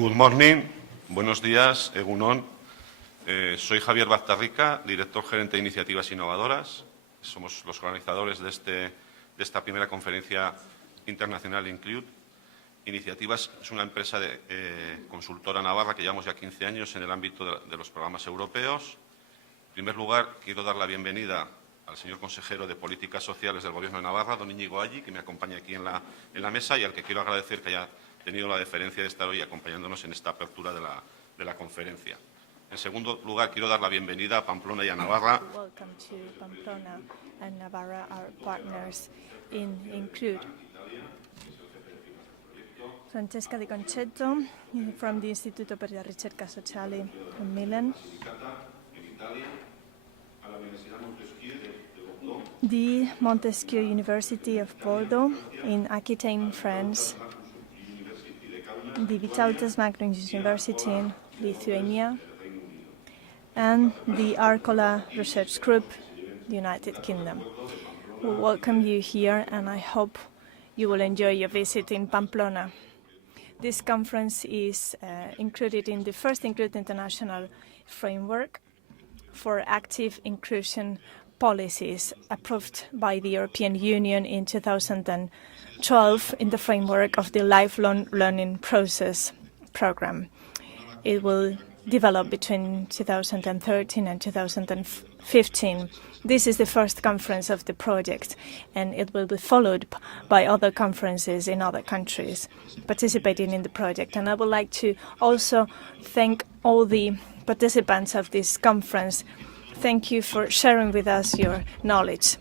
Good morning, buenos días, Egunon. Soy Javier Baztarrica, director gerente de Iniciativas Innovadoras. Somos los organizadores de esta primera conferencia internacional Include. Iniciativas es una empresa consultora navarra que llevamos ya 15 años en el ámbito de los programas europeos. En primer lugar, quiero dar la bienvenida al señor consejero de Políticas Sociales del Gobierno de Navarra, don Íñigo Alli, que me acompaña aquí en la mesa y al que quiero agradecer que haya tenido la deferencia de estar hoy acompañándonos en esta apertura de la conferencia. En segundo lugar, quiero dar la bienvenida a Pamplona y a Navarra. Welcome to Pamplona and Navarra, our partners in Include. Francesca Di Concetto from the Istituto per la Ricerca Sociale in Milan. The Montesquieu University of Bordeaux in Aquitaine, France. The Vytautas Magnus University in Lithuania. And the Arcola Research Group, the United Kingdom. We welcome you here and I hope you will enjoy your visit in Pamplona. This conference is included in the first Include International Framework for Active Inclusion Policies approved by the European Union in 2012 in the framework of the Lifelong Learning Process program. It will develop between 2013 and 2015. This is the first conference of the project, and it will be followed by other conferences in other countries participating in the project. And I would like to also thank all the participants of this conference. Thank you for sharing with us your knowledge.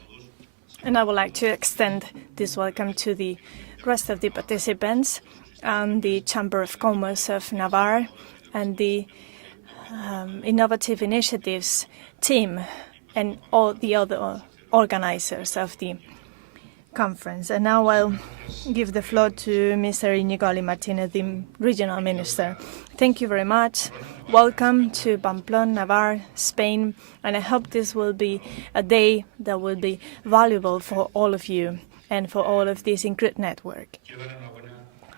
And I would like to extend this welcome to the rest of the participants and the Chamber of Commerce of Navarre and the Innovative Initiatives team and all the other organizers of the conference. And now I'll give the floor to Mr. Íñigo Alli Martínez, the regional minister. Thank you very much. Welcome to Pamplona, Navarre, Spain, and I hope this will be a day that will be valuable for all of you and for all of this Include network.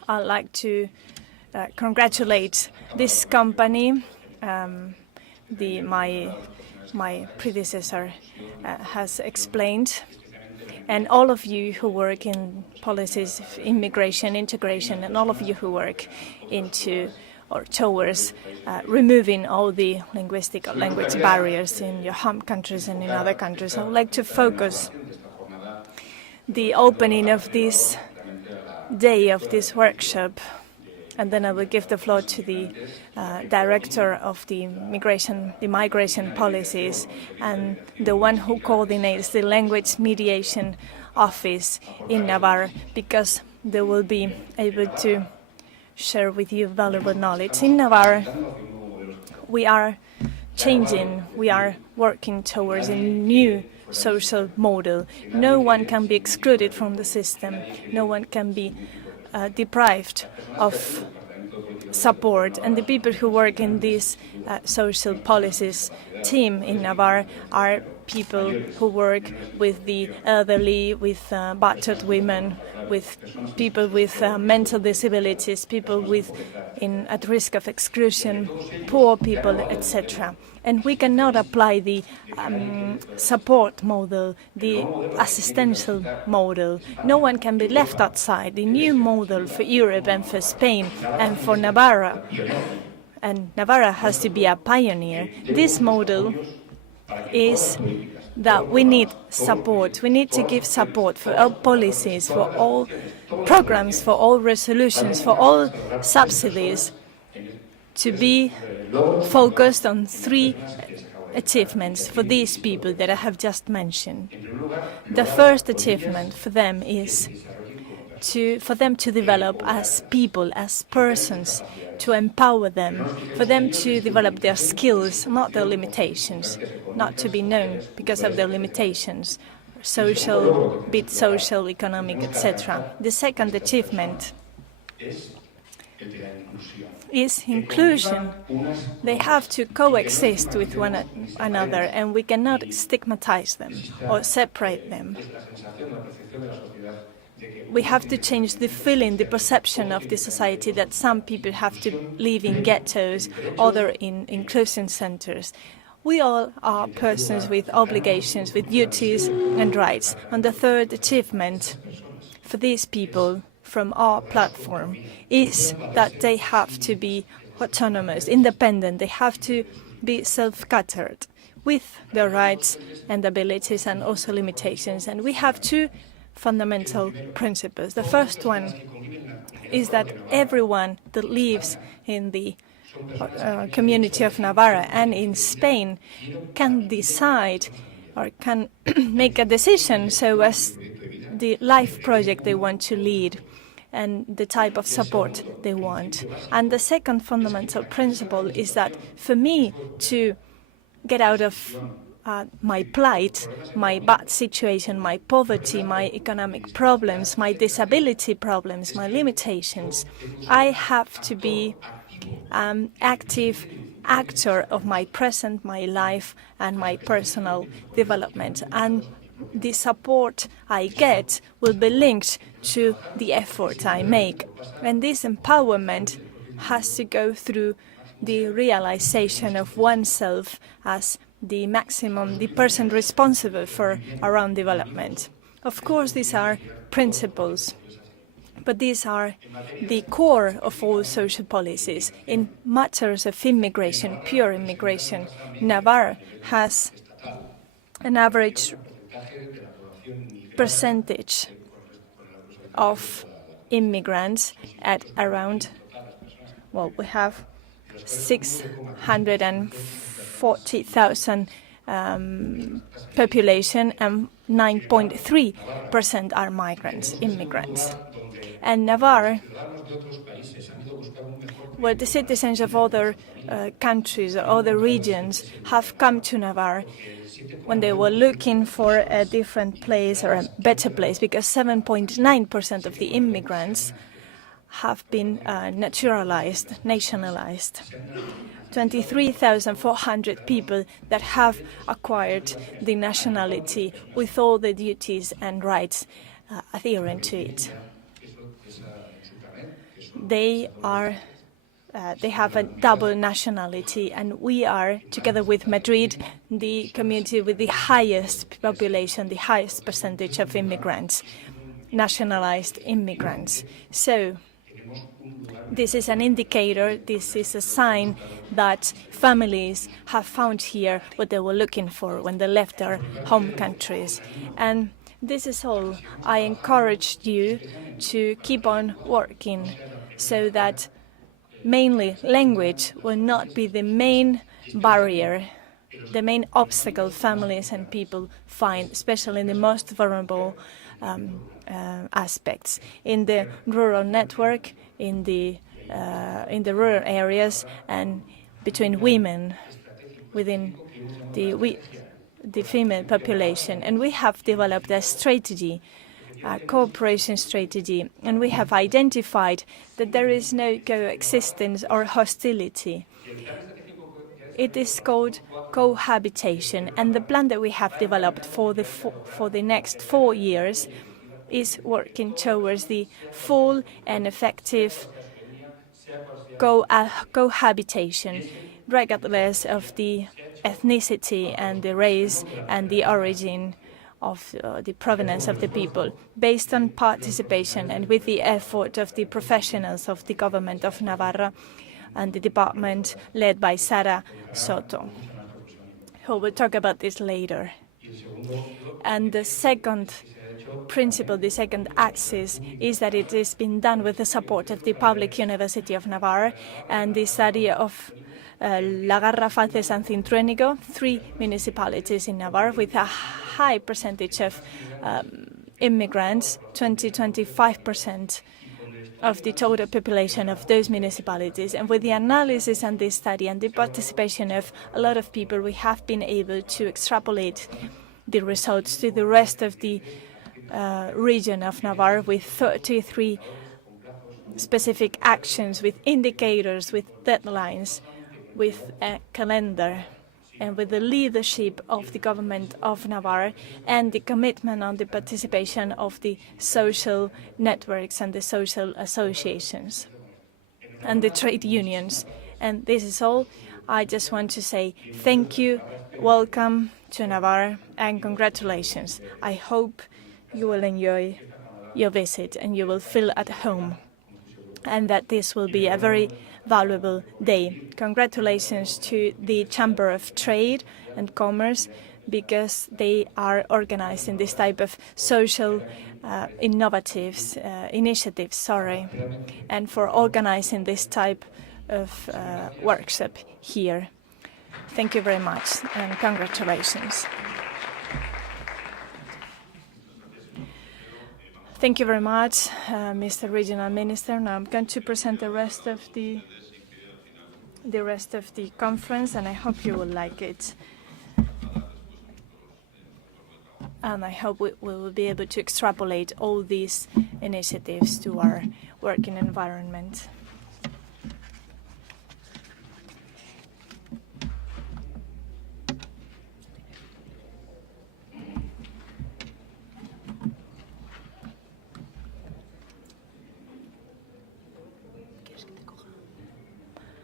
I'd like to congratulate this company. My predecessor has explained, and all of you who work in policies of immigration, integration, and all of you who work into or towards removing all the language barriers in your home countries and in other countries. I would like to focus the opening of this day of this workshop, and then I will give the floor to the director of the migration policies and the one who coordinates the language mediation office in Navarre, because they will be able to share with you valuable knowledge. In Navarre, we are changing, we are working towards a new social model. No one can be excluded from the system. No one can be deprived of support, and the people who work in this social policies team in Navarre are people who work with the elderly, with battered women, with people with mental disabilities, people at risk of exclusion, poor people, etc. And we cannot apply the support model, the assistential model. No one can be left outside. The new model for Europe and for Spain and for Navarra, and Navarra has to be a pioneer. This model is that we need support. We need to give support for all policies, for all programs, for all resolutions, for all subsidies, to be focused on three achievements for these people that I have just mentioned. The first achievement for them is for them to develop as people, as persons, to empower them, for them to develop their skills, not their limitations, not to be known because of their limitations, social, economic, etc. The second achievement is inclusion. They have to coexist with one another, and we cannot stigmatize them or separate them. we have to change the feeling, the perception of the society that some people have to live in ghettos, other in inclusion centers. We all are persons with obligations, with duties and rights. And the third achievement for these people from our platform is that they have to be autonomous, independent. They have to be self-catered with their rights and abilities and also limitations. And we have two fundamental principles. The first one is that everyone that lives in the community of Navarra and in Spain can decide or can make a decision so as the life project they want to lead and the type of support they want. And the second fundamental principle is that for me to get out of my plight, my bad situation, my poverty, my economic problems, my disability problems, my limitations, I have to be active actor of my present, my life, and my personal development. And the support I get will be linked to the effort I make. And this empowerment has to go through the realization of oneself as the maximum, the person responsible for our own development. Of course, these are principles, but these are the core of all social policies. In matters of immigration, pure immigration, Navarre has an average percentage of immigrants at around, well, we have 640,000 population, and 9.3% are migrants, immigrants. And Navarre, where the citizens of other countries or other regions have come to Navarre when they were looking for a different place or a better place, because 7.9% of the immigrants have been naturalized, nationalized. 23,400 people that have acquired the nationality with all the duties and rights adherent to it. They have a double nationality, and we are, together with Madrid, the community with the highest population, the highest percentage of immigrants, nationalized immigrants. So this is an indicator, this is a sign that families have found here what they were looking for when they left their home countries. And this is all. I encourage you to keep on working so that mainly language will not be the main barrier, the main obstacle families and people find, especially in the most vulnerable aspects. In the rural network, in the rural areas, and between women within the female population. And we have developed a strategy, a cooperation strategy, and we have identified that there is no coexistence or hostility. It is called cohabitation, and the plan that we have developed for the next 4 years is working towards the full and effective cohabitation, regardless of the ethnicity and the race and the origin of the provenance of the people, based on participation and with the effort of the professionals of the government of Navarra and the department led by Sara Soto, who will talk about this later. And the second principle, the second axis, is that it has been done with the support of the Public University of Navarre and the study of La Garra, Falces and Cintruénigo, 3 municipalities in Navarre with a high percentage of immigrants, 25% of the total population of those municipalities. And with the analysis and the study and the participation of a lot of people, we have been able to extrapolate the results to the rest of the region of Navarre with 33 specific actions, with indicators, with deadlines, with a calendar and with the leadership of the government of Navarre and the commitment on the participation of the social networks and the social associations and the trade unions. And this is all. I just want to say thank you, welcome to Navarre, and congratulations. I hope you will enjoy your visit and you will feel at home, and that this will be a very valuable day. Congratulations to the Chamber of Trade and Commerce, because they are organizing this type of social initiatives, and for organizing this type of workshop here. Thank you very much and congratulations. Thank you very much, Mr. Regional Minister. Now I'm going to present the rest of the conference, and I hope you will like it. And I hope we will be able to extrapolate all these initiatives to our working environment.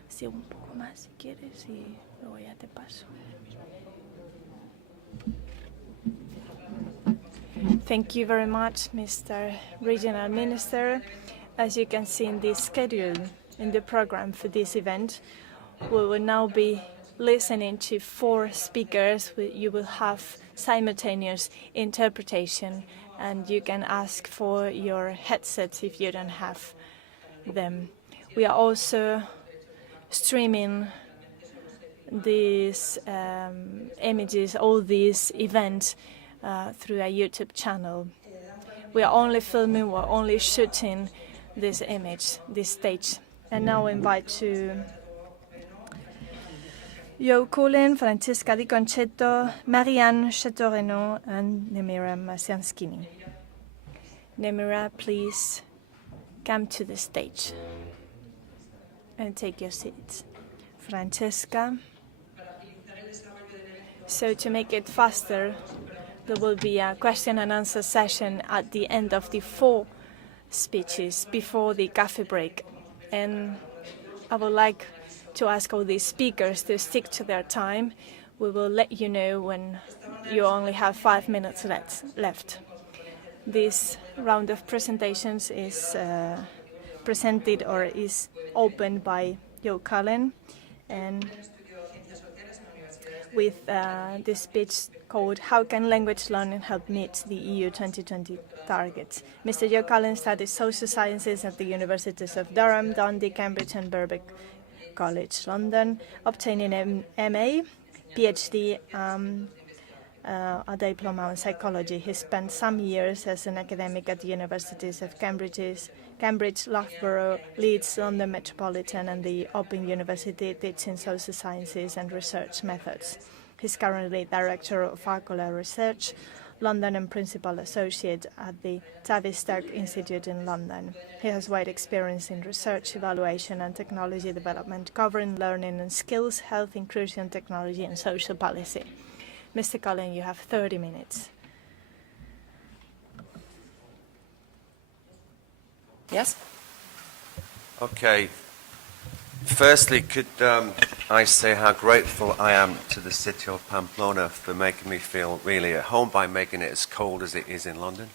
Sigo un poco más si quieres y luego ya te paso. Thank you very much, Mr. Regional Minister. As you can see in the schedule, in the program for this event, we will now be listening to 4 speakers. You will have simultaneous interpretation, and you can ask for your headsets if you don't have them. We are also streaming these images, all these events, through a YouTube channel. We are only filming, we're only shooting this image, this stage. And now I invite to Jo Cullen, Francesca Di Concetto, Marianne Chateaurenaud, and Nemira Masianskini. Nemira, please come to the stage and take your seats. Francesca. So to make it faster, there will be a question and answer session at the end of the 4 speeches before the coffee break. And I would like to ask all these speakers to stick to their time. We will let you know when you only have 5 minutes left. This round of presentations is presented or is opened by Jo Cullen, and with this speech called "How Can Language Learning Help Meet the EU 2020 Targets?" Mr. Jo Cullen studied social sciences at the universities of Durham, Dundee, Cambridge and Birkbeck College, London, obtaining an MA, PhD, a diploma in psychology. He spent some years as an academic at the universities of Cambridge, Loughborough, Leeds, London Metropolitan and the Open University, teaching social sciences and research methods. He's currently Director of Faculty Research, London and Principal Associate at the Tavistock Institute in London. He has wide experience in research, evaluation and technology development, covering learning and skills, health, inclusion, technology and social policy. Mr. Cullen, you have 30 minutes. Yes? Okay. Firstly, could I say how grateful I am to the city of Pamplona for making me feel really at home by making it as cold as it is in London.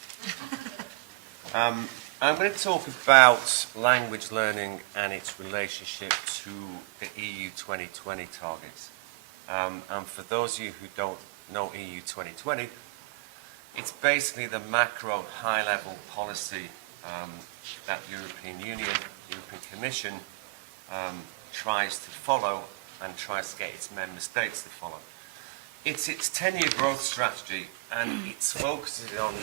I'm going to talk about language learning and its relationship to the EU 2020 targets. And for those of you who don't know EU 2020, it's basically the macro high-level policy that the European Union, European Commission tries to follow and tries to get its member states to follow. It's its 10-year growth strategy, and it's focused on,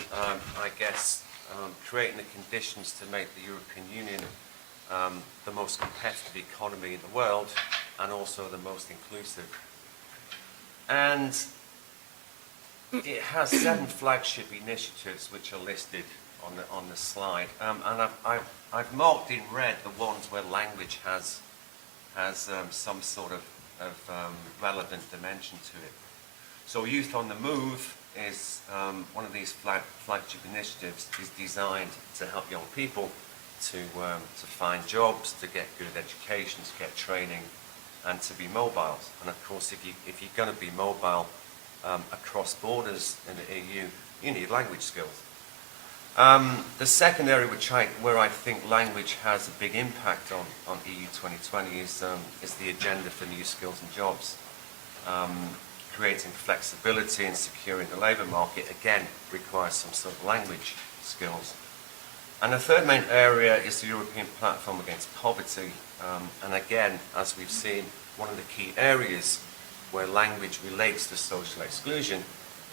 creating the conditions to make the European Union the most competitive economy in the world and also the most inclusive. And it has 7 flagship initiatives which are listed on the slide, and I've marked in red the ones where language has some sort of relevant dimension to it. So Youth on the Move is one of these flagship initiatives is designed to help young people to find jobs, to get good education, to get training, and to be mobile. And of course, if you're going to be mobile across borders in the EU, you need language skills. The second area where I think language has a big impact on EU 2020 is the agenda for new skills and jobs. Creating flexibility and securing the labour market, again, requires some sort of language skills. And the third main area is the European Platform Against Poverty. And again, as we've seen, one of the key areas where language relates to social exclusion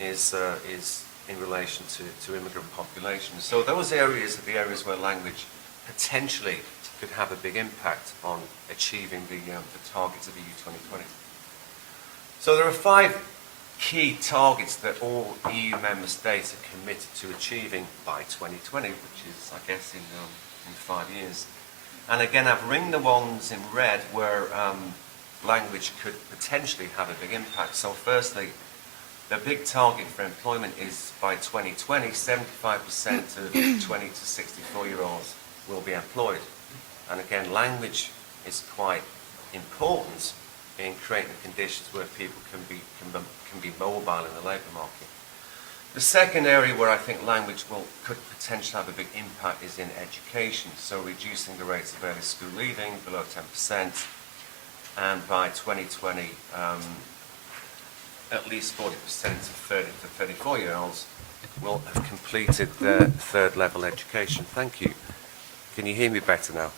is in relation to immigrant populations. So those areas are the areas where language potentially could have a big impact on achieving the targets of EU 2020. So there are 5 key targets that all EU member states are committed to achieving by 2020, which is, I guess, in 5 years. And again, I've ringed the ones in red where language could potentially have a big impact. So firstly, the big target for employment is by 2020, 75% of 20 to 64-year-olds will be employed. And again, language is quite important in creating conditions where people can be mobile in the labour market. The second area where I think language could potentially have a big impact is in education, so reducing the rates of early school leaving below 10%, and by 2020, at least 40% of 30 to 34-year-olds will have completed their third level education. Thank you. Can you hear me better now?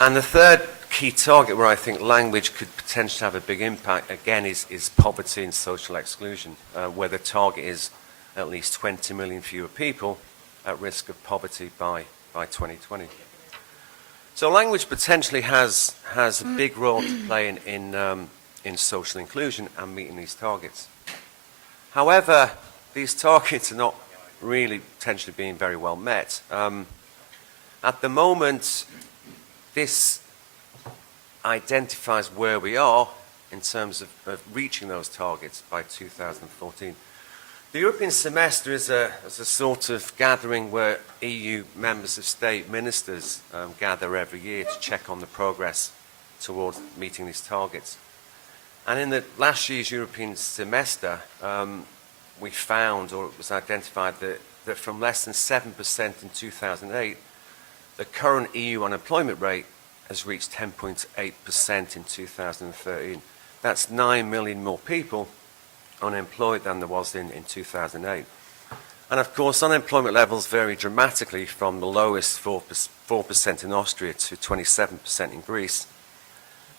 And the third key target where I think language could potentially have a big impact, again, is poverty and social exclusion, where the target is at least 20 million fewer people at risk of poverty by 2020. So language potentially has a big role to play in social inclusion and meeting these targets. However, these targets are not really potentially being very well met. At the moment, this identifies where we are in terms of reaching those targets by 2014. The European semester is a sort of gathering where EU members of state ministers gather every year to check on the progress towards meeting these targets. And in the last year's European semester, we found, or it was identified, that from less than 7% in 2008, the current EU unemployment rate has reached 10.8% in 2013. That's 9 million more people unemployed than there was in 2008. And of course, unemployment levels vary dramatically from the lowest 4% in Austria to 27% in Greece.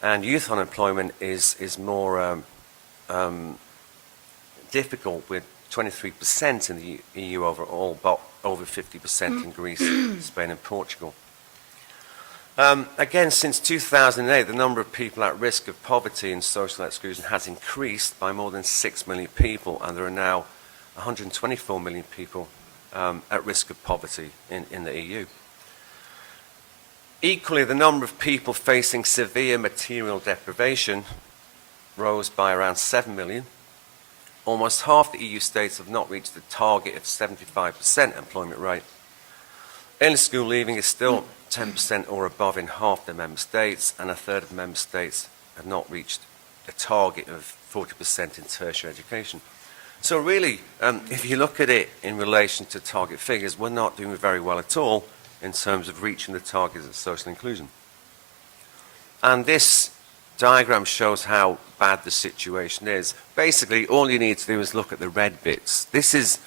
And youth unemployment is more difficult, with 23% in the EU overall, but over 50% in Greece, Spain and Portugal. Again, since 2008, the number of people at risk of poverty and social exclusion has increased by more than 6 million people, and there are now 124 million people at risk of poverty in the EU. Equally, the number of people facing severe material deprivation rose by around 7 million. Almost half the EU states have not reached the target of 75% employment rate. Early school leaving is still 10% or above in half the member states, and a third of member states have not reached a target of 40% in tertiary education. So really, if you look at it in relation to target figures, we're not doing very well at all in terms of reaching the targets of social inclusion. And this diagram shows how bad the situation is. Basically, all you need to do is look at the red bits. This is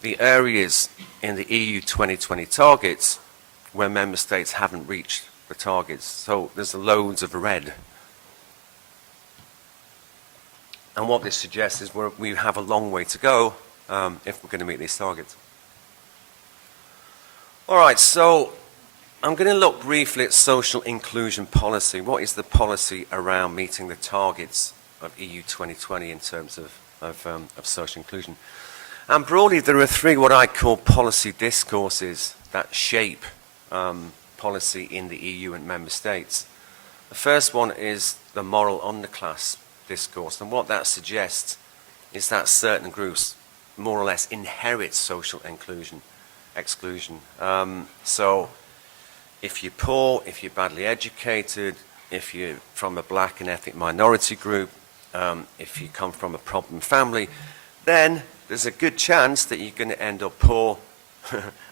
the areas in the EU 2020 targets where member states haven't reached the targets. So there's loads of red. And what this suggests is we have a long way to go if we're going to meet these targets. All right, so I'm going to look briefly at social inclusion policy. What is the policy around meeting the targets of EU 2020 in terms of social inclusion? And broadly, there are 3 what I call policy discourses that shape policy in the EU and member states. The first one is the moral underclass discourse, and what that suggests is that certain groups more or less inherit social exclusion. So if you're poor, if you're badly educated, if you're from a black and ethnic minority group, if you come from a problem family, then there's a good chance that you're going to end up poor,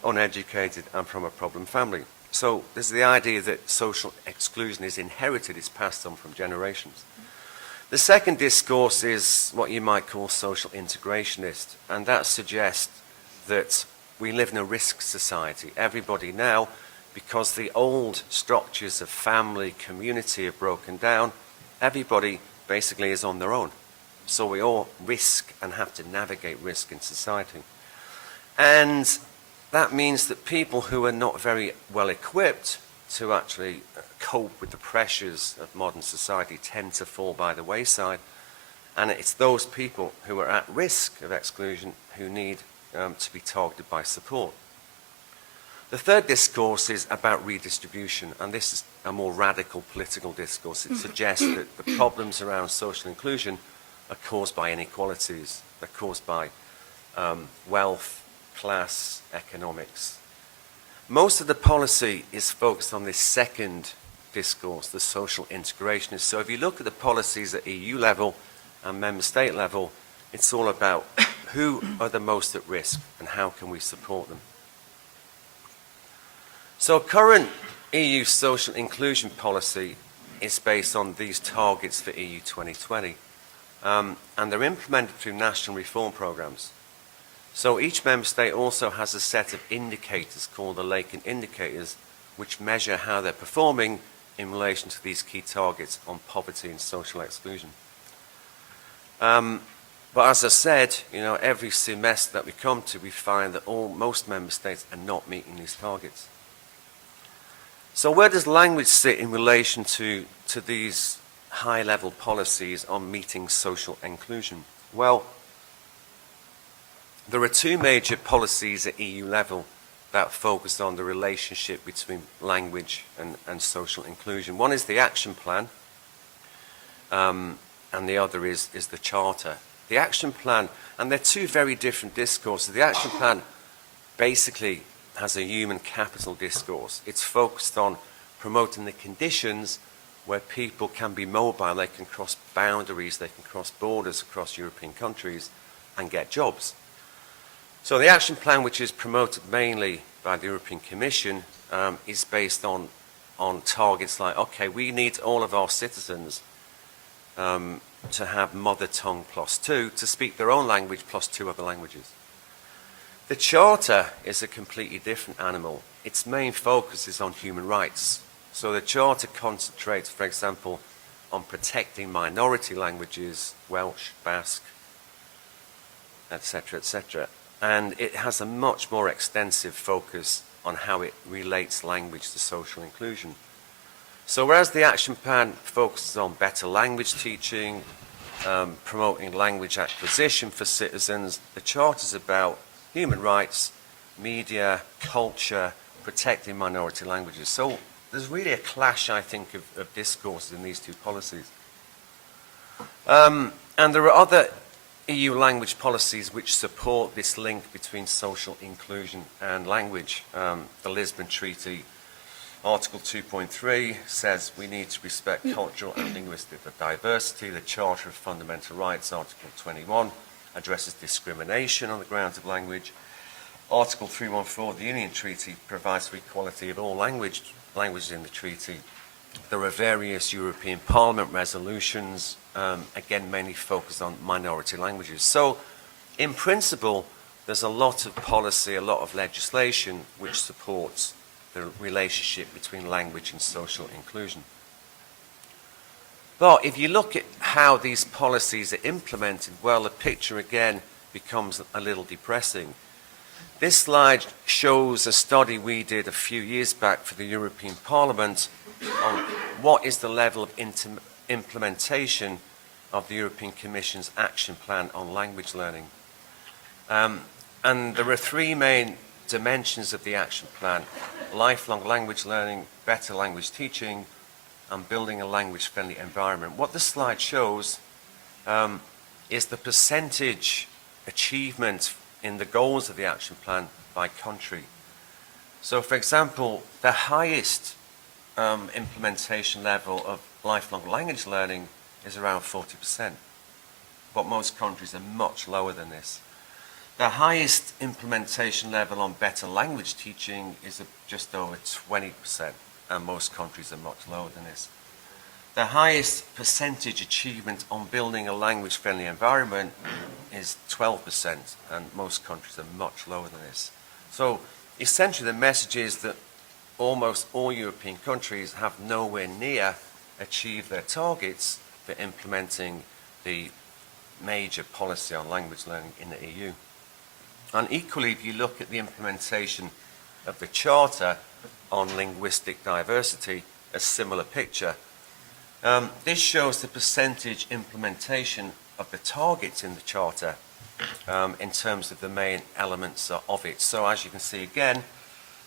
uneducated, and from a problem family. So there's the idea that social exclusion is inherited, it's passed on from generations. The second discourse is what you might call social integrationist, and that suggests that we live in a risk society. Everybody now, because the old structures of family, community are broken down, everybody basically is on their own. So we all risk and have to navigate risk in society. And that means that people who are not very well equipped to actually cope with the pressures of modern society tend to fall by the wayside. And it's those people who are at risk of exclusion who need to be targeted by support. The third discourse is about redistribution, and this is a more radical political discourse. It suggests that the problems around social inclusion are caused by inequalities. They're caused by wealth, class, economics. Most of the policy is focused on this second discourse, the social integrationist. So if you look at the policies at EU level and member state level, it's all about who are the most at risk and how can we support them. So current EU social inclusion policy is based on these targets for EU 2020, and they're implemented through national reform programs. So each member state also has a set of indicators called the Laken indicators, which measure how they're performing in relation to these key targets on poverty and social exclusion. But as I said, every semester that we come to, we find that most member states are not meeting these targets. So where does language sit in relation to these high-level policies on meeting social inclusion? Well, there are two major policies at EU level that focus on the relationship between language and social inclusion. One is the action plan, and the other is the charter. The action plan, and they're two very different discourses. The action plan basically has a human capital discourse. It's focused on promoting the conditions where people can be mobile, they can cross boundaries, they can cross borders across European countries and get jobs. So the action plan, which is promoted mainly by the European Commission, is based on targets like, okay, we need all of our citizens to have mother tongue +2, to speak their own language +2 other languages. The Charter is a completely different animal. Its main focus is on human rights. So the Charter concentrates, for example, on protecting minority languages, Welsh, Basque, etc., etc. And it has a much more extensive focus on how it relates language to social inclusion. So whereas the action plan focuses on better language teaching, promoting language acquisition for citizens, the Charter is about human rights, media, culture, protecting minority languages. So there's really a clash, I think, of discourses in these two policies. And there are other EU language policies which support this link between social inclusion and language. The Lisbon Treaty, Article 2.3 says we need to respect cultural and linguistic diversity. The Charter of Fundamental Rights, Article 21, addresses discrimination on the grounds of language. Article 314 of the Union Treaty provides for equality of all languages in the treaty. There are various European Parliament resolutions, again mainly focused on minority languages. So in principle, there's a lot of policy, a lot of legislation which supports the relationship between language and social inclusion. But if you look at how these policies are implemented, well, the picture again becomes a little depressing. This slide shows a study we did a few years back for the European Parliament on what is the level of implementation of the European Commission's action plan on language learning. And there are three main dimensions of the action plan: lifelong language learning, better language teaching, and building a language-friendly environment. What the slide shows is the percentage achievement in the goals of the action plan by country. So, for example, the highest implementation level of lifelong language learning is around 40%, but most countries are much lower than this. The highest implementation level on better language teaching is just over 20%, and most countries are much lower than this. The highest percentage achievement on building a language-friendly environment is 12%, and most countries are much lower than this. So essentially the message is that almost all European countries have nowhere near achieved their targets for implementing the major policy on language learning in the EU. And equally, if you look at the implementation of the Charter on linguistic diversity, a similar picture. This shows the percentage implementation of the targets in the Charter in terms of the main elements of it. So as you can see again,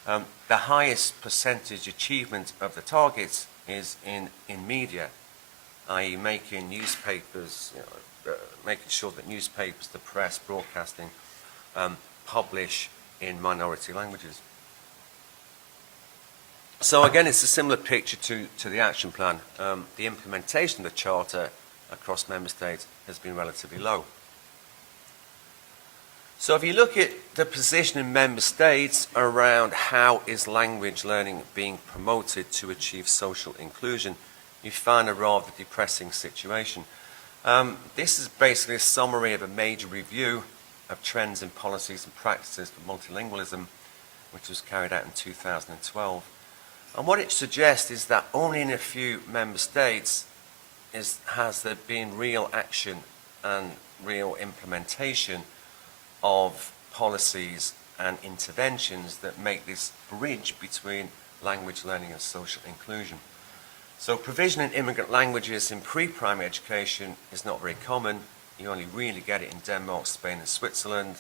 the highest percentage achievement of the targets is in media, i.e. making newspapers, making sure that newspapers, the press, broadcasting, publish in minority languages. So again, it's a similar picture to the action plan. The implementation of the Charter across member states has been relatively low. So if you look at the position in member states around how is language learning being promoted to achieve social inclusion, you find a rather depressing situation. This is basically a summary of a major review of trends in policies and practices for multilingualism, which was carried out in 2012. And what it suggests is that only in a few member states has there been real action and real implementation of policies and interventions that make this bridge between language learning and social inclusion. So provision in immigrant languages in pre-primary education is not very common. You only really get it in Denmark, Spain and Switzerland.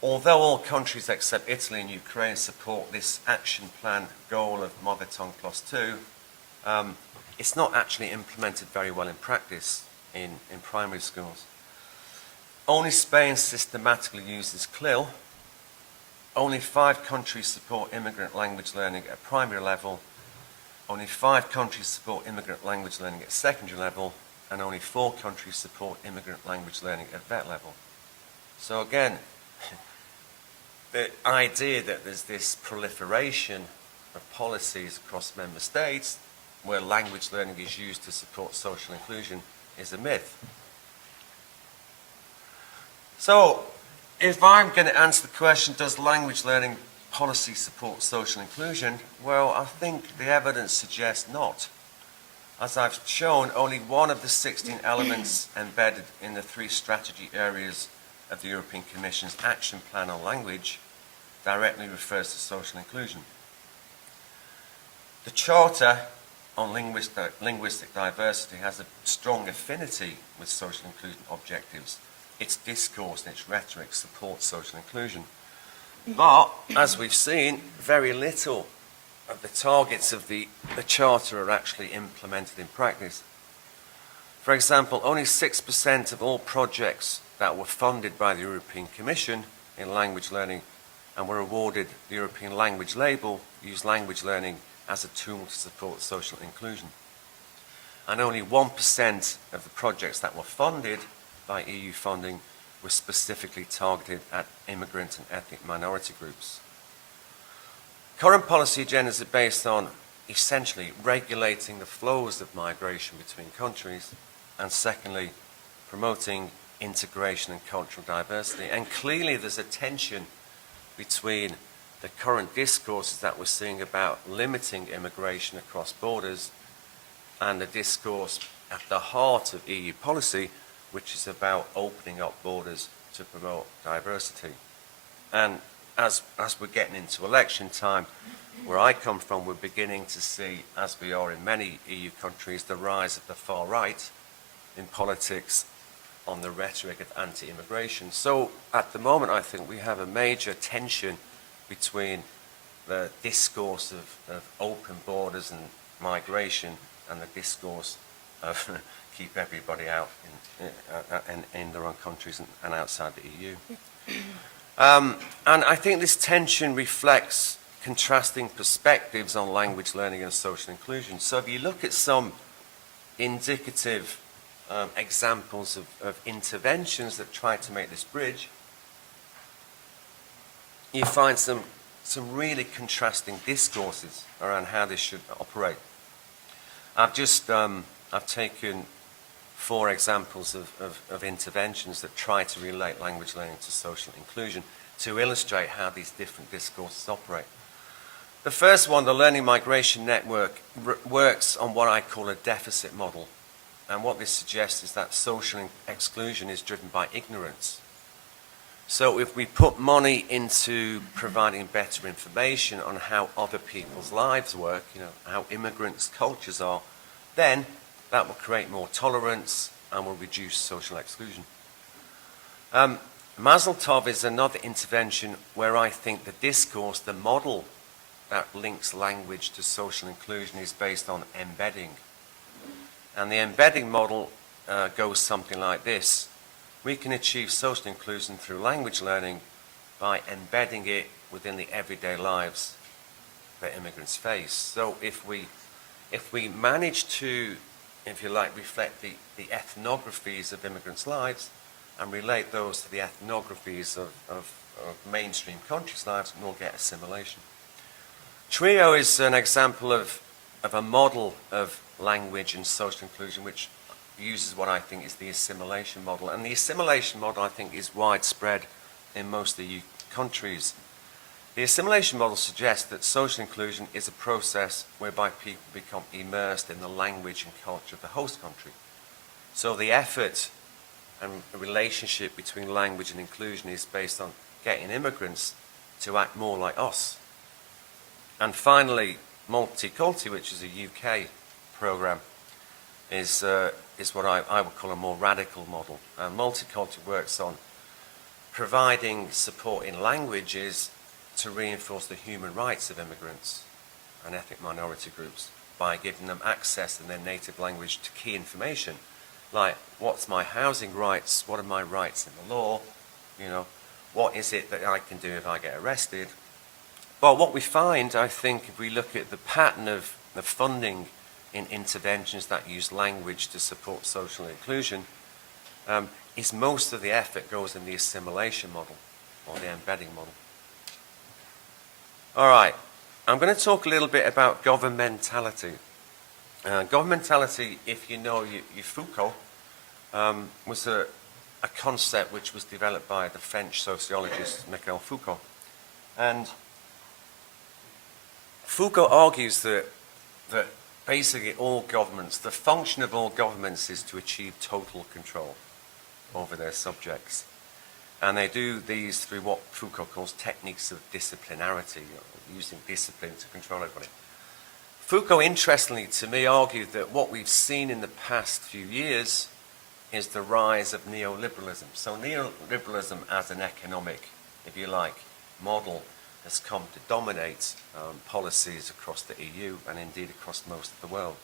Although all countries except Italy and Ukraine support this action plan goal of Mother Tongue +2, it's not actually implemented very well in practice in primary schools. Only Spain systematically uses CLIL. Only 5 countries support immigrant language learning at primary level. Only 5 countries support immigrant language learning at secondary level. And only 4 countries support immigrant language learning at vet level. So again, the idea that there's this proliferation of policies across member states where language learning is used to support social inclusion is a myth. So, if I'm going to answer the question, does language learning policy support social inclusion? Well, I think the evidence suggests not. As I've shown, only one of the 16 elements embedded in the 3 strategy areas of the European Commission's Action Plan on Language directly refers to social inclusion. The Charter on linguistic diversity has a strong affinity with social inclusion objectives. Its discourse and its rhetoric support social inclusion. But, as we've seen, very little of the targets of the Charter are actually implemented in practice. For example, only 6% of all projects that were funded by the European Commission in language learning and were awarded the European language label use language learning as a tool to support social inclusion. And only 1% of the projects that were funded by EU funding were specifically targeted at immigrant and ethnic minority groups. Current policy agendas are based on essentially regulating the flows of migration between countries and secondly, promoting integration and cultural diversity. And clearly there's a tension between the current discourses that we're seeing about limiting immigration across borders and the discourse at the heart of EU policy, which is about opening up borders to promote diversity. And as we're getting into election time, where I come from, we're beginning to see, as we are in many EU countries, the rise of the far right in politics on the rhetoric of anti-immigration. So at the moment, I think we have a major tension between the discourse of open borders and migration and the discourse of keep everybody out in their own countries and outside the EU. And I think this tension reflects contrasting perspectives on language learning and social inclusion. So if you look at some indicative examples of interventions that try to make this bridge, you find some really contrasting discourses around how this should operate. I've taken 4 examples of interventions that try to relate language learning to social inclusion to illustrate how these different discourses operate. The first one, the Learning Migration Network, works on what I call a deficit model. And what this suggests is that social exclusion is driven by ignorance. So if we put money into providing better information on how other people's lives work, how immigrants' cultures are, then that will create more tolerance and will reduce social exclusion. Mazel Tov is another intervention where I think the discourse, the model that links language to social inclusion is based on embedding. And the embedding model goes something like this. We can achieve social inclusion through language learning by embedding it within the everyday lives that immigrants face. So if we manage to, if you like, reflect the ethnographies of immigrants' lives and relate those to the ethnographies of mainstream countries' lives, we'll get assimilation. TRIO is an example of a model of language and social inclusion which uses what I think is the assimilation model. And the assimilation model, I think, is widespread in most of the EU countries. The assimilation model suggests that social inclusion is a process whereby people become immersed in the language and culture of the host country. So the effort and relationship between language and inclusion is based on getting immigrants to act more like us. And finally, Multiculti, which is a UK program, is what I would call a more radical model. Multiculti works on providing support in languages to reinforce the human rights of immigrants and ethnic minority groups by giving them access in their native language to key information, like what's my housing rights, what are my rights in the law, what is it that I can do if I get arrested. But what we find, I think, if we look at the pattern of the funding in interventions that use language to support social inclusion, is most of the effort goes in the assimilation model or the embedding model. All right, I'm going to talk a little bit about governmentality. Governmentality, if you know Foucault, was a concept which was developed by the French sociologist Michel Foucault. And Foucault argues that basically all governments, the function of all governments is to achieve total control over their subjects. And they do these through what Foucault calls techniques of disciplinarity, using discipline to control everybody. Foucault, interestingly to me, argued that what we've seen in the past few years is the rise of neoliberalism. So neoliberalism as an economic, if you like, model has come to dominate policies across the EU and indeed across most of the world.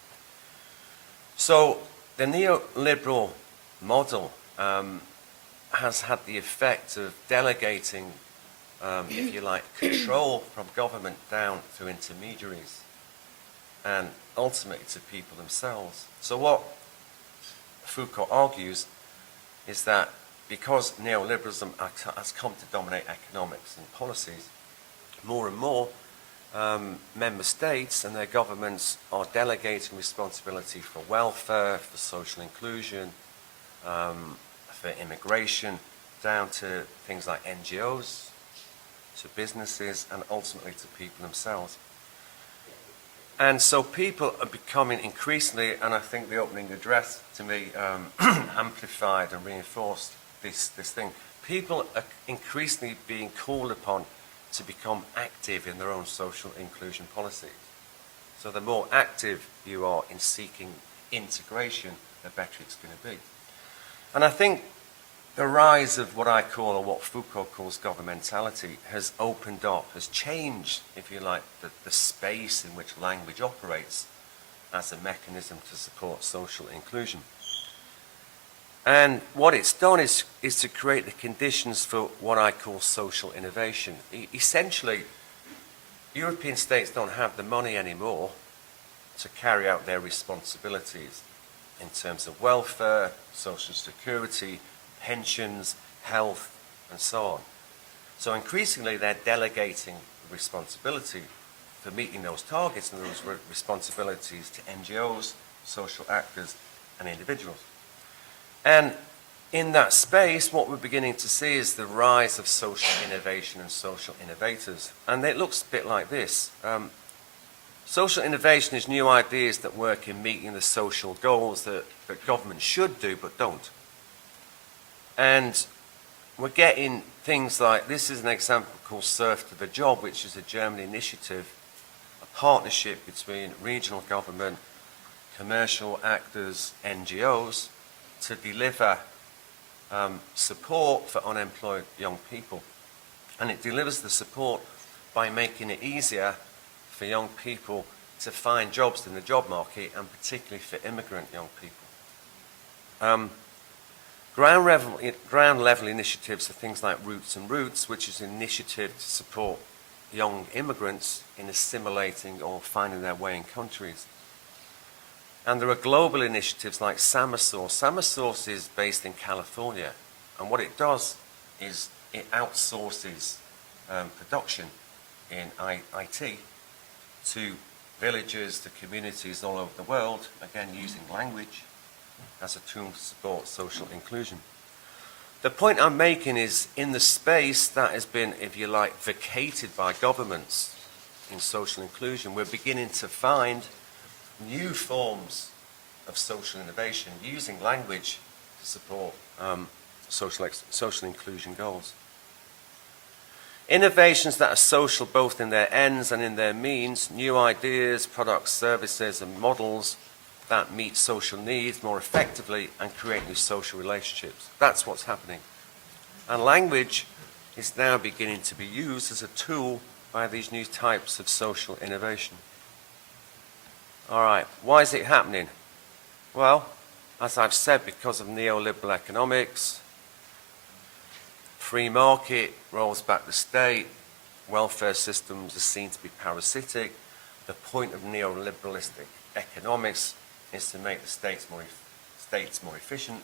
So the neoliberal model has had the effect of delegating, if you like, control from government down through intermediaries and ultimately to people themselves. So what Foucault argues is that because neoliberalism has come to dominate economics and policies, more and more member states and their governments are delegating responsibility for welfare, for social inclusion, for immigration, down to things like NGOs, to businesses, and ultimately to people themselves. And so people are becoming increasingly, and I think the opening address to me amplified and reinforced this thing. People are increasingly being called upon to become active in their own social inclusion policies. So the more active you are in seeking integration, the better it's going to be. And I think the rise of what I call, or what Foucault calls governmentality, has opened up, has changed, if you like, the space in which language operates as a mechanism to support social inclusion. And what it's done is to create the conditions for what I call social innovation. Essentially, European states don't have the money anymore to carry out their responsibilities in terms of welfare, social security, pensions, health, and so on. So increasingly, they're delegating responsibility for meeting those targets and those responsibilities to NGOs, social actors, and individuals. And in that space, what we're beginning to see is the rise of social innovation and social innovators. And it looks a bit like this. Social innovation is new ideas that work in meeting the social goals that governments should do but don't. And we're getting things like, this is an example called Surf to the Job, which is a German initiative, a partnership between regional government, commercial actors, NGOs, to deliver support for unemployed young people. And it delivers the support by making it easier for young people to find jobs in the job market, and particularly for immigrant young people. Ground level initiatives are things like Roots and Roots, which is an initiative to support young immigrants in assimilating or finding their way in countries. And there are global initiatives like Summer Source. Summer Source is based in California, and what it does is it outsources production in IT to villages, to communities all over the world, again using language as a tool to support social inclusion. The point I'm making is, in the space that has been, if you like, vacated by governments in social inclusion, we're beginning to find new forms of social innovation using language to support social inclusion goals. Innovations that are social both in their ends and in their means, new ideas, products, services, and models that meet social needs more effectively and create new social relationships. That's what's happening. And language is now beginning to be used as a tool by these new types of social innovation. All right, why is it happening? Well, as I've said, because of neoliberal economics, free market rolls back the state, welfare systems are seen to be parasitic. The point of neoliberalistic economics is to make the states more efficient.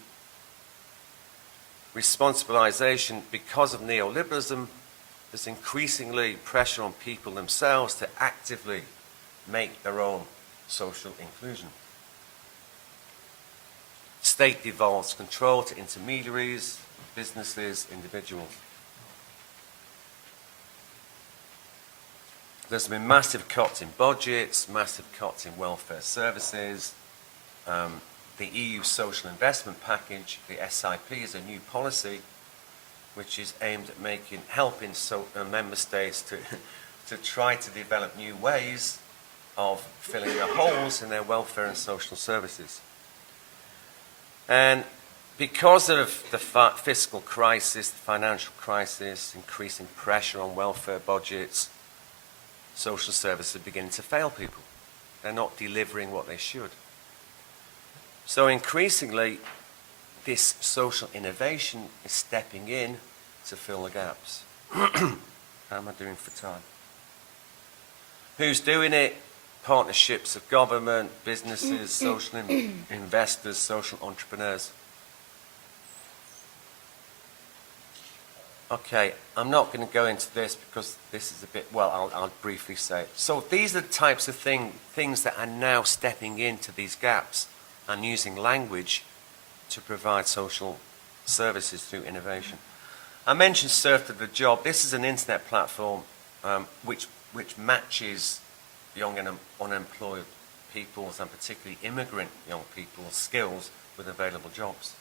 Responsibilization, because of neoliberalism, there's increasingly pressure on people themselves to actively make their own social inclusion. State devolves control to intermediaries, businesses, individuals. There's been massive cuts in budgets, massive cuts in welfare services. The EU Social Investment Package, the SIP, is a new policy which is aimed at helping member states to try to develop new ways of filling the holes in their welfare and social services. And because of the fiscal crisis, the financial crisis, increasing pressure on welfare budgets, social services are beginning to fail people. They're not delivering what they should. So increasingly, this social innovation is stepping in to fill the gaps. How am I doing for time? Who's doing it? Partnerships of government, businesses, social investors, social entrepreneurs. Okay, I'm not going to go into this because this is a bit, well, I'll briefly say it. So these are the types of things that are now stepping into these gaps and using language to provide social services through innovation. I mentioned Surf to the Job. This is an internet platform which matches young and unemployed people's, and particularly immigrant young people's, skills with available jobs.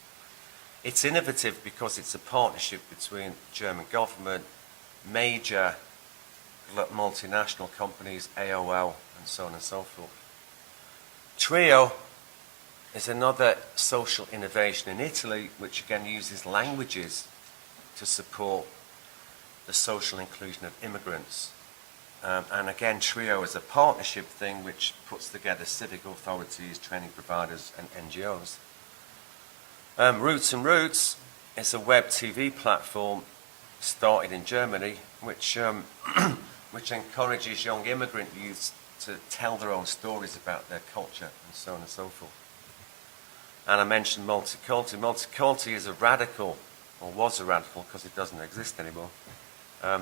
It's innovative because it's a partnership between German government, major multinational companies, AOL, and so on and so forth. Trio is another social innovation in Italy, which again uses languages to support the social inclusion of immigrants. And again, TRIO is a partnership thing which puts together civic authorities, training providers, and NGOs. Roots and Roots is a web TV platform started in Germany, which encourages young immigrant youths to tell their own stories about their culture and so on and so forth. And I mentioned Multiculti. Multiculti is a radical, or was a radical because it doesn't exist anymore,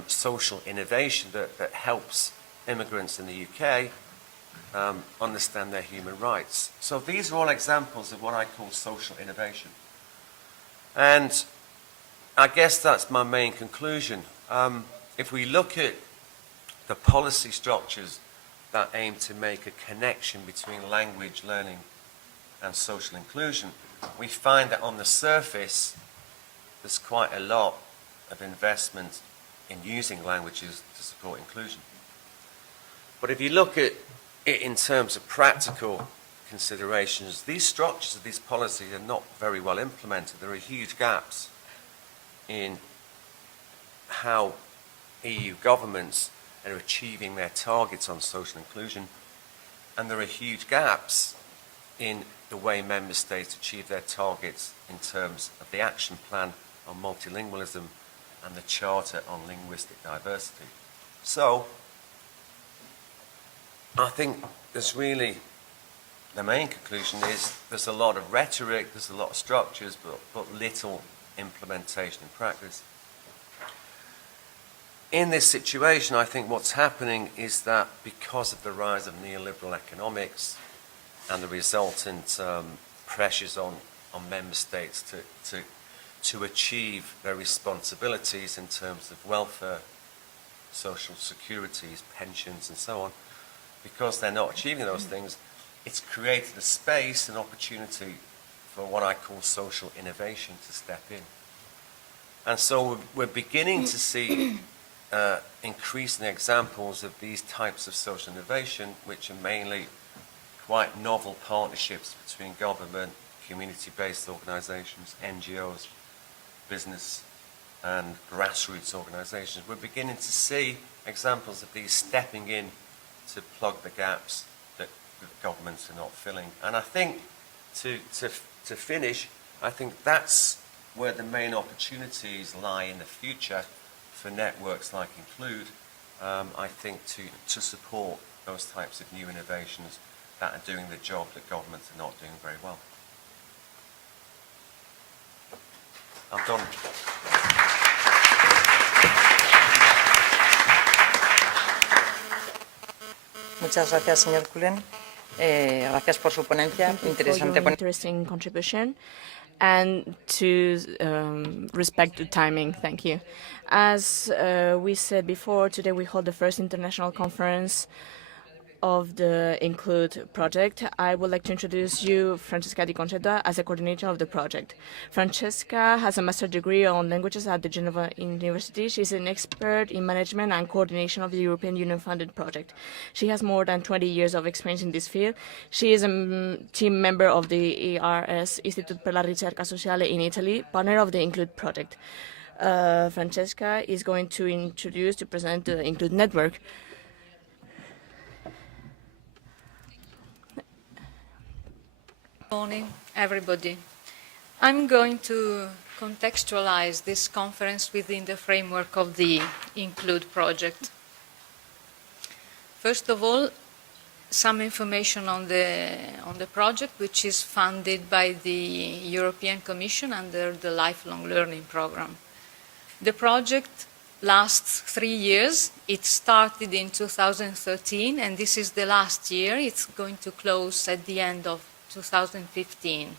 social innovation that helps immigrants in the UK understand their human rights. So these are all examples of what I call social innovation. And I guess that's my main conclusion. If we look at the policy structures that aim to make a connection between language learning and social inclusion, we find that on the surface there's quite a lot of investment in using languages to support inclusion. But if you look at it in terms of practical considerations, these structures of these policies are not very well implemented. There are huge gaps in how EU governments are achieving their targets on social inclusion, and there are huge gaps in the way member states achieve their targets in terms of the action plan on multilingualism and the Charter on Linguistic Diversity. So, I think there's really, the main conclusion is there's a lot of rhetoric, there's a lot of structures, but little implementation in practice. In this situation, I think what's happening is that because of the rise of neoliberal economics and the resultant pressures on member states to achieve their responsibilities in terms of welfare, social securities, pensions, and so on, because they're not achieving those things, it's created a space, an opportunity for what I call social innovation to step in. And so we're beginning to see increasing examples of these types of social innovation, which are mainly quite novel partnerships between government, community-based organisations, NGOs, business and grassroots organisations. We're beginning to see examples of these stepping in to plug the gaps that governments are not filling. And I think, to finish, I think that's where the main opportunities lie in the future for networks like Include, I think to support those types of new innovations that are doing the job that governments are not doing very well. I'm done. Muchas gracias, señor Cullen. Gracias por su ponencia. Thank you for your Interesante ponencia. interesting contribution. And to respect the timing, thank you. As we said before, today we hold the first international conference of the Include project. I would like to introduce you Francesca Di Concetta as a coordinator of the project. Francesca has a master's degree on languages at the Geneva University. She's an expert in management and coordination of the European Union-funded project. She has more than 20 years of experience in this field. She is a team member of the ERS, Istituto per la Ricerca Sociale in Italy, partner of the Include project. Francesca is going to present the Include network. Good morning, everybody. I'm going to contextualize this conference within the framework of the Include project. First of all, some information on the project, which is funded by the European Commission under the Lifelong Learning Programme. The project lasts 3 years. It started in 2013, and this is the last year. It's going to close at the end of 2015.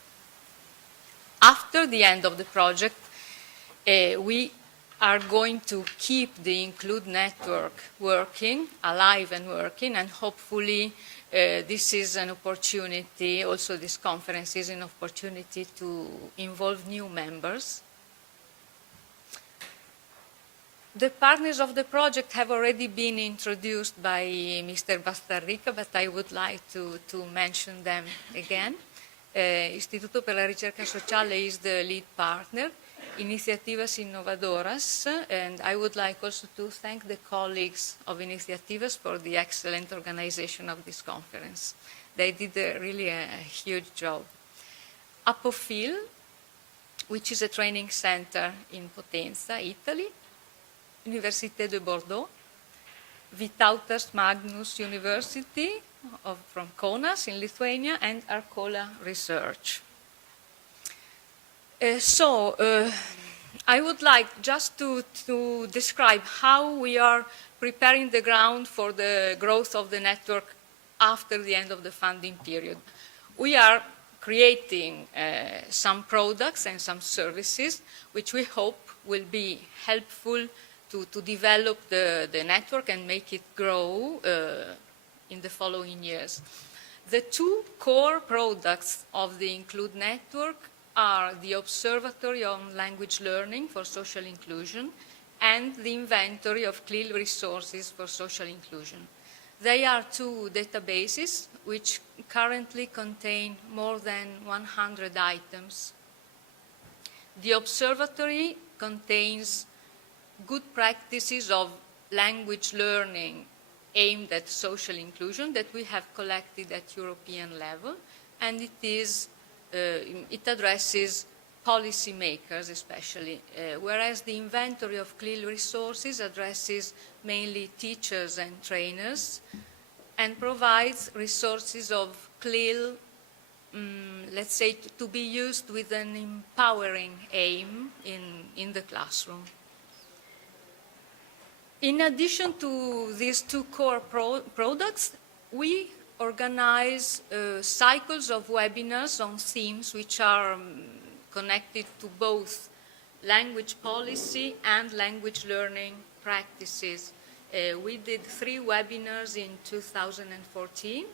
After the end of the project, we are going to keep the Include network working, alive and working, and hopefully this is an opportunity, also this conference is an opportunity to involve new members. The partners of the project have already been introduced by Mr. Bastarrica, but I would like to mention them again. Istituto per la Ricerca Sociale is the lead partner. Iniciativas Innovadoras, and I would like also to thank the colleagues of Iniciativas for the excellent organization of this conference. They did really a huge job. Apofil, which is a training center in Potenza, Italy, Université de Bordeaux, Vytautas Magnus University from Kaunas in Lithuania, and Arcola Research. I would like just to describe how we are preparing the ground for the growth of the network after the end of the funding period. We are creating some products and some services which we hope will be helpful to develop the network and make it grow in the following years. The two core products of the Include network are the Observatory on Language Learning for Social Inclusion and the Inventory of CLIL Resources for Social Inclusion. They are two databases which currently contain more than 100 items. The Observatory contains good practices of language learning aimed at social inclusion that we have collected at European level, and it addresses policymakers especially, whereas the Inventory of CLIL Resources addresses mainly teachers and trainers and provides resources of CLIL, let's say, to be used with an empowering aim in the classroom. In addition to these two core products, we organize cycles of webinars on themes which are connected to both language policy and language learning practices. We did 3 webinars in 2014,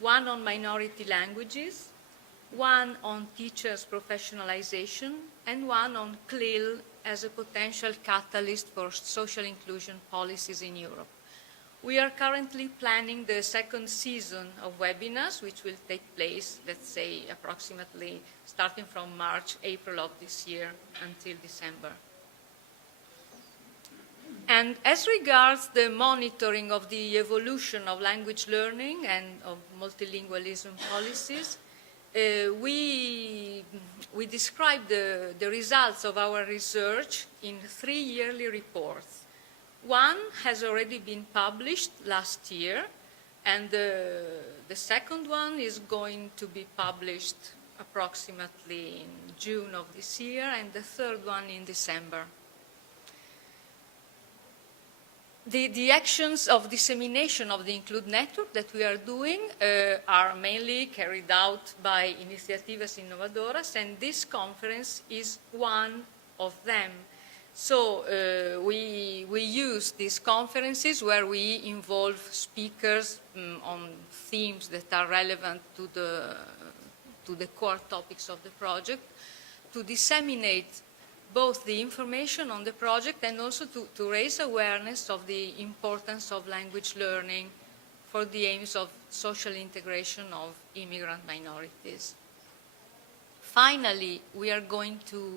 one on minority languages, one on teachers' professionalization, and one on CLIL as a potential catalyst for social inclusion policies in Europe. We are currently planning the second season of webinars, which will take place, let's say, approximately starting from March, April of this year until December. And as regards the monitoring of the evolution of language learning and of multilingualism policies, we describe the results of our research in 3 yearly reports. One has already been published last year, and the second one is going to be published approximately in June of this year, and the third one in December. The actions of dissemination of the Include network that we are doing are mainly carried out by Iniciativas Innovadoras, and this conference is one of them. So we use these conferences where we involve speakers on themes that are relevant to the core topics of the project, to disseminate both the information on the project and also to raise awareness of the importance of language learning for the aims of social integration of immigrant minorities. Finally, we are going to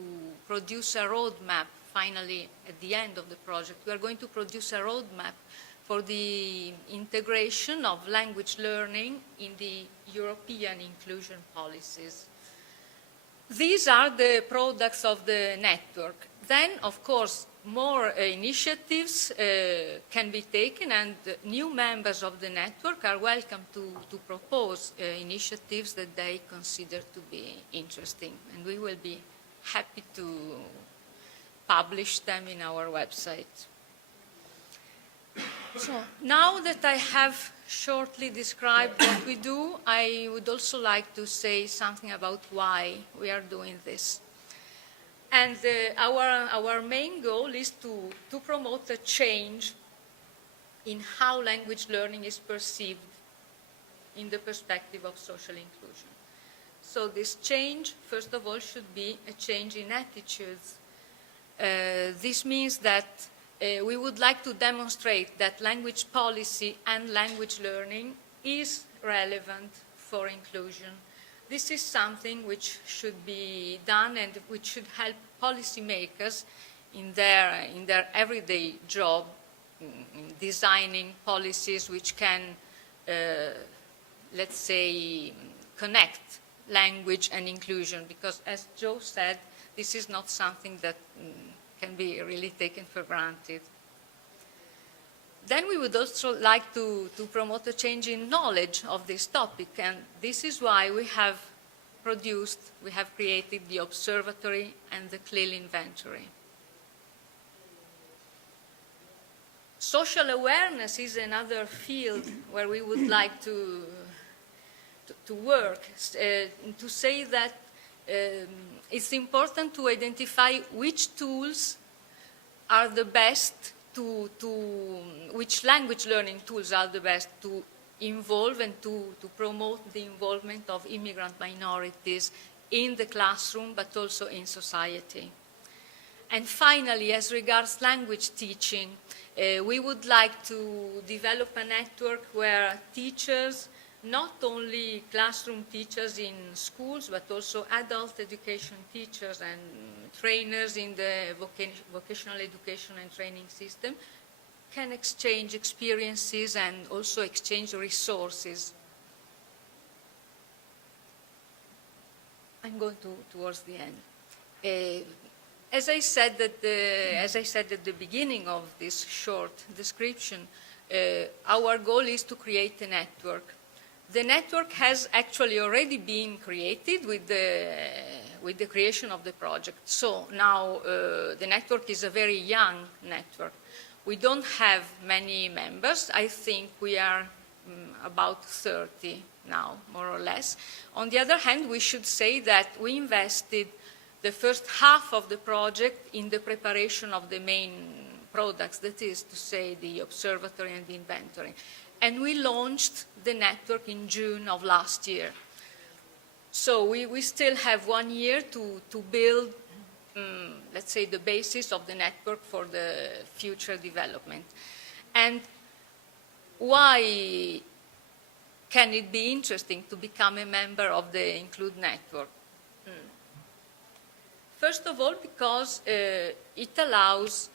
produce a roadmap. Finally, at the end of the project, we are going to produce a roadmap for the integration of language learning in the European inclusion policies. These are the products of the network. Then, of course, more initiatives can be taken, and new members of the network are welcome to propose initiatives that they consider to be interesting, and we will be happy to publish them in our website. So now that I have shortly described what we do, I would also like to say something about why we are doing this. And our main goal is to promote a change in how language learning is perceived in the perspective of social inclusion. So this change, first of all, should be a change in attitudes. This means that we would like to demonstrate that language policy and language learning is relevant for inclusion. This is something which should be done and which should help policymakers in their everyday job, in designing policies which can, let's say, connect language and inclusion, because as Joe said, this is not something that can be really taken for granted. Then we would also like to promote a change in knowledge of this topic, and this is why we have created the observatory and the CLIL inventory. Social awareness is another field where we would like to work, to say that it's important to identify which tools are the best which language learning tools are the best to involve and to promote the involvement of immigrant minorities in the classroom, but also in society. And finally, as regards language teaching, we would like to develop a network where teachers, not only classroom teachers in schools, but also adult education teachers and trainers in the vocational education and training system, can exchange experiences and also exchange resources. I'm going towards the end. As I said at the beginning of this short description, our goal is to create a network. The network has actually already been created with the creation of the project. So now the network is a very young network. We don't have many members. I think we are about 30 now, more or less. On the other hand, we should say that we invested the first half of the project in the preparation of the main products, that is to say the observatory and the inventory. And we launched the network in June of last year. So we still have 1 year to build, let's say, the basis of the network for the future development. And why can it be interesting to become a member of the Include network? First of all, because it allows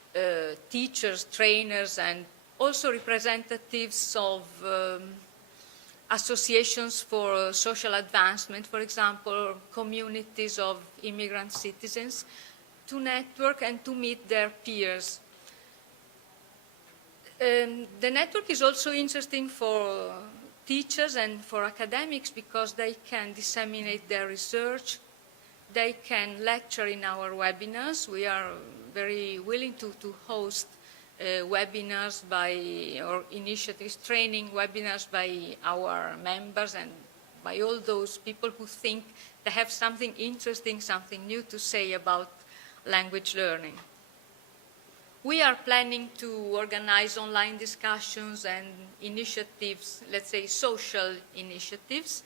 teachers, trainers, and also representatives of associations for social advancement, for example, communities of immigrant citizens, to network and to meet their peers. The network is also interesting for teachers and for academics because they can disseminate their research. They can lecture in our webinars. We are very willing to host webinars or initiatives, training webinars by our members and by all those people who think they have something interesting, something new to say about language learning. We are planning to organize online discussions and initiatives, let's say social initiatives.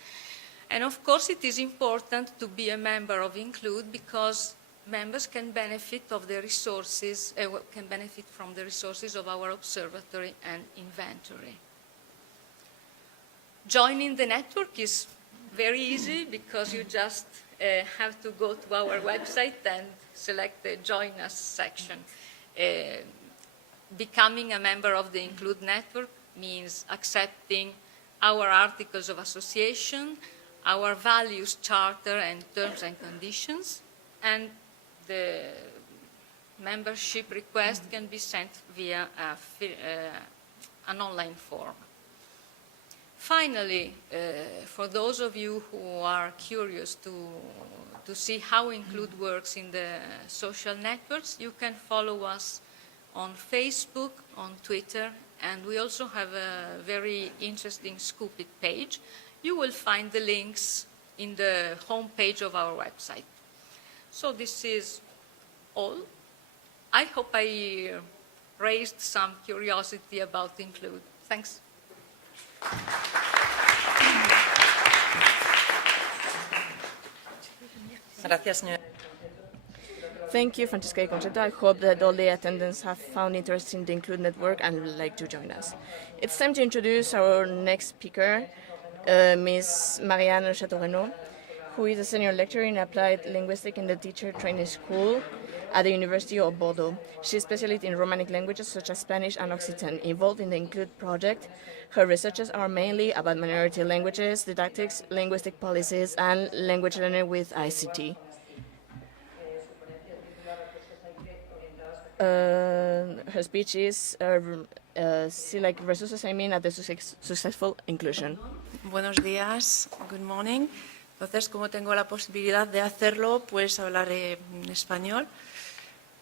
And of course, it is important to be a member of Include because members can benefit of the resources, can benefit from the resources of our observatory and inventory. Joining the network is very easy because you just have to go to our website and select the Join Us section. Becoming a member of the Include network means accepting our articles of association, our values charter and terms and conditions, and the membership request can be sent via an online form. Finally, for those of you who are curious to see how Include works in the social networks, you can follow us on Facebook, on Twitter, and we also have a very interesting Scoop It page. You will find the links in the homepage of our website. So this is all. I hope I raised some curiosity about Include. Thanks. Gracias, señora. Thank you, Francesca Concetta. I hope that all the attendants have found interest in the Include network and would like to join us. It's time to introduce our next speaker, Ms. Marianne Chateau-Renaud. who is a senior lecturer in applied linguistics in the teacher training school at the University of Bordeaux. She is specialist in Romanic languages such as Spanish and Occitan, involved in the Include project. Her researches are mainly about minority languages, didactics, linguistic policies, and language learning with ICT. Her speech is see like resources aiming at the successful inclusion. Buenos días, good morning. Entonces, como tengo la posibilidad de hacerlo, pues hablaré en español.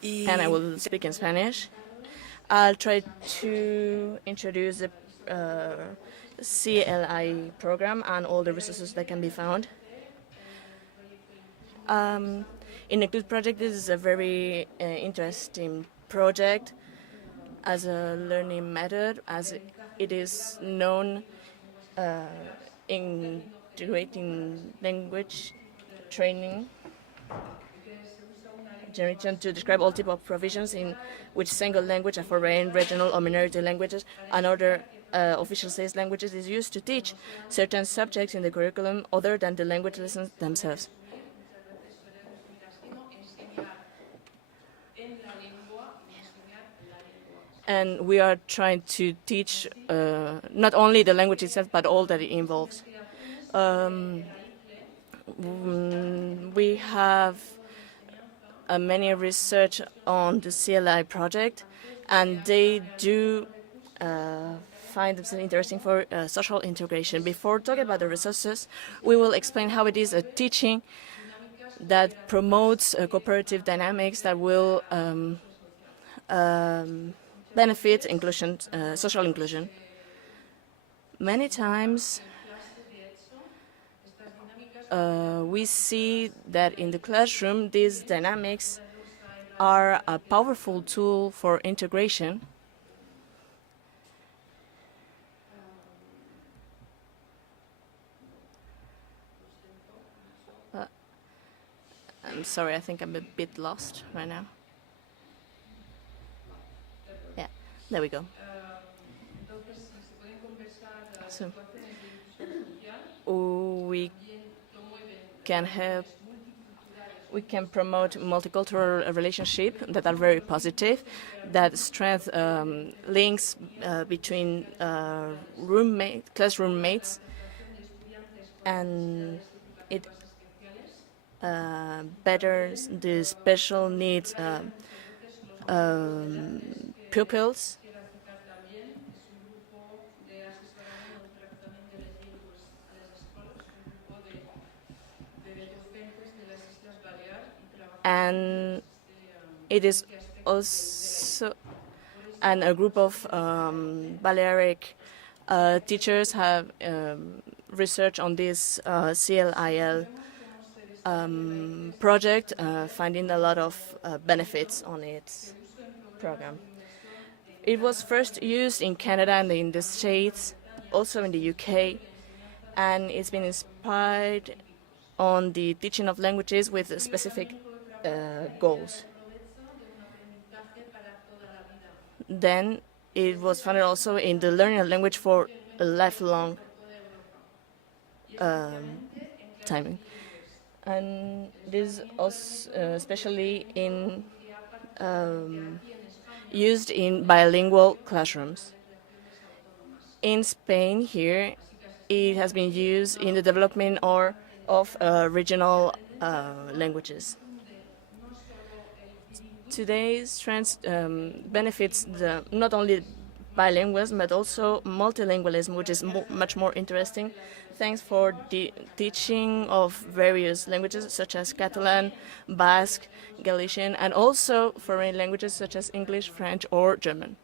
And I will speak in Spanish. I'll try to introduce the CLI program and all the resources that can be found. In the Include project, this is a very interesting project as a learning method, as it is known integrating language training generation to describe all types of provisions in which single language, a foreign, regional, or minority languages, and other official sales languages is used to teach certain subjects in the curriculum other than the language lessons themselves. And we are trying to teach not only the language itself, but all that it involves. We have many research on the CLI project, and they do find themselves interesting for social integration. Before talking about the resources, we will explain how it is a teaching that promotes cooperative dynamics that will benefit inclusion, social inclusion. Many times we see that in the classroom these dynamics are a powerful tool for integration. I'm sorry, I think I'm a bit lost right now. Yeah, there we go. So we can have, we can promote multicultural relationships that are very positive, that strengthen links between classroom mates, and it betters the special needs pupils. And it is also, and a group of Balearic teachers have research on this CLIL project, finding a lot of benefits on its program. It was first used in Canada and in the States, also in the UK, and it's been inspired on the teaching of languages with specific goals. Then it was founded also in the learning of language for a lifelong timing. And this also especially in used in bilingual classrooms. In Spain here, it has been used in the development of regional languages. Today's trends benefits not only bilingualism but also multilingualism, which is much more interesting, thanks for the teaching of various languages such as Catalan, Basque, Galician, and also foreign languages such as English, French, or German.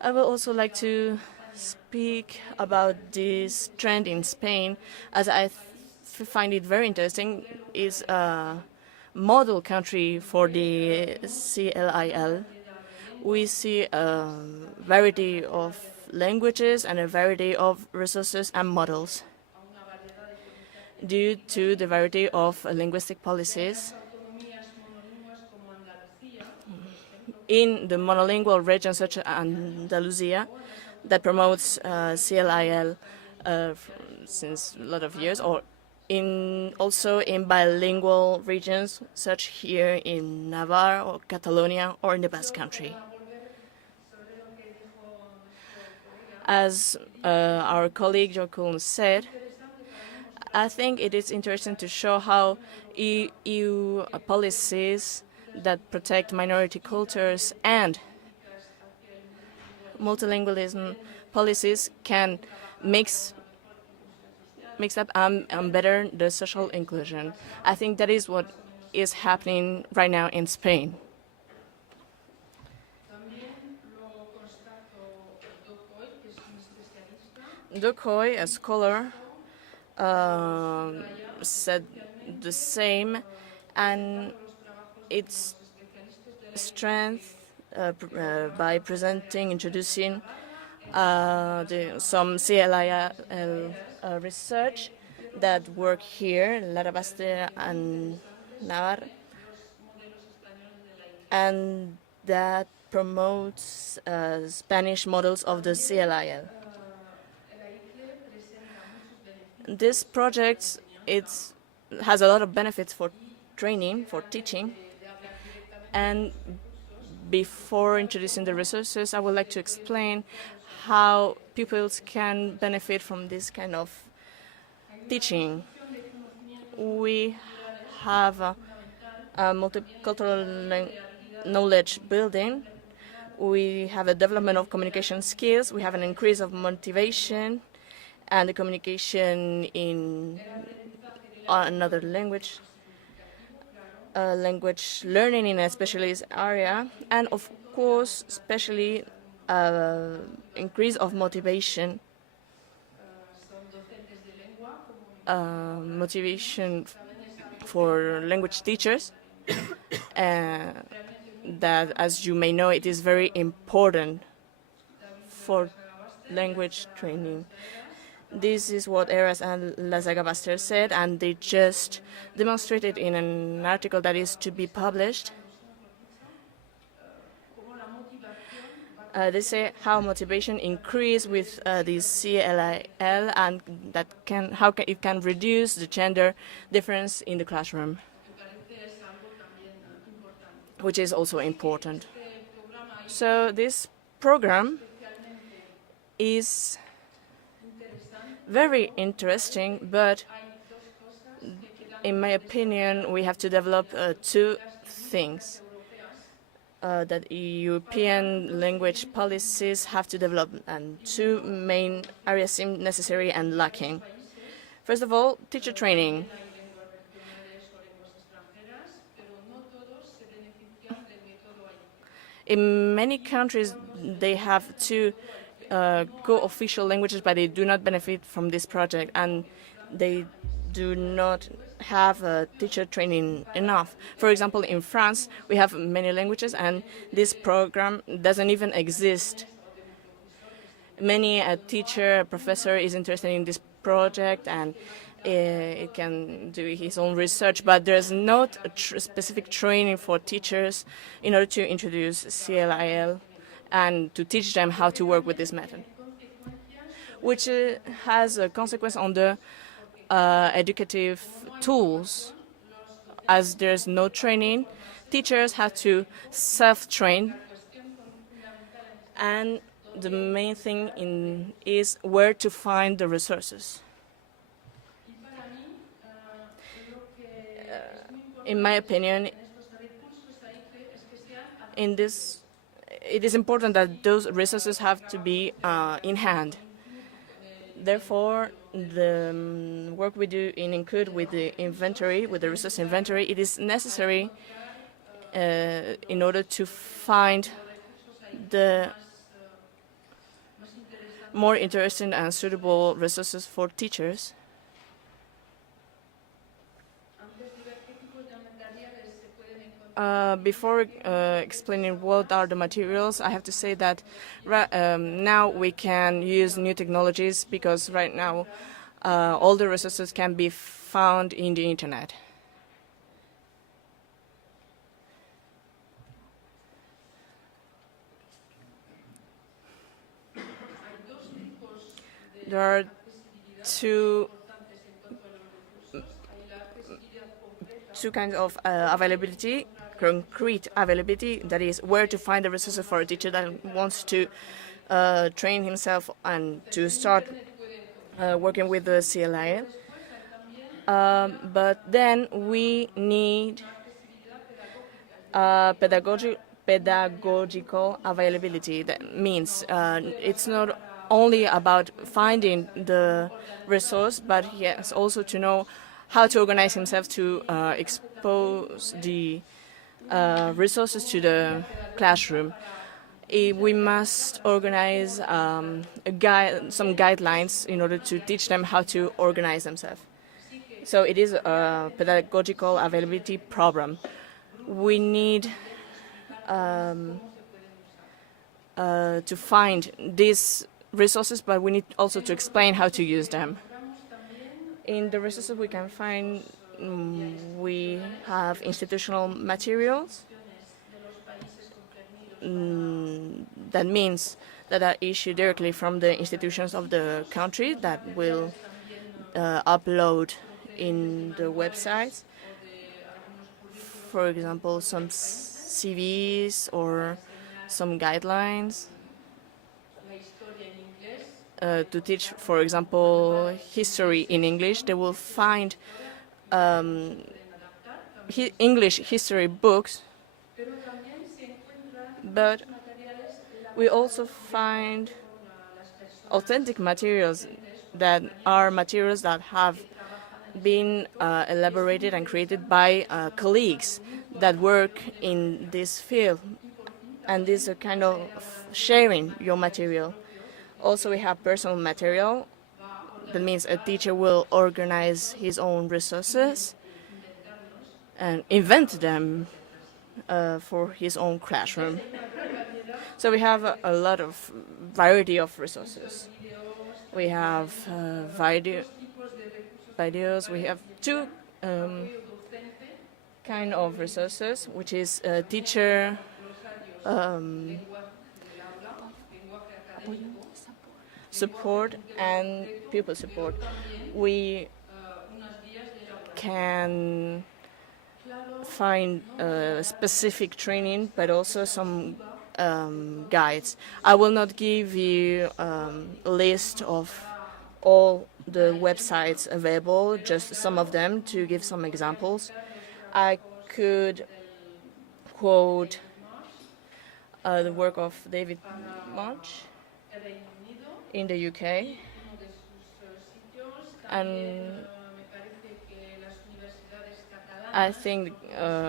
I would also like to speak about this trend in Spain, as I find it very interesting. It's a model country for the CLIL. We see a variety of languages and a variety of resources and models due to the variety of linguistic policies. In the monolingual region such as Andalusia, that promotes CLIL since a lot of years, or also in bilingual regions, such here in Navarre or Catalonia or in the Basque Country. As our colleague Jokun said, I think it is interesting to show how EU policies that protect minority cultures and multilingualism policies can mix up and better the social inclusion. I think that is what is happening right now in Spain. Ducoy, a scholar, said the same, and its strength by introducing some CLIL research that work here, Larabaster and Navarre, and that promotes Spanish models of the CLIL. This project has a lot of benefits for training, for teaching, and before introducing the resources, I would like to explain how pupils can benefit from this kind of teaching. We have a multicultural knowledge building. We have a development of communication skills. We have an increase of motivation and the communication in another language. Language learning in a specialist area, and of course, especially increase of motivation. Motivation for language teachers, that, as you may know, it is very important for language training. This is what Eras and Lazagabaster said, and they just demonstrated in an article that is to be published. They say how motivation increase with this CLIL, and that how it can reduce the gender difference in the classroom, which is also important. So this program is very interesting, but in my opinion, we have to develop two things that European language policies have to develop, and two main areas seem necessary and lacking. First of all, teacher training. In many countries, they have two co-official languages, but they do not benefit from this project, and they do not have teacher training enough. For example, in France, we have many languages, and this program doesn't even exist. Many a professor is interested in this project, and it can do his own research, but there's not a specific training for teachers in order to introduce CLIL and to teach them how to work with this method, which has a consequence on the educative tools. As there's no training, teachers have to self-train, and the main thing is where to find the resources. In my opinion, it is important that those resources have to be in hand. Therefore, the work we do in Include with the inventory, with the resource inventory, it is necessary in order to find the more interesting and suitable resources for teachers. Before explaining what are the materials, I have to say that now we can use new technologies, because right now all the resources can be found in the internet. There are two kinds of availability: concrete availability, that is where to find the resources for a teacher that wants to train himself and to start working with the CLI. But then we need pedagogical availability. That means it's not only about finding the resource, but he has also to know how to organize himself to expose the resources to the classroom. We must organize some guidelines in order to teach them how to organize themselves. So it is a pedagogical availability problem. We need to find these resources, but we need also to explain how to use them. In the resources we can find, we have institutional materials. That means that are issued directly from the institutions of the country that will upload in the websites. For example, some CVs or some guidelines to teach, for example, history in English. They will find English history books, but we also find authentic materials that are materials that have been elaborated and created by colleagues that work in this field, and this is a kind of sharing your material. Also, we have personal material. That means a teacher will organize his own resources and invent them for his own classroom. So we have a lot of variety of resources. We have videos. We have two kind of resources, which is teacher support and pupil support. We can find specific training, but also some guides. I will not give you a list of all the websites available, just some of them to give some examples. I could quote the work of David March in the UK, and I think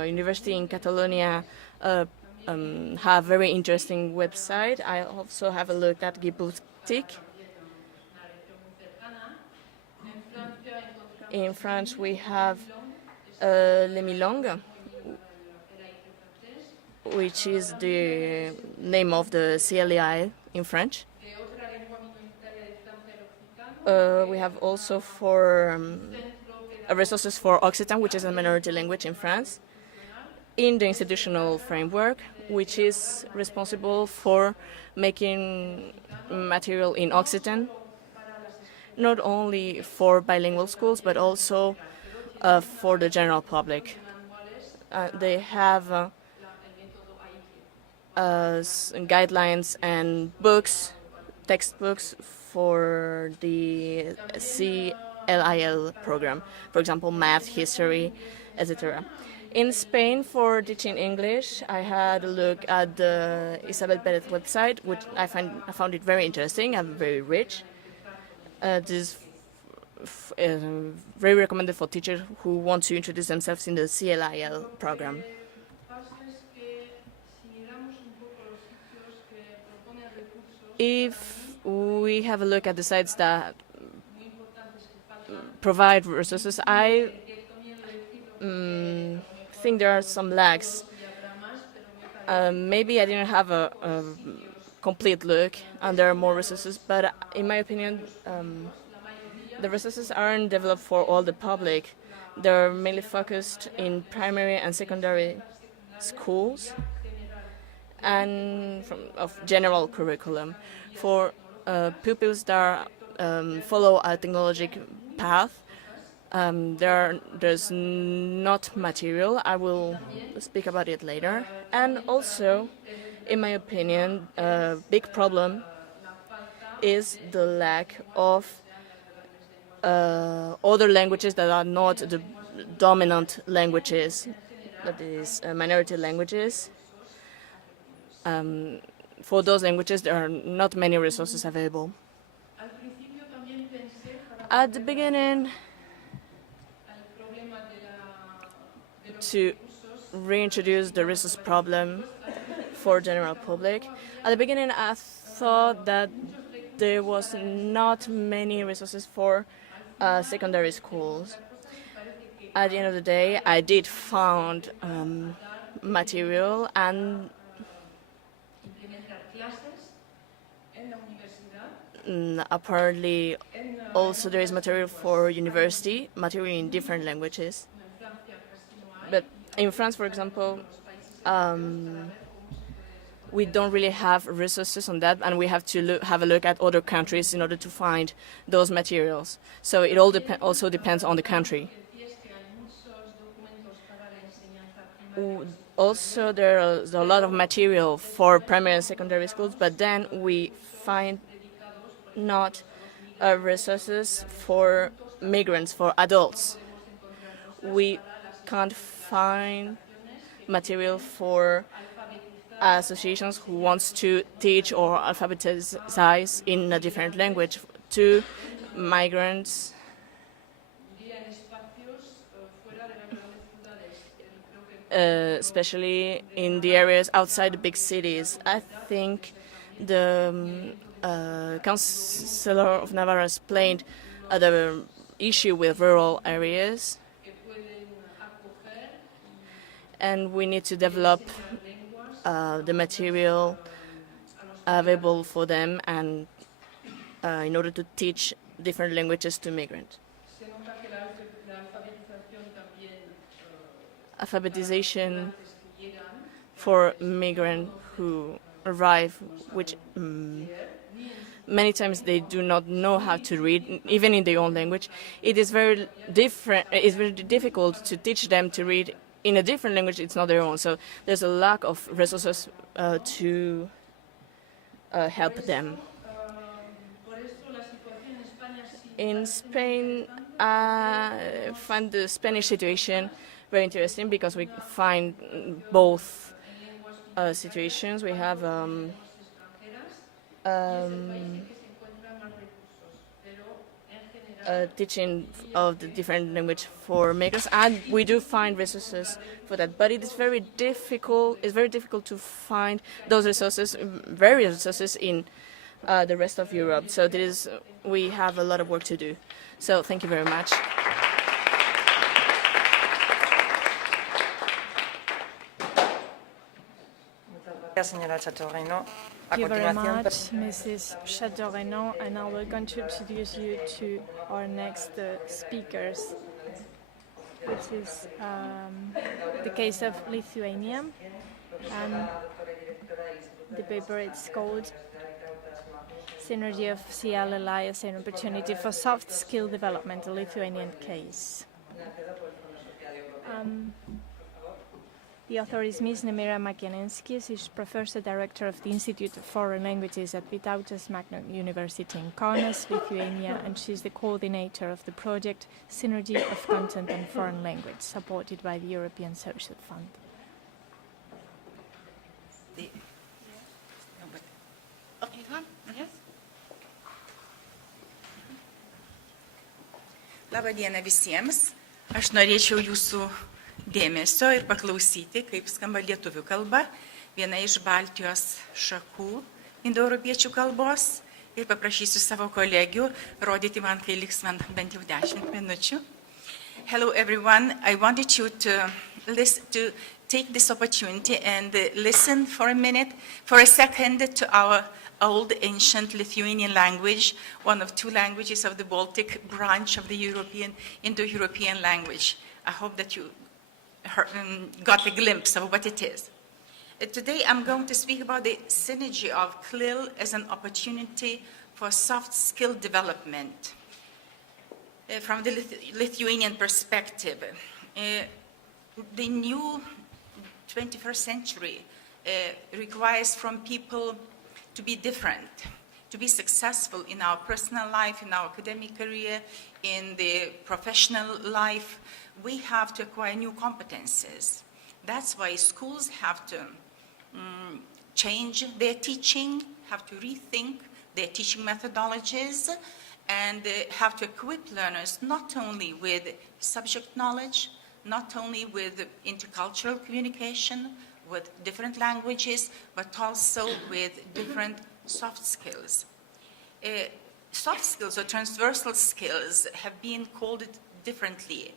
university in Catalonia have very interesting website. I also have a look at Giboutique. In France, we have Les Milangues, which is the name of the CLI in French. We have also for resources for Occitan, which is a minority language in France, in the institutional framework, which is responsible for making material in Occitan, not only for bilingual schools, but also for the general public. They have guidelines and books, textbooks for the CLIL program, for example, math, history, etc. In Spain, for teaching English, I had a look at the Isabel Perez website, which I found it very interesting and very rich. This is very recommended for teachers who want to introduce themselves in the CLIL program. If we have a look at the sites that provide resources, I think there are some lags. Maybe I didn't have a complete look, and there are more resources, but in my opinion, the resources aren't developed for all the public. They're mainly focused in primary and secondary schools and of general curriculum. For pupils that are follow a technological path. There's not material. I will speak about it later. And also, in my opinion, a big problem is the lack of other languages that are not the dominant languages, that is, minority languages. For those languages, there are not many resources available. At the beginning, to reintroduce the resource problem for general public, at the beginning I thought that there was not many resources for secondary schools. At the end of the day, I did found material, and apparently also there is material for university, material in different languages. But in France, for example, we don't really have resources on that, and we have to have a look at other countries in order to find those materials. So it all also depends on the country. Also, there's a lot of material for primary and secondary schools, but then we find not resources for migrants, for adults. We can't find material for associations who wants to teach or alphabetize in a different language to migrants. Especially in the areas outside the big cities. I think the Councillor of Navarra explained the issue with rural areas, and we need to develop the material available for them, and in order to teach different languages to migrants. Alphabetization for migrants who arrive, which many times they do not know how to read, even in their own language. It is very different. It's very difficult to teach them to read in a different language. It's not their own. So there's a lack of resources to help them. In Spain, I find the Spanish situation very interesting because we find both situations. We have teaching of the different language for migrants, and we do find resources for that. But it is very difficult. It's very difficult to find those resources, various resources in the rest of Europe. So we have a lot of work to do. So thank you very much. Thank you very much, Mrs. Chateau-Renaud, and now we're going to introduce you to our next speakers, which is the case of Lithuania, and the paper it's called Synergy of CLLI as an Opportunity for Soft Skill Development, a Lithuanian Case. The author is Ms. Nemira Makianensky. She's Professor Director of the Institute of Foreign Languages at Vytautas Magna University in Kaunas, Lithuania, and she's the coordinator of the project Synergy of Content and Foreign Language, supported by the European Social Fund. Labą dieną visiems. Aš norėčiau jūsų dėmesio ir paklausyti, kaip skamba lietuvių kalba, viena iš Baltijos šakų indoeuropiečių kalbos, ir paprašysiu savo kolegių rodyti man, kai liks man bent jau 10 minučių. Hello everyone, I wanted you to take this opportunity and listen for a second to our old ancient Lithuanian language, one of two languages of the Baltic branch of the Indo-European language. I hope that you got a glimpse of what it is. Today I'm going to speak about the synergy of CLIL as an opportunity for soft skill development. From the Lithuanian perspective, the new 21st century requires from people to be different, to be successful in our personal life, in our academic career, in the professional life. We have to acquire new competences. That's why schools have to change their teaching, have to rethink their teaching methodologies, and have to equip learners not only with subject knowledge, not only with intercultural communication, with different languages, but also with different soft skills. Soft skills or transversal skills have been called differently,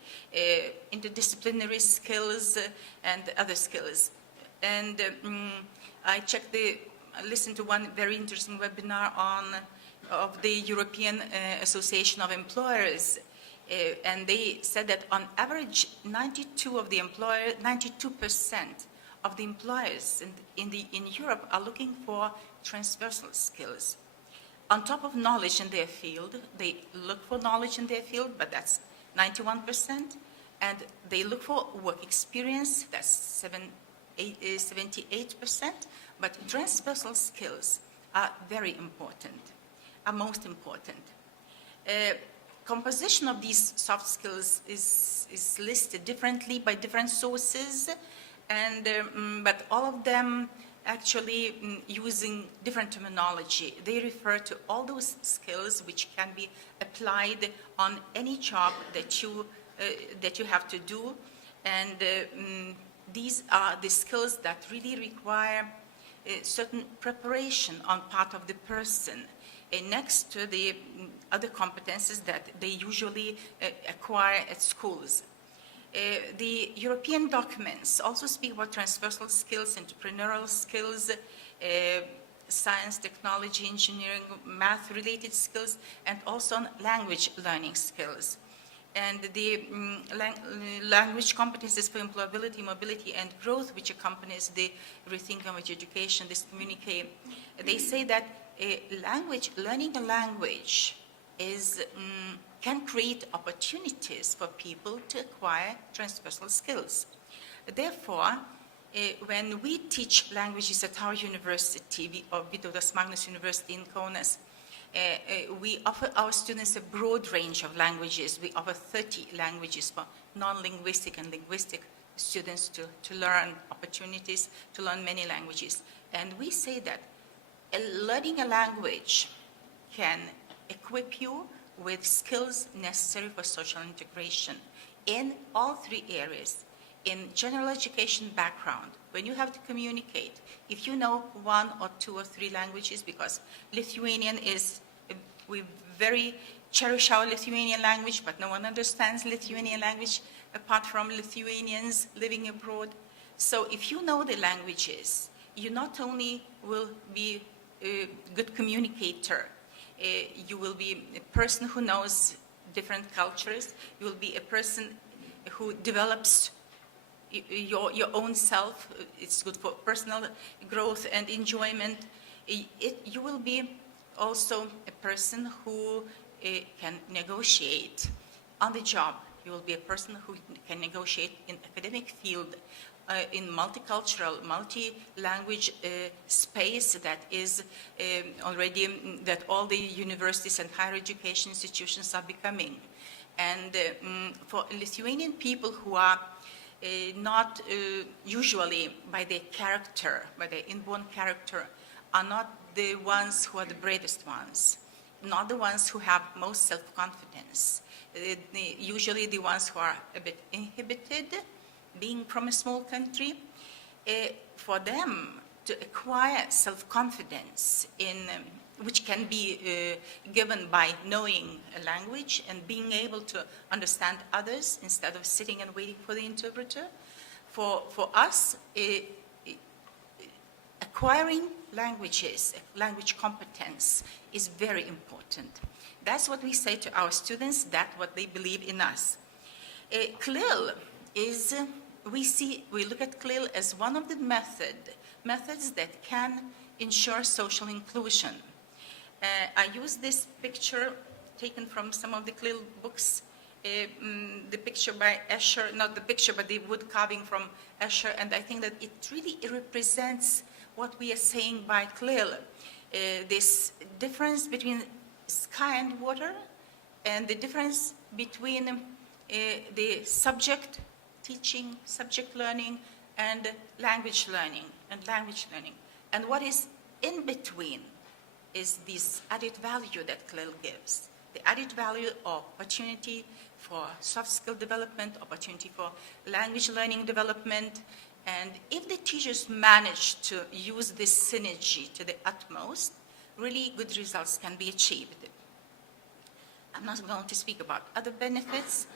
interdisciplinary skills and other skills. And I listened to one very interesting webinar of the European Association of Employers, and they said that on average 92% of the employers in Europe are looking for transversal skills. On top of knowledge in their field, they look for knowledge in their field, but that's 91%, and they look for work experience, that's 78%, but transversal skills are very important, are most important. Composition of these soft skills is listed differently by different sources, and but all of them actually using different terminology. They refer to all those skills which can be applied on any job that you have to do, and these are the skills that really require a certain preparation on part of the person, next to the other competences that they usually acquire at schools. The European documents also speak about transversal skills, entrepreneurial skills, science, technology, engineering, math-related skills, and also on language learning skills. And the language competences for employability, mobility, and growth, which accompanies the Rethinking of Education, this communique, they say that learning a language can create opportunities for people to acquire transversal skills. Therefore, when we teach languages at our university, or Vytautas Magnus University in Kaunas, we offer our students a broad range of languages. We offer 30 languages for non-linguistic and linguistic students to learn, opportunities to learn many languages. And we say that learning a language can equip you with skills necessary for social integration in all three areas. In general education background, when you have to communicate, if you know one or two or three languages, because Lithuanian we very cherish our Lithuanian language, but no one understands Lithuanian language apart from Lithuanians living abroad. So if you know the languages, you not only will be a good communicator, you will be a person who knows different cultures, you will be a person who develops your own self. It's good for personal growth and enjoyment. You will be also a person who can negotiate on the job. You will be a person who can negotiate in academic field, in multicultural, multi-language space that is already, that all the universities and higher education institutions are becoming. And for Lithuanian people who are not usually by their character, by their inborn character, are not the ones who are the bravest ones, not the ones who have most self-confidence. Usually the ones who are a bit inhibited, being from a small country. For them to acquire self-confidence, which can be given by knowing a language and being able to understand others instead of sitting and waiting for the interpreter. For us, acquiring languages, language competence is very important. That's what we say to our students, that's what they believe in us. CLIL is, we look at CLIL as one of the methods that can ensure social inclusion. I use this picture taken from some of the CLIL books, the picture by Escher, not the picture, but the wood carving from Escher, and I think that it really represents what we are saying by CLIL, this difference between sky and water, and the difference between the subject teaching, subject learning, and language learning, And what is in between is this added value that CLIL gives. The added value of opportunity for soft skill development, opportunity for language learning development, and if the teachers manage to use this synergy to the utmost, really good results can be achieved. I'm not going to speak about other benefits.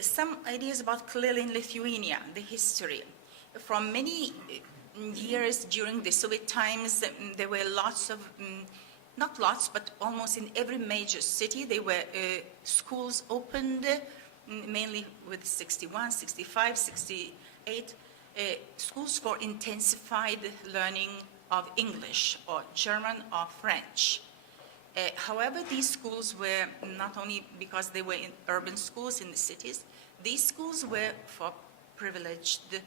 Some ideas about CLIL in Lithuania, the history. From many years during the Soviet times, there were lots of, not lots, but almost in every major city, there were schools opened, mainly with 61, 65, 68, schools for intensified learning of English or German or French. However, these schools were not only because they were in urban schools in the cities, these schools were for privileged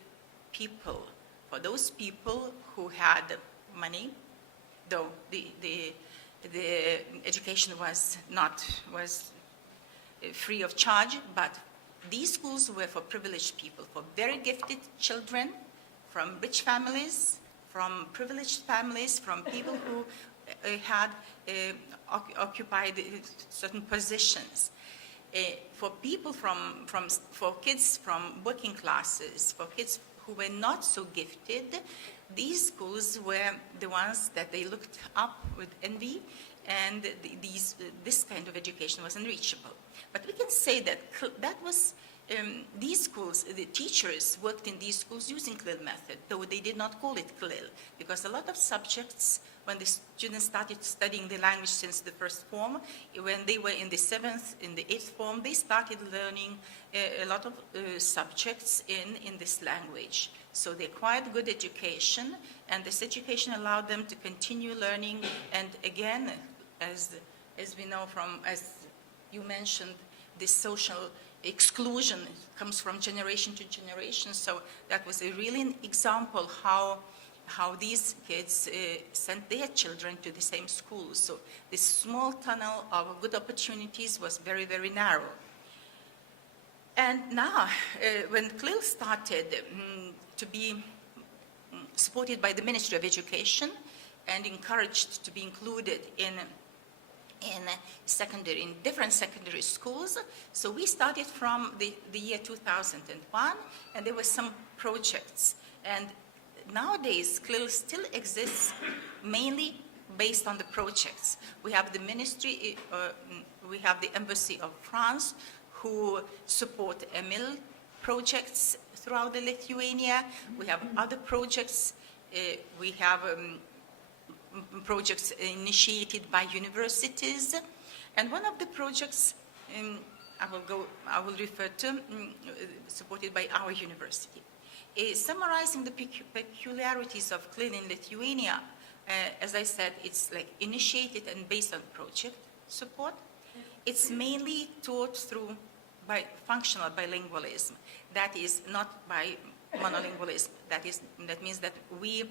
people, for those people who had money, though the education was free of charge, but these schools were for privileged people, for very gifted children, from rich families, from privileged families, from people who had occupied certain positions. For people for kids from working classes, for kids who were not so gifted, these schools were the ones that they looked up with envy, and this kind of education was unreachable. But we can say that these schools, the teachers worked in these schools using CLIL method, though they did not call it CLIL, because a lot of subjects, when the students started studying the language since the first form, when they were in the 7th, in the 8th form, they started learning a lot of subjects in this language. So they acquired good education, and this education allowed them to continue learning. And again, as we know from, as you mentioned, this social exclusion comes from generation to generation. So that was a really example how these kids sent their children to the same school. So this small tunnel of good opportunities was very, very narrow. And now, when CLIL started to be supported by the Ministry of Education and encouraged to be included in different secondary schools. So we started from the year 2001, and there were some projects. And nowadays, CLIL still exists mainly based on the projects. We have the ministry, we have the Embassy of France, who support EMIL projects throughout the Lithuania. We have other projects. We have projects initiated by universities, and one of the projects I will refer to, supported by our university, is summarizing the peculiarities of CLIL in Lithuania. As I said, it's like initiated and based on project support. It's mainly taught through by functional bilingualism. That is not by monolingualism. That means that we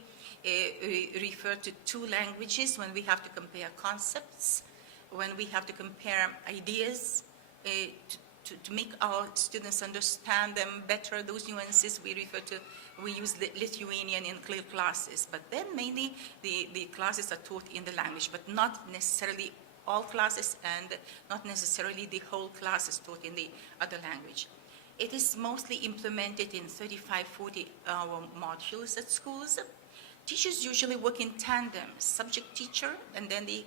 refer to two languages when we have to compare concepts, when we have to compare ideas, to make our students understand them better, those nuances we use the Lithuanian in CLIL classes. But then mainly the classes are taught in the language, but not necessarily all classes, and not necessarily the whole class is taught in the other language. It is mostly implemented in 35, 40-hour modules at schools. Teachers usually work in tandem, subject teacher and then the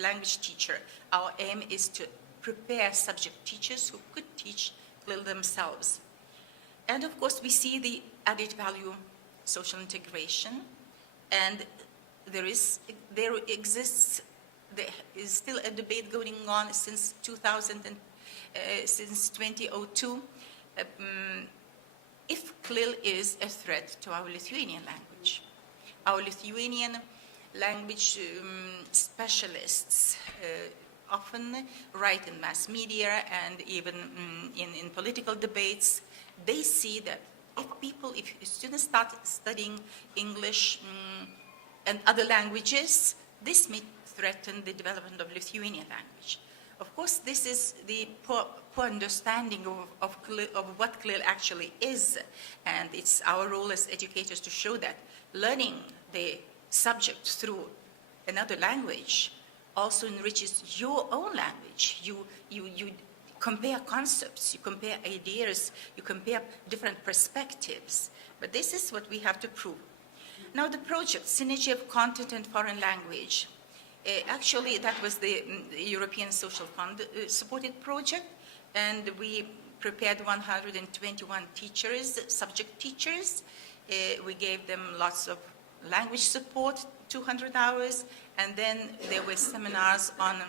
language teacher. Our aim is to prepare subject teachers who could teach CLIL themselves. And of course, we see the added value, social integration, and there is still a debate going on since 2002, if CLIL is a threat to our Lithuanian language. Our Lithuanian language specialists often write in mass media and even in political debates. They see that if students start studying English and other languages, this may threaten the development of Lithuanian language. Of course, this is the poor understanding of what CLIL actually is, and it's our role as educators to show that learning the subject through another language also enriches your own language. You compare concepts, you compare ideas, you compare different perspectives. But this is what we have to prove. Now the project, Synergy of Content and Foreign Language, actually that was the European Social Fund supported project, and we prepared 121 teachers, subject teachers. We gave them lots of language support, 200 hours, and then there were seminars on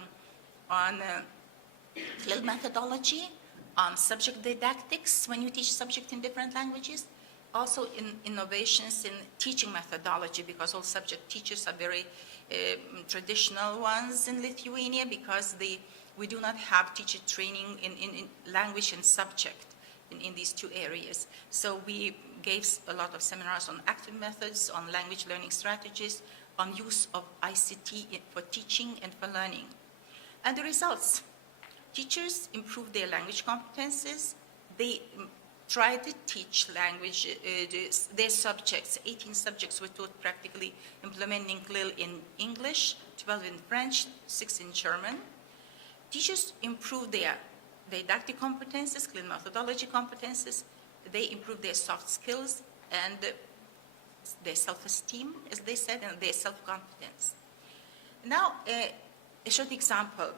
CLIL methodology, on subject didactics when you teach subject in different languages, also in innovations in teaching methodology, because all subject teachers are very traditional ones in Lithuania, because we do not have teacher training in language and subject in these two areas. So we gave a lot of seminars on active methods, on language learning strategies, on use of ICT for teaching and for learning. And the results, teachers improved their language competences. They tried to teach language, their subjects. 18 subjects were taught practically implementing CLIL in English, 12 in French, 6 in German. Teachers improved their didactic competences, CLIL methodology competences. They improved their soft skills and their self-esteem, as they said, and their self-confidence. Now, a short example.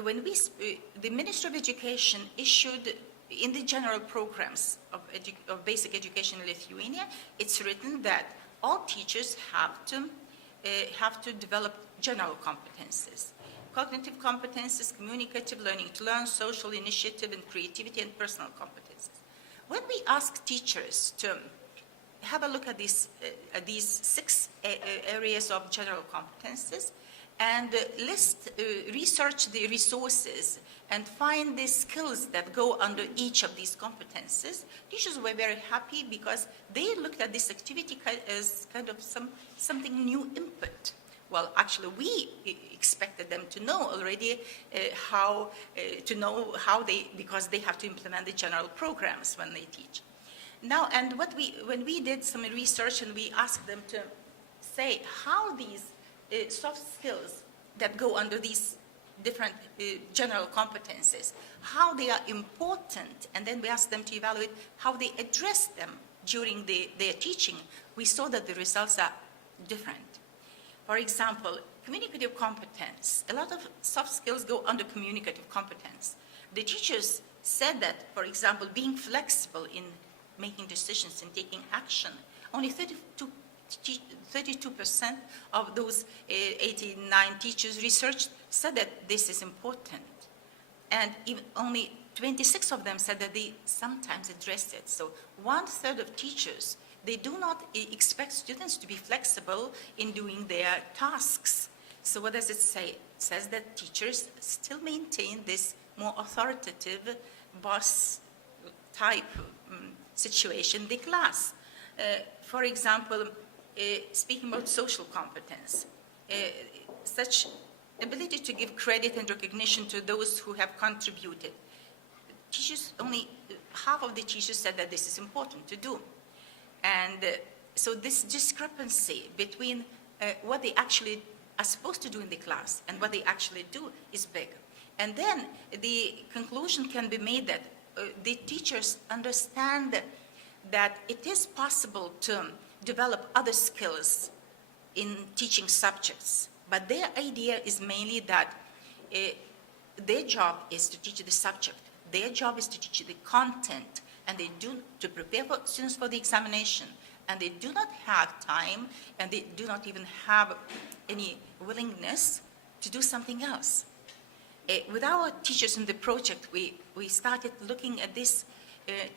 When the Ministry of Education issued in the general programs of basic education in Lithuania, it's written that all teachers have to develop general competences. Cognitive competences, communicative, learning to learn, social initiative, and creativity, and personal competences. When we ask teachers to have a look at these 6 areas of general competences and research the resources and find the skills that go under each of these competences, teachers were very happy because they looked at this activity as kind of something new input. Well, actually, we expected them to know already because they have to implement the general programs when they teach. Now, and when we did some research and we asked them to say how these soft skills that go under these different general competences, how they are important, and then we asked them to evaluate how they address them during their teaching, we saw that the results are different. For example, communicative competence. A lot of soft skills go under communicative competence. The teachers said that, for example, being flexible in making decisions and taking action, only 32% of those 89 teachers researched said that this is important. And even only 26 of them said that they sometimes address it. So 1/3 of teachers, they do not expect students to be flexible in doing their tasks. So what does it say? It says that teachers still maintain this more authoritative boss type situation in the class. For example, speaking about social competence, such ability to give credit and recognition to those who have contributed. Teachers, only half of the teachers said that this is important to do. And so this discrepancy between what they actually are supposed to do in the class and what they actually do is big. And then the conclusion can be made that the teachers understand that it is possible to develop other skills in teaching subjects. But their idea is mainly that their job is to teach the subject. Their job is to teach the content, and they do to prepare students for the examination. And they do not have time, and they do not even have any willingness to do something else. With our teachers in the project, we started looking at this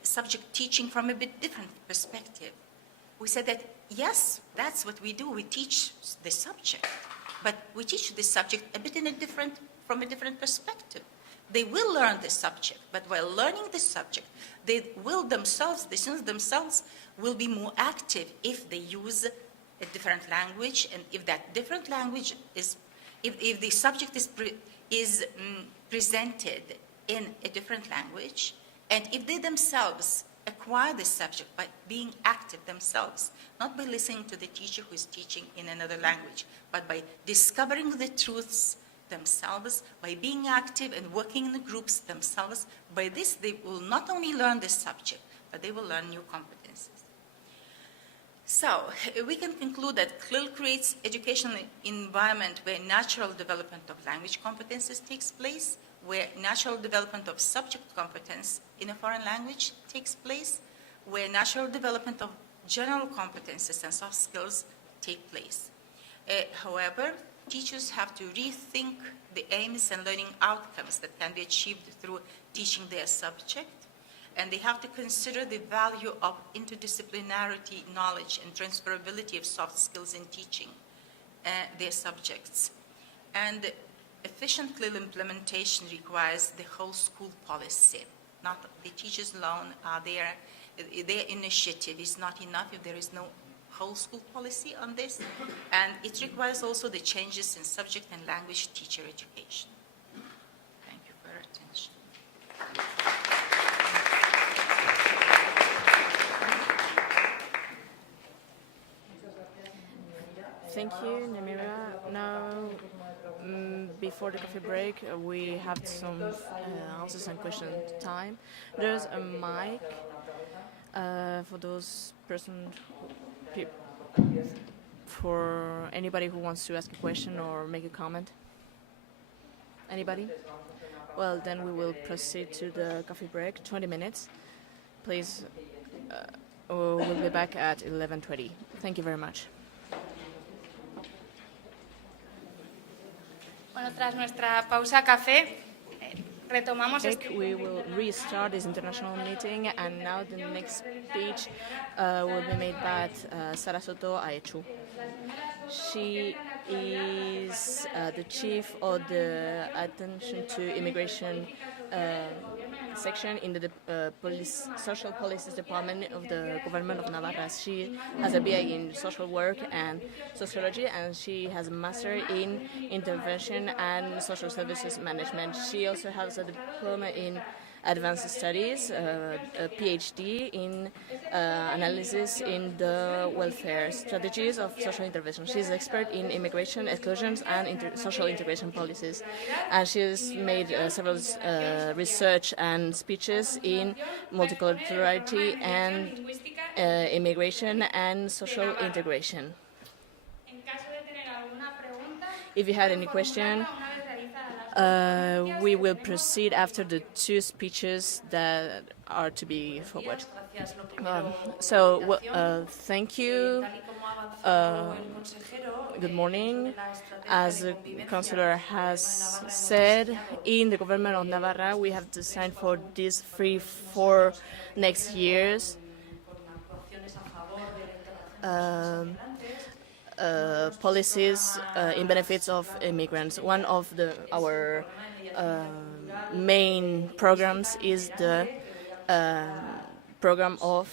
subject teaching from a bit different perspective. We said that yes, that's what we do. We teach the subject, but we teach the subject a bit from a different perspective. They will learn the subject, but while learning the subject, the students themselves will be more active if they use a different language, and if that different language is, if the subject is presented in a different language, and if they themselves acquire the subject by being active themselves, not by listening to the teacher who is teaching in another language, but by discovering the truths themselves, by being active and working in the groups themselves. By this, they will not only learn the subject, but they will learn new competencies. So, we can conclude that CLIL creates educational environment where natural development of language competences takes place, where natural development of subject competence in a foreign language takes place, where natural development of general competences and soft skills take place. However, teachers have to rethink the aims and learning outcomes that can be achieved through teaching their subject, and they have to consider the value of interdisciplinarity knowledge and transferability of soft skills in teaching their subjects. And efficient CLIL implementation requires the whole school policy. Not the teachers alone are there. Their initiative is not enough if there is no whole school policy on this. And it requires also the changes in subject and language teacher education. Thank you for your attention. Thank you, Nemira. Now, before the coffee break, we have some answers and question time. There's a mic for those for anybody who wants to ask a question or make a comment. Anybody? Well, then we will proceed to the coffee break, 20 minutes. Please, we'll be back at 11:20. Thank you very much. Bueno, tras nuestra pausa café, retomamos. We will restart this international meeting, and now the next speech will be made by Sara Soto Aechu. She is the chief of the attention to immigration section in the social policies department of the government of Navarra. She has a BA in social work and sociology, and she has a master in intervention and social services management. She also has a diploma in advanced studies, a PhD in analysis in the welfare strategies of social intervention. She's an expert in immigration, exclusions, and social integration policies. And she's made several research and speeches in multiculturality and immigration and social integration. If you had any question, we will proceed after the two speeches that are to be forward. Thank you. Good morning. As the councillor has said, in the government of Navarra, we have designed for these 3-4 next years policies in benefits of immigrants. One of our main programs is the program of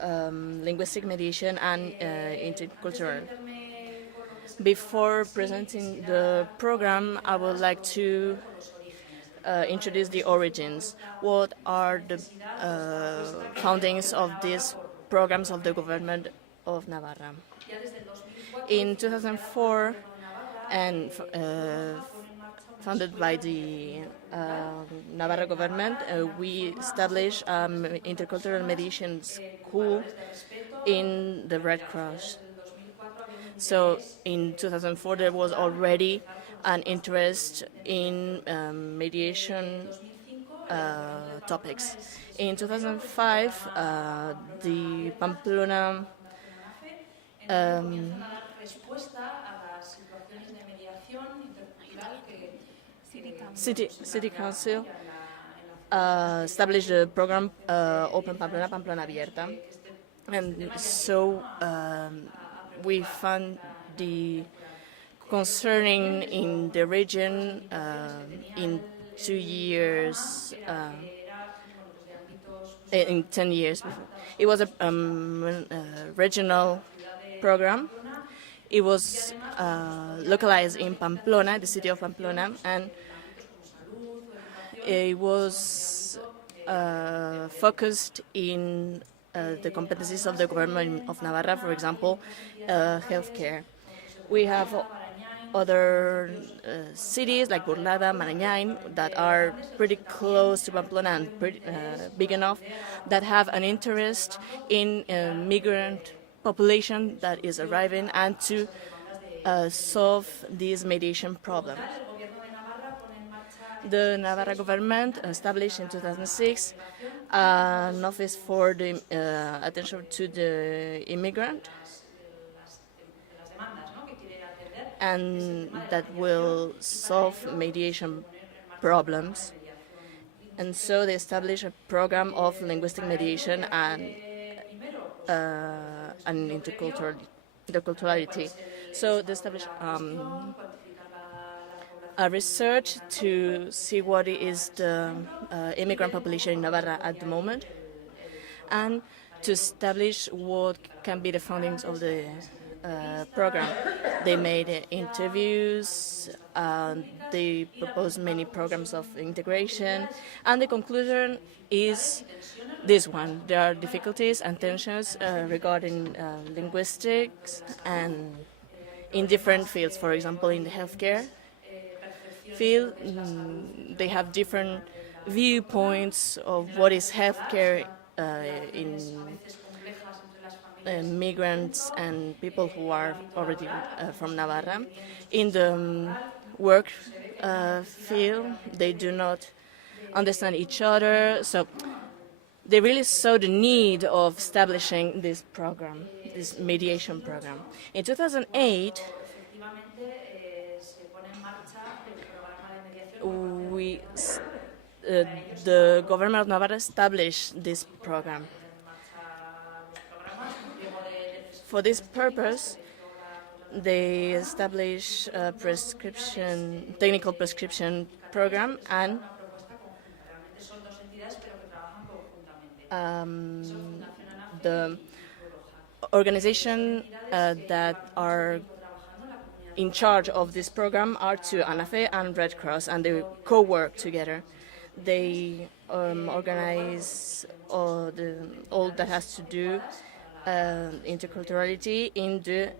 linguistic mediation and intercultural. Before presenting the program, I would like to introduce the origins. What are the foundings of these programs of the government of Navarra? In 2004, and founded by the Navarra government, we established intercultural mediation school in the Red Cross. So in 2004, there was already an interest in mediation topics. In 2005, the Pamplona City Council established the program Open Pamplona, Pamplona Abierta. And so we found the concerning in the region in 2 years, in 10 years before. It was a regional program. It was localized in Pamplona, the city of Pamplona, and it was focused in the competencies of the government of Navarra, for example, healthcare. We have other cities like Burlada, Marañón, that are pretty close to Pamplona and pretty, big enough, that have an interest in migrant population that is arriving and to solve this mediation problem. The Navarra government established in 2006 an office for the attention to the immigrant, and that will solve mediation problems. And so they established a program of linguistic mediation and interculturality. So they established a research to see what is the immigrant population in Navarra at the moment, and to establish what can be the findings of the program. They made interviews, they proposed many programs of integration, and the conclusion is this one. There are difficulties and tensions regarding linguistics and in different fields. For example, in the healthcare field, they have different viewpoints of what is healthcare in migrants and people who are already from Navarra. In the work field, they do not understand each other, so they really saw the need of establishing this program, this mediation program. In 2008, the government of Navarra established this program. For this purpose, they established a technical prescription program, and the organization that are in charge of this program are two, ANAFE and Red Cross, and they co-work together. They organize all that has to do interculturality in the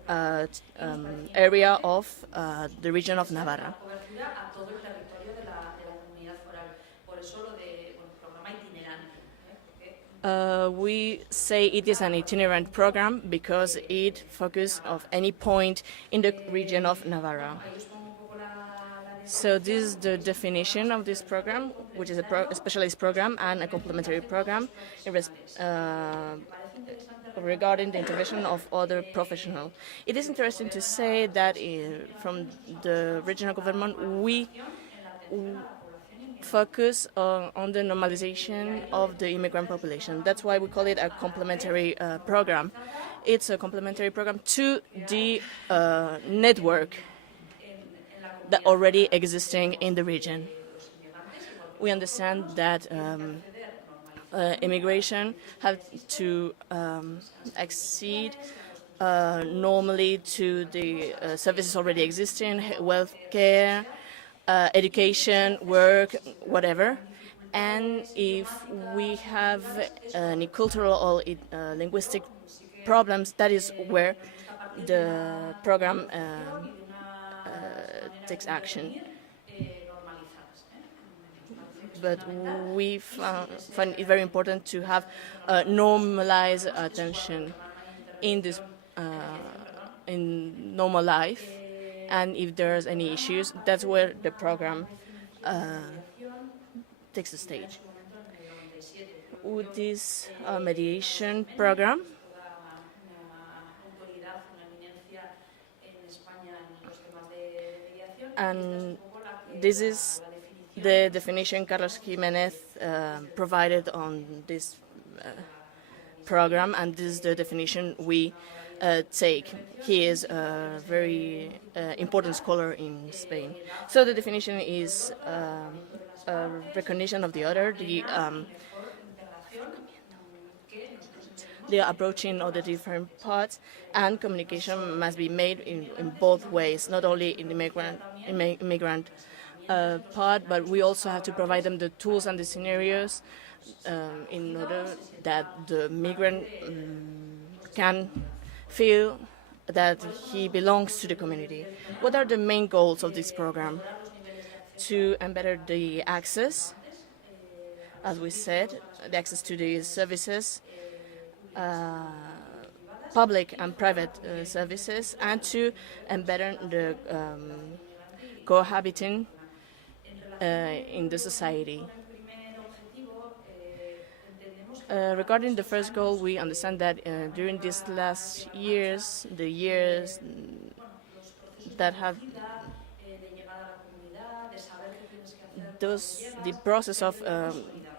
area of the region of Navarra. We say it is an itinerant program because it focuses on any point in the region of Navarra. So this is the definition of this program, which is a specialist program and a complementary program regarding the intervention of other professionals. It is interesting to say that from the regional government, we focus on the normalization of the immigrant population. That's why we call it a complementary program. It's a complementary program to the network that already existing in the region. We understand that immigration have to accede normally to the services already existing, health care, education, work, whatever. And if we have any cultural or linguistic problems, that is where the program takes action. But we find it very important to have normalized attention in this in normal life, and if there's any issues, that's where the program takes the stage. With this mediation program, and this is the definition Carlos Jimenez provided on this program, and this is the definition we take. He is a very important scholar in Spain. So the definition is a recognition of the other, the approaching of the different parts, and communication must be made in both ways, not only in the immigrant part, but we also have to provide them the tools and the scenarios in order that the migrant can feel that he belongs to the community. What are the main goals of this program? To embed the access, as we said, the access to the services, public and private services, and to embed the cohabiting in the society. Regarding the first goal, we understand that during these last years, the years that have the process of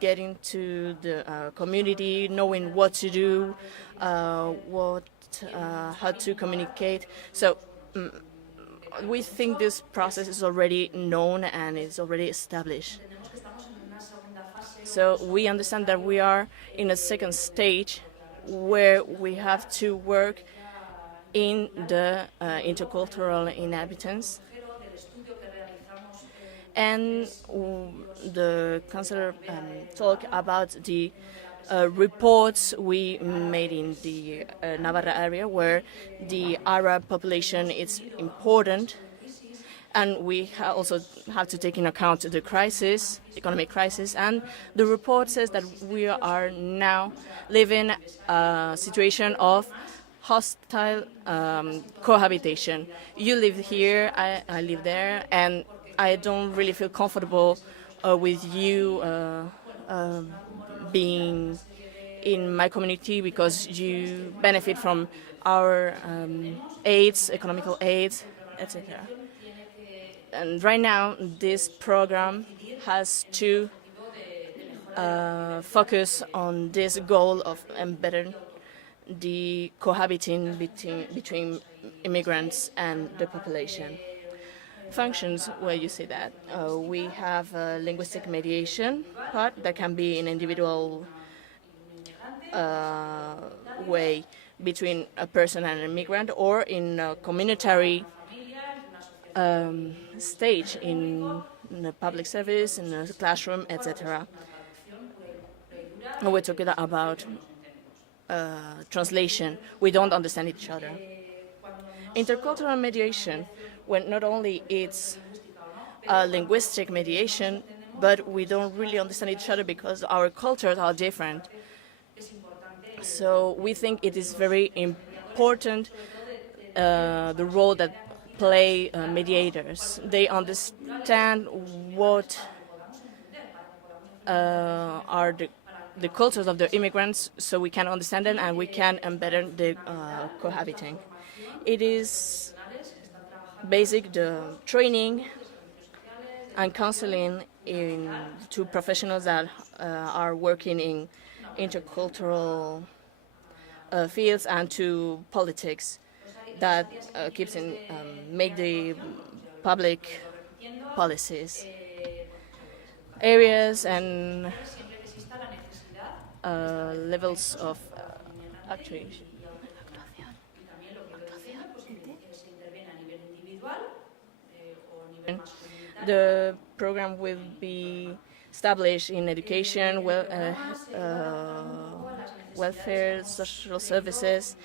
getting to the community, knowing what to do, how to communicate. So we think this process is already known and it's already established. So we understand that we are in a second stage where we have to work in the intercultural inhabitants. And the councillor talked about the reports we made in the Navarra area, where the Arab population is important, and we also have to take into account the crisis, economic crisis. And the report says that we are now living a situation of hostile cohabitation. You live here, I live there, and I don't really feel comfortable with you being in my community because you benefit from our aids, economical aids, etc. And right now, this program has to focus on this goal of embedding the cohabiting between immigrants and the population. Functions where you see that. We have a linguistic mediation part that can be an individual way between a person and an immigrant, or in a communitary stage in the public service, in the classroom, etc. We're talking about translation. We don't understand each other. Intercultural mediation, when not only it's linguistic mediation, but we don't really understand each other because our cultures are different. So we think it is very important the role that play mediators. They understand what are the cultures of the immigrants, so we can understand them and we can embed the cohabiting. It is basic the training and counseling to professionals that are working in intercultural fields, and to politics that keeps in make the public policies, areas and levels of actuation. The program will be established in education, welfare, social services,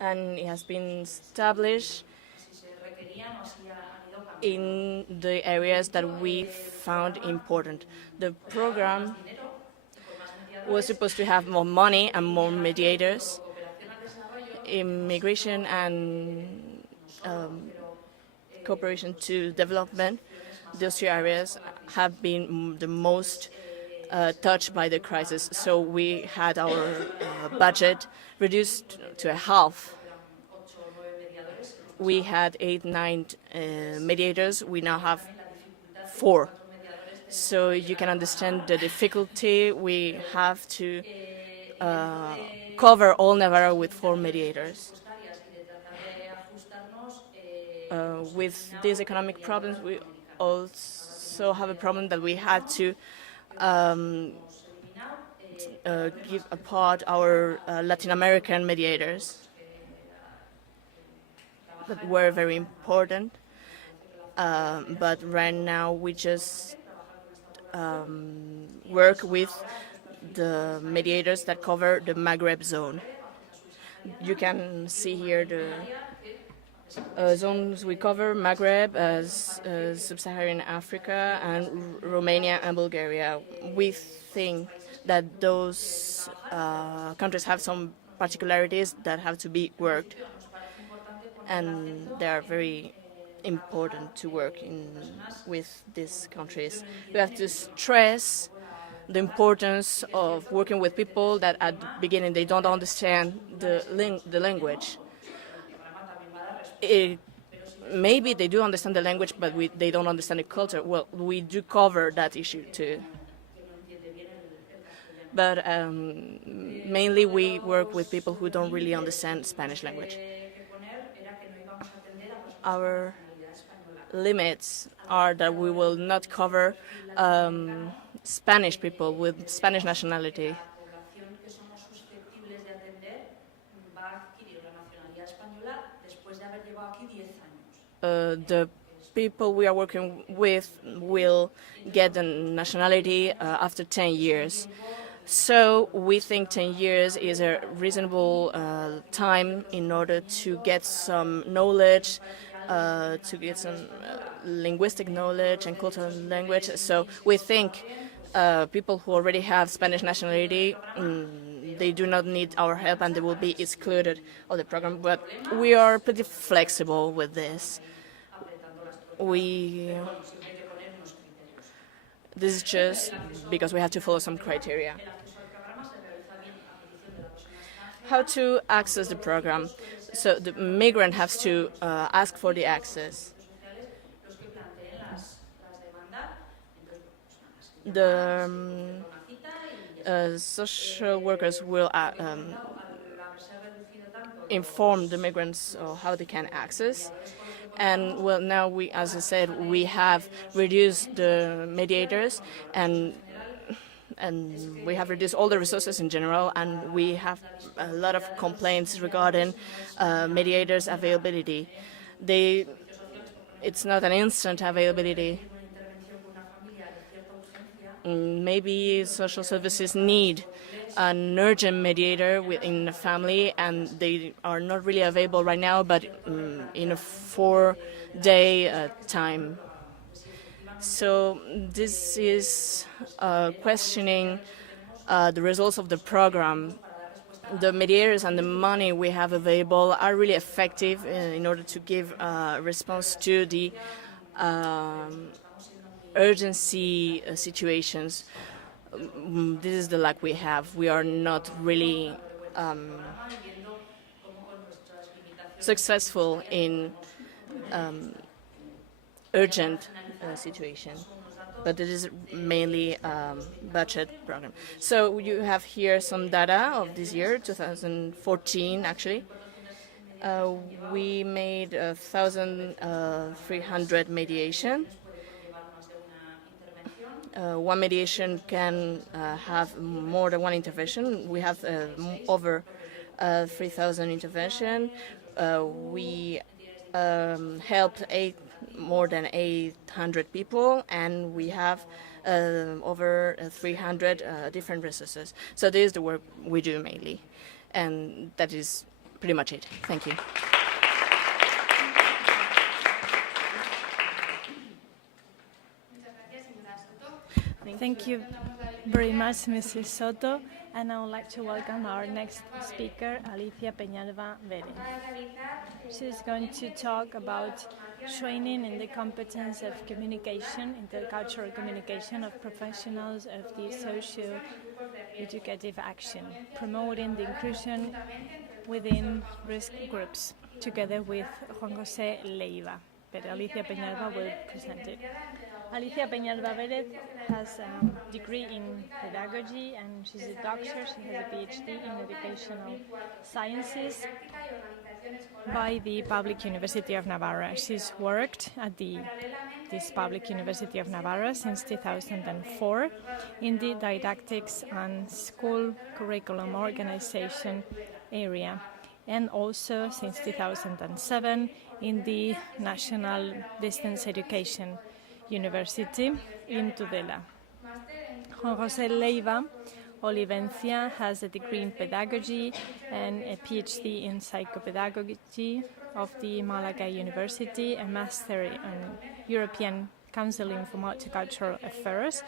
and it has been established in the areas that we found important. The program was supposed to have more money and more mediators. Immigration and cooperation to development, those two areas have been the most touched by the crisis. So we had our budget reduced to a half. We had 8, 9 mediators. We now have 4. so you can understand the difficulty. We have to cover all Navarra with 4 mediators. With these economic problems, we also have a problem that we had to give apart our Latin American mediators that were very important. But right now we just work with the mediators that cover the Maghreb zone. You can see here the zones we cover: Maghreb, Sub-Saharan Africa, and Romania and Bulgaria. We think that those countries have some particularities that have to be worked, and they are very important to work with these countries. We have to stress the importance of working with people that at the beginning they don't understand the language. Maybe they do understand the language, but they don't understand the culture. Well, we do cover that issue too. But mainly we work with people who don't really understand Spanish language. Our limits are that we will not cover Spanish people with Spanish nationality. The people we are working with will get the nationality after 10 years. So we think 10 years is a reasonable time in order to get some knowledge, to get some linguistic knowledge and cultural language. So we think people who already have Spanish nationality, they do not need our help and they will be excluded of the program. But we are pretty flexible with this. This is just because we have to follow some criteria. How to access the program? So the migrant has to ask for the access. The social workers will inform the migrants of how they can access. And well, now we, as I said, we have reduced the mediators and we have reduced all the resources in general, and we have a lot of complaints regarding mediators' availability. It's not an instant availability. Maybe social services need an urgent mediator within a family, and they are not really available right now, but in a 4-day time. So this is questioning the results of the program. The mediators and the money we have available are really effective in order to give a response to the urgency situations. This is the lack we have. We are not really successful in urgent situation, but it is mainly budget program. So you have here some data of this year, 2014 actually. We made 1,300 mediation. One mediation can have more than one intervention. We have over 3,000 intervention. We helped more than 800 people, and we have over 300 different resources. So this is the work we do mainly, and that is pretty much it. Thank you. Thank you very much, Mrs. Soto. And I would like to welcome our next speaker, Alicia Peñalba Vélez. She's going to talk about training in the competence of communication, intercultural communication of professionals of the socio-educative action, promoting the inclusion within risk groups, together with Juan José Leiva. But Alicia Peñalba will present it. Alicia Peñalba Vélez has a degree in pedagogy and she's a doctor. She has a PhD in educational sciences by the Public University of Navarra. She's worked at this Public University of Navarra since 2004 in the didactics and school curriculum organization area, and also since 2007 in the National Distance Education University in Tudela. Juan José Leiva Olivencia has a degree in pedagogy and a PhD in psychopedagogy of the Malaga University, a master in European Counseling for Multicultural Affairs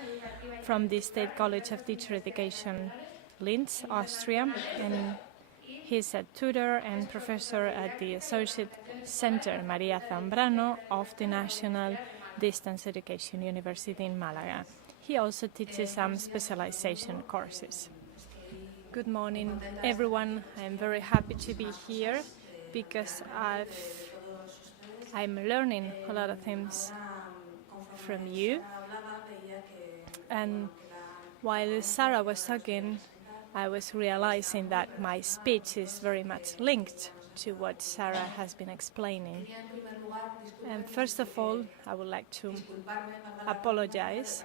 from the State College of Teacher Education, Linz, Austria, and he's a tutor and professor at the Associate Center Maria Zambrano of the National Distance Education University in Malaga. He also teaches some specialization courses. Good morning, everyone. I'm very happy to be here because I'm learning a lot of things from you. And while Sarah was talking, I was realizing that my speech is very much linked to what Sarah has been explaining. And first of all, I would like to apologize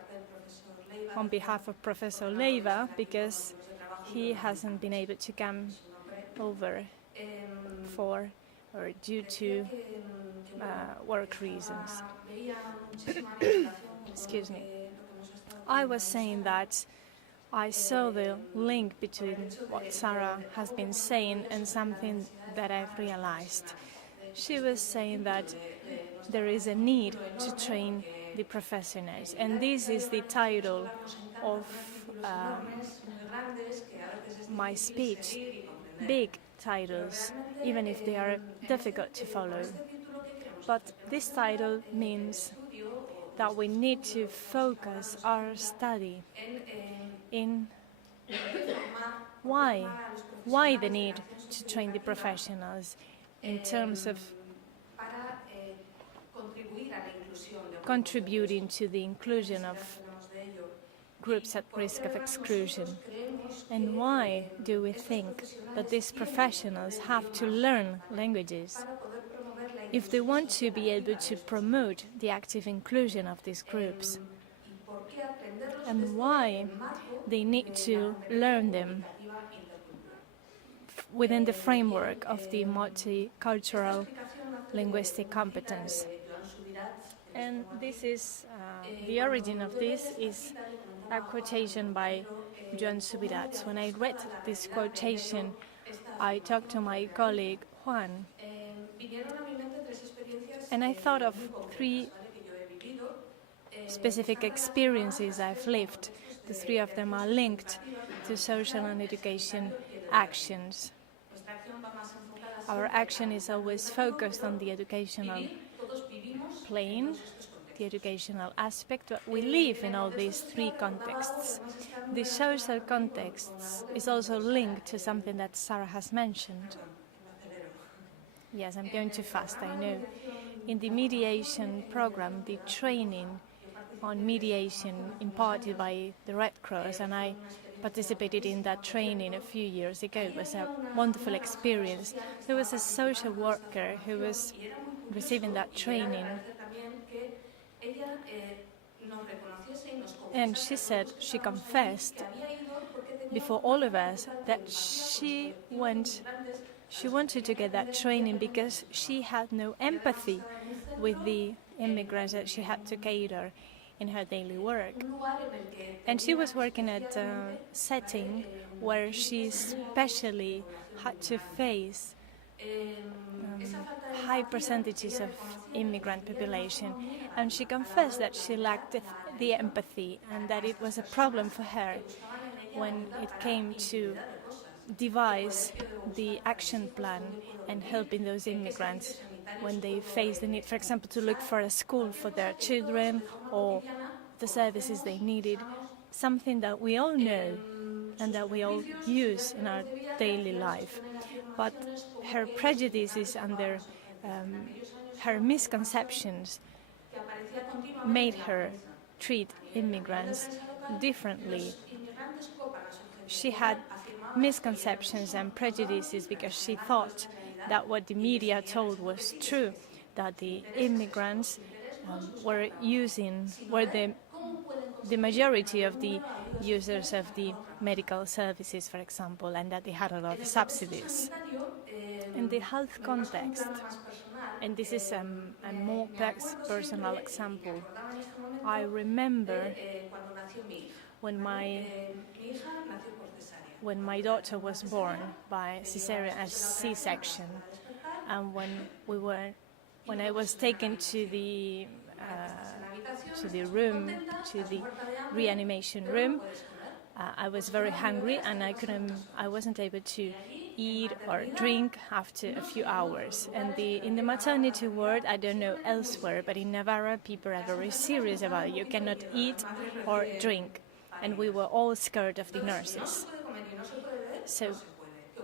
on behalf of Professor Leiva because he hasn't been able to come over due to work reasons. Excuse me. I was saying that I saw the link between what Sarah has been saying and something that I've realized. She was saying that there is a need to train the professionals, and this is the title of my speech. Big titles, even if they are difficult to follow. But this title means that we need to focus our study in why the need to train the professionals in terms of contributing to the inclusion of groups at risk of exclusion. And why do we think that these professionals have to learn languages if they want to be able to promote the active inclusion of these groups? And why they need to learn them within the framework of the multicultural linguistic competence. And this is the origin of this is a quotation by Joan Subirats. When I read this quotation, I talked to my colleague Juan, and I thought of three specific experiences I've lived. The three of them are linked to social and education actions. Our action is always focused on the educational plane, the educational aspect, but we live in all these three contexts. The social context is also linked to something that Sarah has mentioned. Yes, I'm going too fast, I know. In the mediation program, the training on mediation imparted by the Red Cross, and I participated in that training a few years ago. It was a wonderful experience. There was a social worker who was receiving that training, and she said, she confessed before all of us that she wanted to get that training because she had no empathy with the immigrants that she had to cater in her daily work. And she was working at a setting where she especially had to face high percentages of immigrant population, and she confessed that she lacked the empathy and that it was a problem for her when it came to devise the action plan and helping those immigrants when they face the need, for example, to look for a school for their children or the services they needed, something that we all know and that we all use in our daily life. But her prejudices and her misconceptions made her treat immigrants differently. She had misconceptions and prejudices because she thought that what the media told was true, that the immigrants were the majority of the users of the medical services, for example, and that they had a lot of subsidies. In the health context, and this is a more personal example, I remember when my daughter was born by cesarean, a C-section, and when I was taken to the reanimation room, I was very hungry and I wasn't able to eat or drink after a few hours. And in the maternity ward, I don't know elsewhere, but in Navarra, people are very serious about it. You cannot eat or drink, and we were all scared of the nurses. So,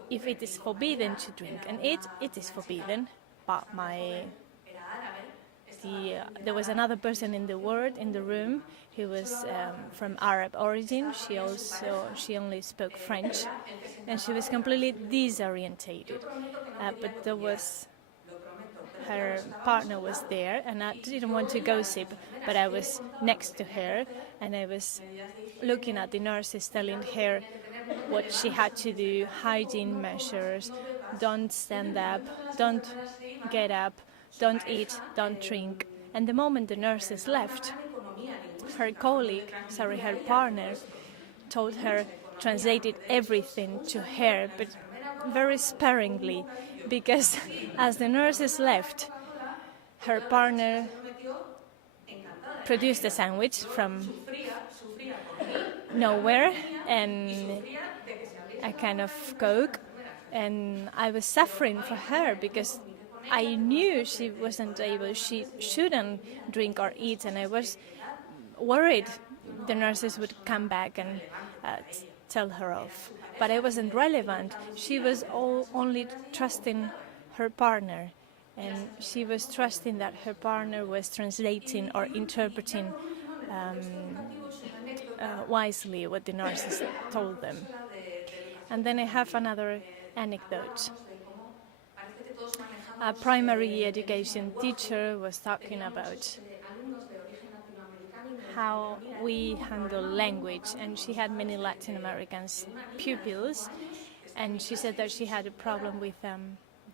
if it is forbidden to drink and eat, it is forbidden. But there was another person in the room who was from Arab origin. She only spoke French, and she was completely disorientated. But her partner was there, and I didn't want to gossip, but I was next to her, and I was looking at the nurses, telling her what she had to do, hygiene measures, don't stand up, don't get up, don't eat, don't drink. And the moment the nurses left, her partner, told her, translated everything to her, but very sparingly, because as the nurses left, her partner produced a sandwich from nowhere and a kind of Coke, and I was suffering for her because I knew she shouldn't drink or eat, and I was worried the nurses would come back and tell her off. But I wasn't relevant. She was only trusting her partner, and she was trusting that her partner was translating or interpreting wisely what the nurses told them. And then I have another anecdote. A primary education teacher was talking about how we handle language, and she had many Latin American pupils, and she said that she had a problem with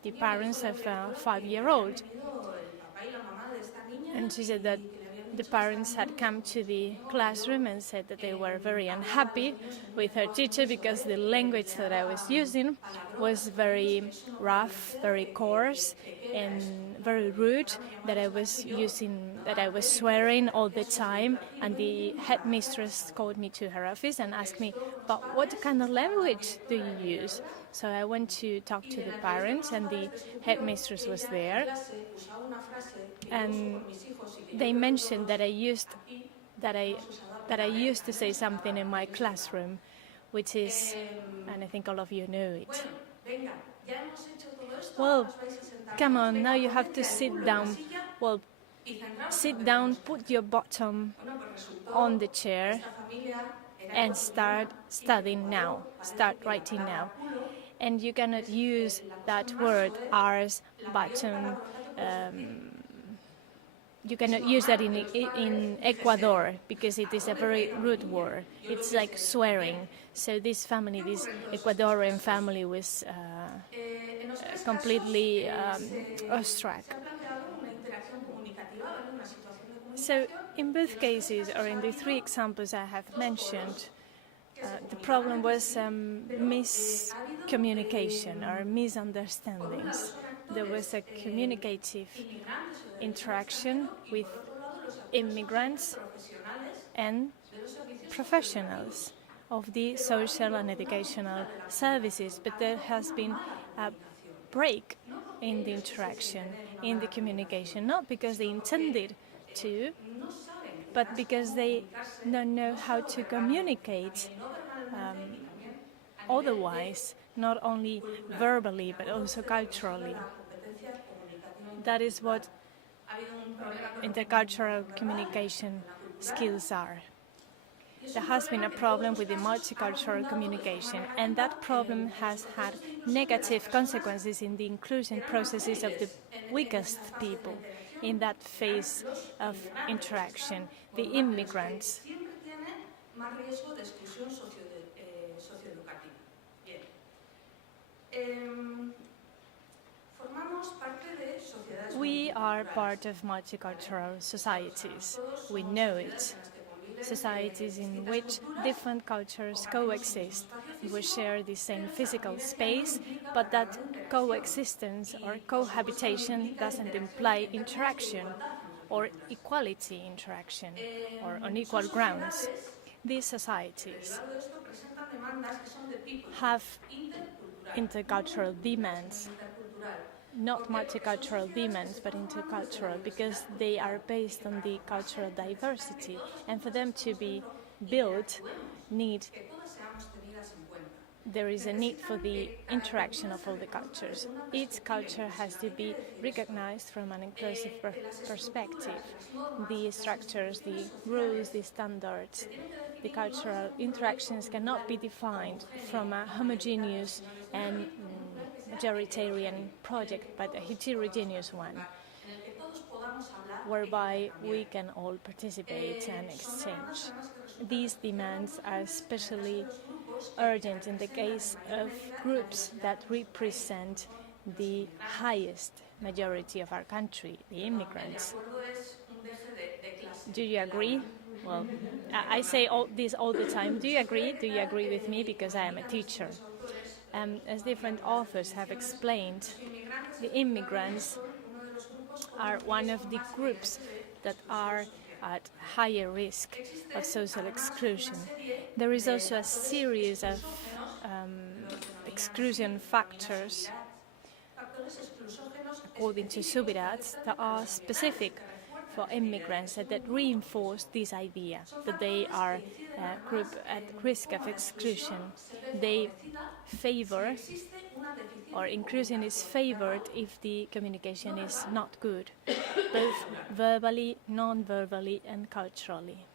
the parents of a 5-year-old, and she said that the parents had come to the classroom and said that they were very unhappy with her teacher because the language that I was using was very rough, very coarse, and very rude, that I was swearing all the time. And the headmistress called me to her office and asked me, "But what kind of language do you use?" So I went to talk to the parents, and the headmistress was there, and they mentioned that I used to say something in my classroom, which is, and I think all of you know it. Well, come on, now you have to sit down. Well, sit down, put your bottom on the chair, and start studying now. Start writing now. And you cannot use that word, ours, bottom. You cannot use that in Ecuador because it is a very rude word. It's like swearing. So this Ecuadorian family was completely awestruck. So in both cases, or in the 3 examples I have mentioned, the problem was miscommunication or misunderstandings. There was a communicative interaction with immigrants and professionals of the social and educational services, but there has been a break in the interaction, in the communication, not because they intended to, but because they don't know how to communicate otherwise, not only verbally but also culturally. That is what intercultural communication skills are. There has been a problem with the multicultural communication, and that problem has had negative consequences in the inclusion processes of the weakest people in that phase of interaction, the immigrants. We are part of multicultural societies. We know it. Societies in which different cultures coexist. We share the same physical space, but that coexistence or cohabitation doesn't imply interaction or equality interaction or on equal grounds. These societies have intercultural demands, not multicultural demands, but intercultural, because they are based on the cultural diversity, and for them to be built, there is a need for the interaction of all the cultures. Each culture has to be recognized from an inclusive perspective. The structures, the rules, the standards, the cultural interactions cannot be defined from a homogeneous and majoritarian project, but a heterogeneous one, whereby we can all participate and exchange. These demands are especially urgent in the case of groups that represent the highest majority of our country, the immigrants. Do you agree? Well, I say this all the time. Do you agree? Do you agree with me? Because I am a teacher. As different authors have explained, the immigrants are one of the groups that are at higher risk of social exclusion. There is also a series of exclusion factors, according to Subirats, that are specific for immigrants that reinforce this idea that they are a group at risk of exclusion. They favor, or inclusion is favored if the communication is not good, both verbally, non-verbally, and culturally.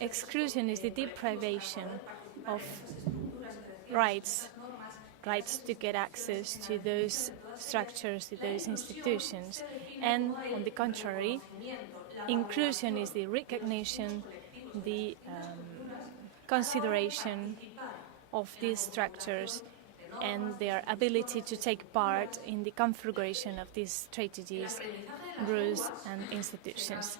Exclusion is the deprivation of rights to get access to those structures, to those institutions. And on the contrary, inclusion is the recognition, the consideration of these structures and their ability to take part in the configuration of these strategies, rules and institutions.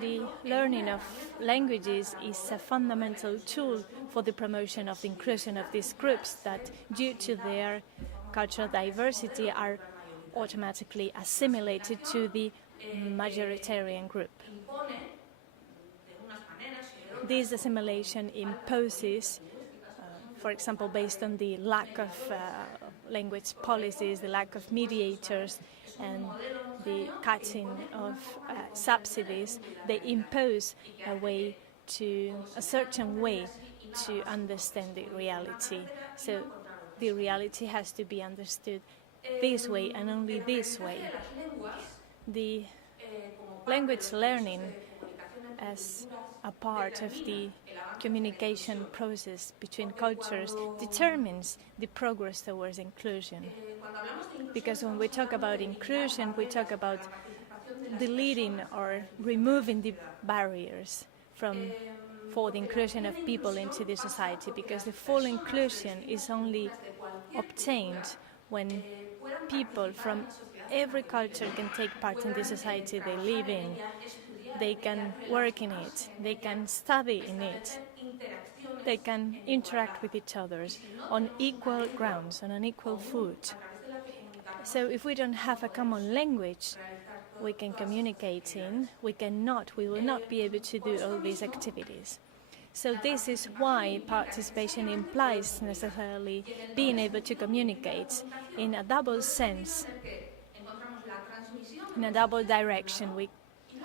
The learning of languages is a fundamental tool for the promotion of the inclusion of these groups that, due to their cultural diversity, are automatically assimilated to the majoritarian group. This assimilation imposes, for example, based on the lack of language policies, the lack of mediators, and the cutting of subsidies, they impose a certain way to understand the reality. So the reality has to be understood this way and only this way. The language learning as a part of the communication process between cultures determines the progress towards inclusion. Because when we talk about inclusion, we talk about deleting or removing the barriers for the inclusion of people into the society, because the full inclusion is only obtained when people from every culture can take part in the society they live in. They can work in it, they can study in it, they can interact with each other on equal grounds, on an equal foot. So if we don't have a common language we can communicate in, we will not be able to do all these activities. So this is why participation implies necessarily being able to communicate in a double sense, in a double direction. We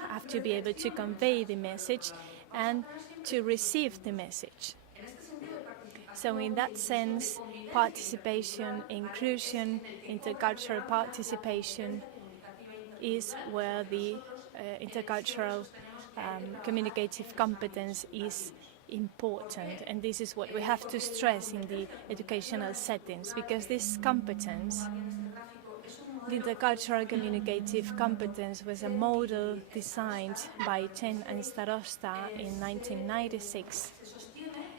have to be able to convey the message and to receive the message. So in that sense, participation, inclusion, intercultural participation is where the intercultural communicative competence is important, and this is what we have to stress in the educational settings, because this competence, the intercultural communicative competence, was a model designed by Chen and Starosta in 1996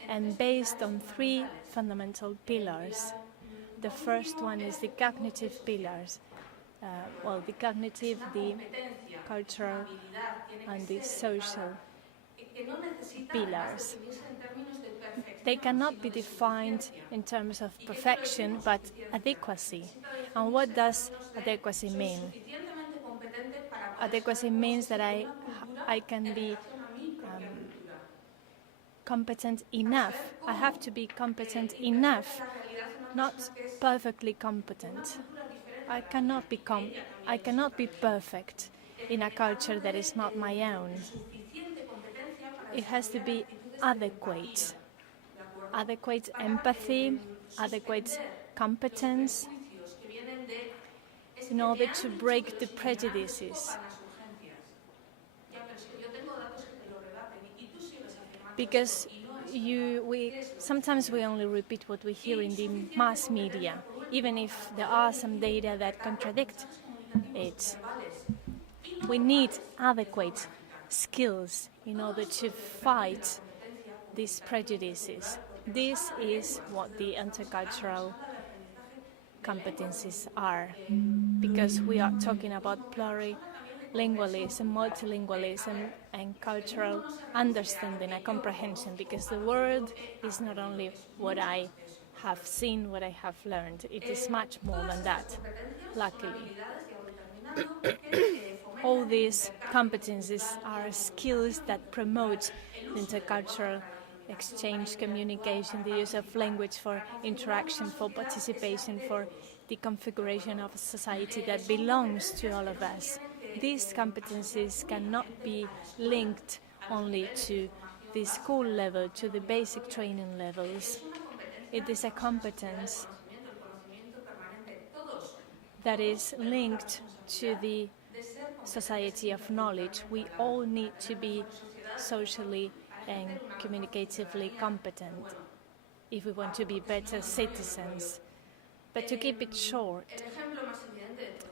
and based on 3 fundamental pillars. The first one is the cognitive pillars. The cognitive, the cultural, and the social pillars. They cannot be defined in terms of perfection, but adequacy. And what does adequacy mean? Adequacy means that I can be competent enough. I have to be competent enough, not perfectly competent. I cannot be perfect in a culture that is not my own. It has to be adequate. Adequate empathy, adequate competence, in order to break the prejudices. Because sometimes we only repeat what we hear in the mass media, even if there are some data that contradict it. We need adequate skills in order to fight these prejudices. This is what the intercultural competencies are, because we are talking about plurilingualism, multilingualism, and cultural understanding and comprehension, because the world is not only what I have seen, what I have learned. It is much more than that, luckily. All these competencies are skills that promote intercultural exchange, communication, the use of language for interaction, for participation, for the configuration of a society that belongs to all of us. These competencies cannot be linked only to the school level, to the basic training levels. It is a competence that is linked to the society of knowledge. We all need to be socially and communicatively competent if we want to be better citizens. But to keep it short,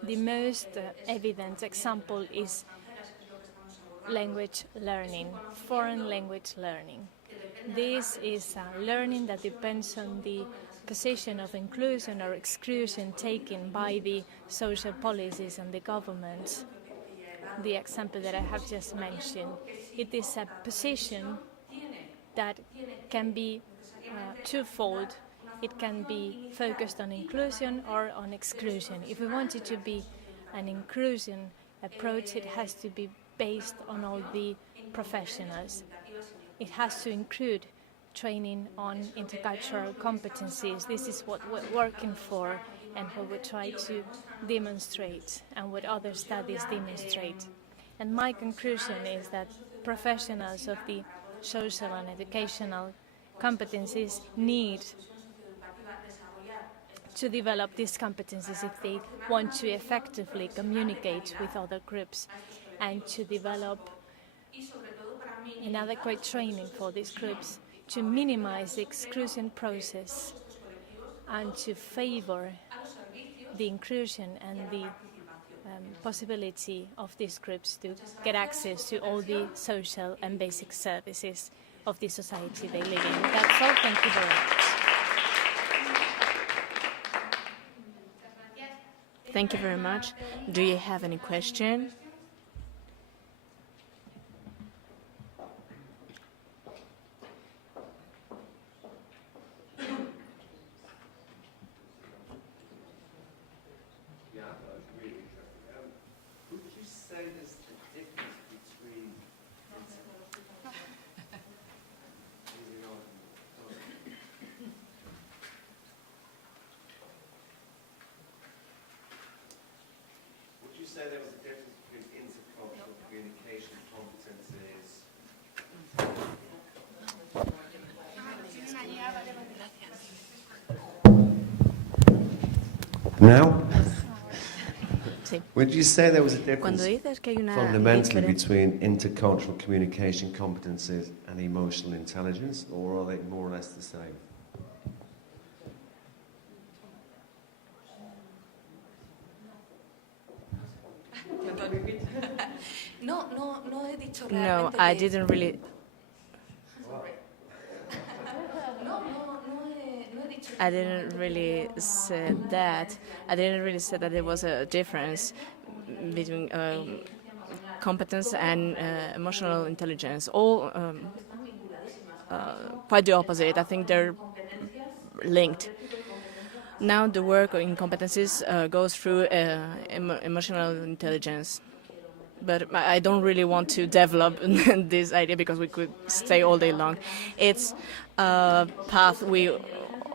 the most evident example is language learning, foreign language learning. This is learning that depends on the position of inclusion or exclusion taken by the social policies and the government. The example that I have just mentioned, it is a position that can be twofold. It can be focused on inclusion or on exclusion. If we want it to be an inclusion approach, it has to be based on all the professionals. It has to include training on intercultural competencies. This is what we're working for and what we try to demonstrate and what other studies demonstrate. And my conclusion is that professionals of the social and educational competencies need to develop these competencies if they want to effectively communicate with other groups, and to develop an adequate training for these groups to minimize the exclusion process and to favor the inclusion and the possibility of these groups to get access to all the social and basic services of the society they live in. That's all. Thank you very much. Thank you very much. Do you have any question? Say there was a difference between intercultural communication competencies. Now? Sí. Would you say there was a Cuando difference dices que hay una fundamentally diferencia, between intercultural communication competencies and emotional intelligence, or are they more or less the same? No he dicho no, realmente I que- didn't really. No he dicho I didn't really say that. I didn't really say that there was a difference between competence and emotional intelligence. All quite the opposite. I think they're linked. Now the work in competencies goes through emotional intelligence. But I don't really want to develop this idea because we could stay all day long. It's a path we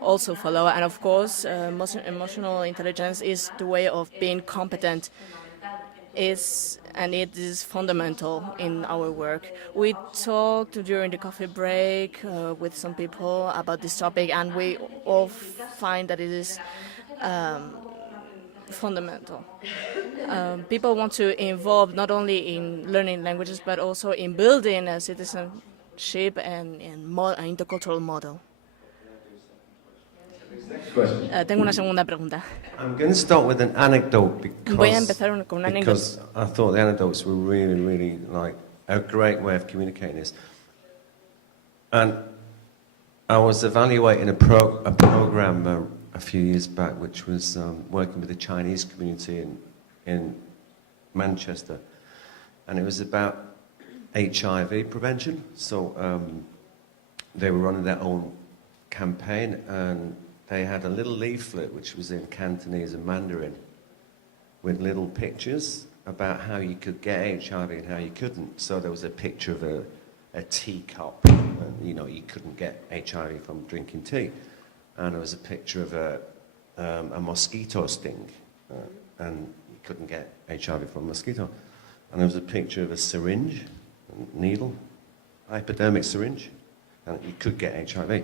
also follow, and of course, emotional intelligence is the way of being competent. And it is fundamental in our work. We talked during the coffee break with some people about this topic, and we all find that it is fundamental. People want to involve not only in learning languages but also in building a citizenship and an intercultural model. Tengo una segunda pregunta. I'm going to start with an anecdote Voy a empezar con una because anécdota. I thought the anecdotes were really, really like a great way of communicating this. And I was evaluating a program a few years back, which was working with the Chinese community in Manchester, and it was about HIV prevention. So they were running their own campaign, and they had a little leaflet which was in Cantonese and Mandarin with little pictures about how you could get HIV and how you couldn't. So there was a picture of a teacup, and you couldn't get HIV from drinking tea. And there was a picture of a mosquito sting, and you couldn't get HIV from a mosquito. And there was a picture of a syringe, a needle, hypodermic syringe, and you could get HIV.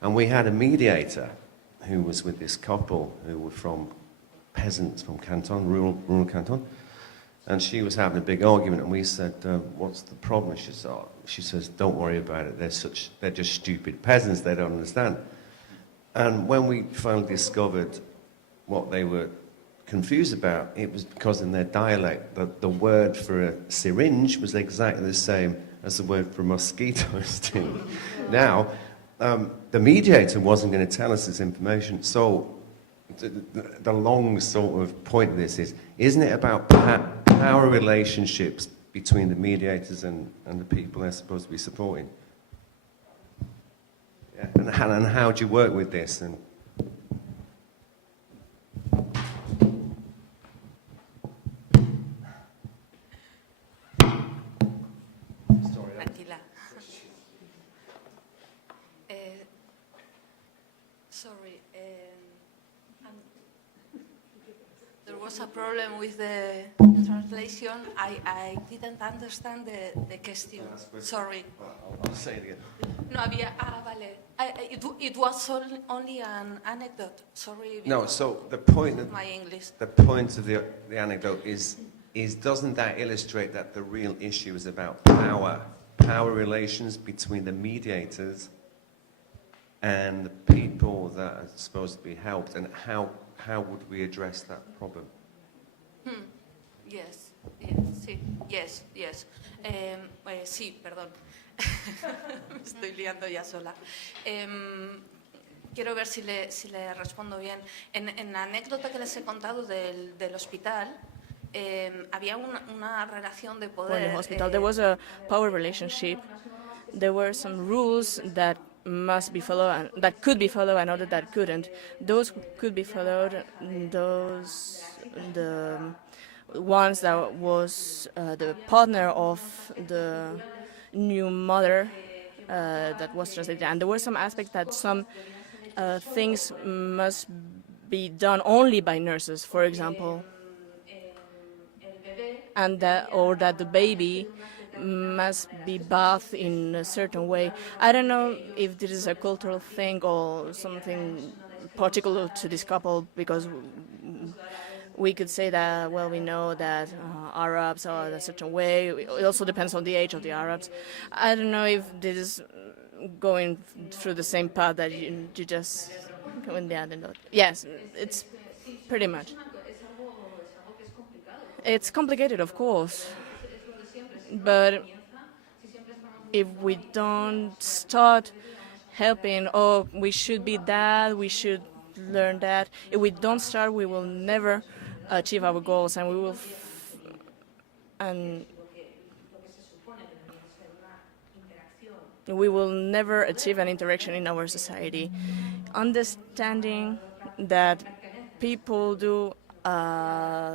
And we had a mediator who was with this couple who were from peasants from Canton, rural Canton. And she was having a big argument, and we said, what's the problem? She says, don't worry about it, they're just stupid peasants, they don't understand. And when we finally discovered what they were confused about, it was because in their dialect, the word for a syringe was exactly the same as the word for mosquito sting. Now, the mediator wasn't going to tell us this information, so the long sort of point of this is, isn't it about power relationships between the mediators and the people they're supposed to be supporting? Yeah. And how do you work with this? And Tranquila. Sorry, there was a problem with the translation. I didn't understand the question. Sorry. I'll say it again. No había. Vale. It was only an anecdote. Sorry. No, so the point of my English. the point of the anecdote is doesn't that illustrate that the real issue is about power relations between the mediators and the people that are supposed to be helped, and how would we address that problem? Yes, sí, yes. Sí, perdón. Me estoy liando ya sola. Quiero ver si le respondo bien. En la anécdota que les he contado del hospital, había una relación de poder. Well, in the hospital, there was a power relationship. There were some rules that must be followed, and that could be followed, and others that couldn't. Those could be followed. The ones that was the partner of the new mother that was translated, and there were some aspects that some things must be done only by nurses, for example, and that the baby must be bathed in a certain way. I don't know if this is a cultural thing or something particular to this couple, because we could say that, well, we know that Arabs are a certain way. It also depends on the age of the Arabs. I don't know if this is going through the same path that you just went down the note. Yes, it's pretty much. It's complicated, of course, but if we don't start helping, oh, we should be that, we should learn that. If we don't start, we will never achieve our goals, and we will never achieve an interaction in our society. Understanding that people do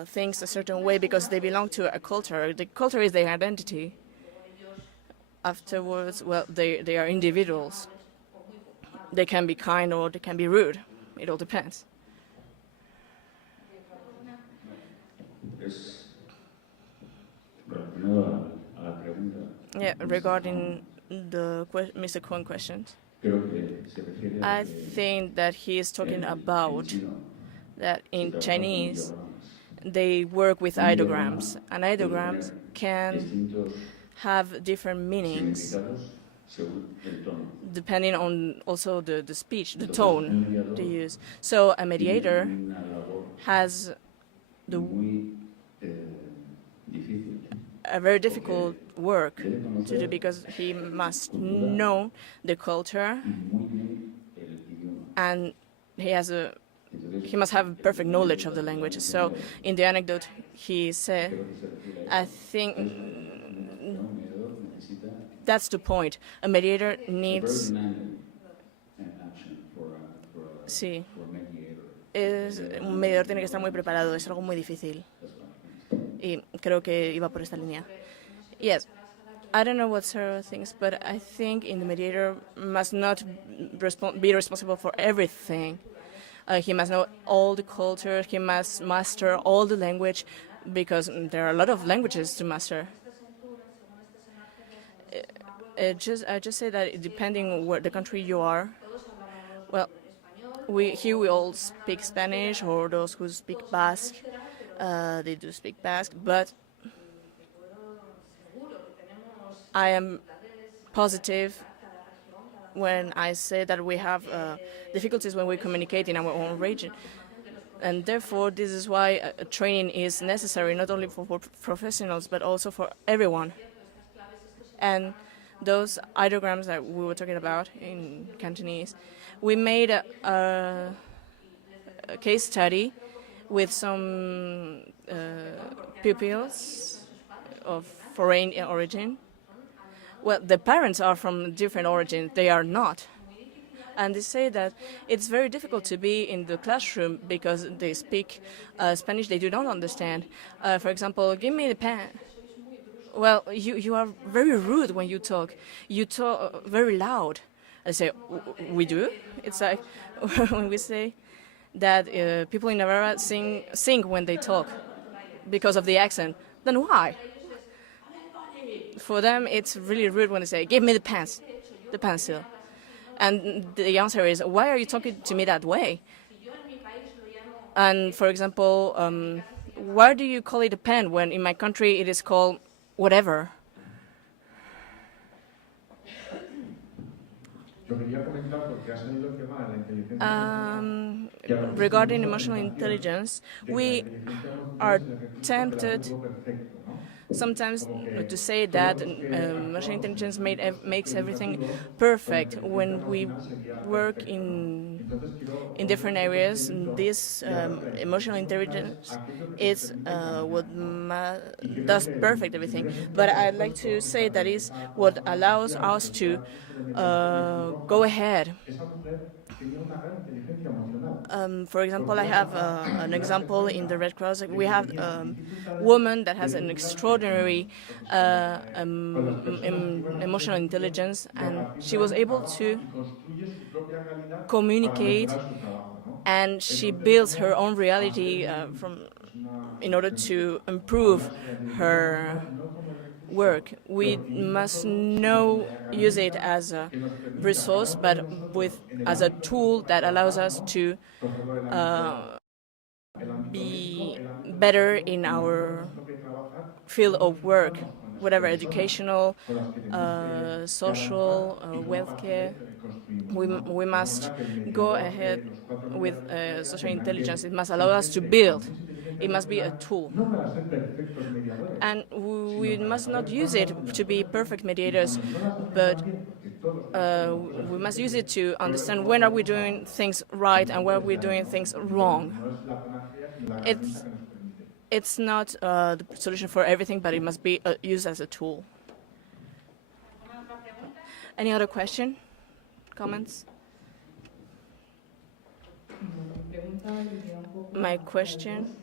things a certain way because they belong to a culture. The culture is their identity. Afterwards, well, they are individuals. They can be kind or they can be rude. It all depends. Yeah, regarding the Mr. Kwon questions, I think that he is talking about that in Chinese they work with ideograms, and ideograms can have different meanings depending on also the speech, the tone they use. So a mediator has a very difficult work to do because he must know the culture and he must have perfect knowledge of the language. So in the anecdote he said, I think that's the point. A mediator needs... Sí. Un mediador tiene que estar muy preparado, es algo muy difícil. Y creo que iba por esta línea. Yes. I don't know what Sarah thinks, but I think in the mediator must not be responsible for everything. He must know all the culture, he must master all the language, because there are a lot of languages to master. I just say that depending where the country you are, well, here we all speak Spanish, or those who speak Basque, they do speak Basque, but I am positive when I say that we have difficulties when we communicate in our own region. And therefore, this is why training is necessary, not only for professionals, but also for everyone. And those ideograms that we were talking about in Cantonese, we made a case study with some pupils of foreign origin. Well, the parents are from different origin, they are not. And they say that it's very difficult to be in the classroom because they speak Spanish they do not understand. For example, give me the pen. Well, you are very rude when you talk. You talk very loud. I say, we do? It's like when we say that people in Navarra sing when they talk because of the accent. Then why? For them, it's really rude when they say, give me the pencil. And the answer is, why are you talking to me that way? And for example, why do you call it a pen when in my country it is called whatever? Regarding emotional intelligence, we are tempted sometimes to say that emotional intelligence makes everything perfect. When we work in different areas, this emotional intelligence is what does perfect everything. But I'd like to say that is what allows us to go ahead. For example, I have an example in the Red Cross. We have a woman that has an extraordinary emotional intelligence, and she was able to communicate, and she builds her own reality in order to improve her work. We must use it as a resource, but as a tool that allows us to be better in our field of work, whatever educational, social, welfare. We must go ahead with social intelligence. It must allow us to build. It must be a tool. And we must not use it to be perfect mediators, but we must use it to understand when are we doing things right and where we're doing things wrong. It's not the solution for everything, but it must be used as a tool. Any other question? Comments? My question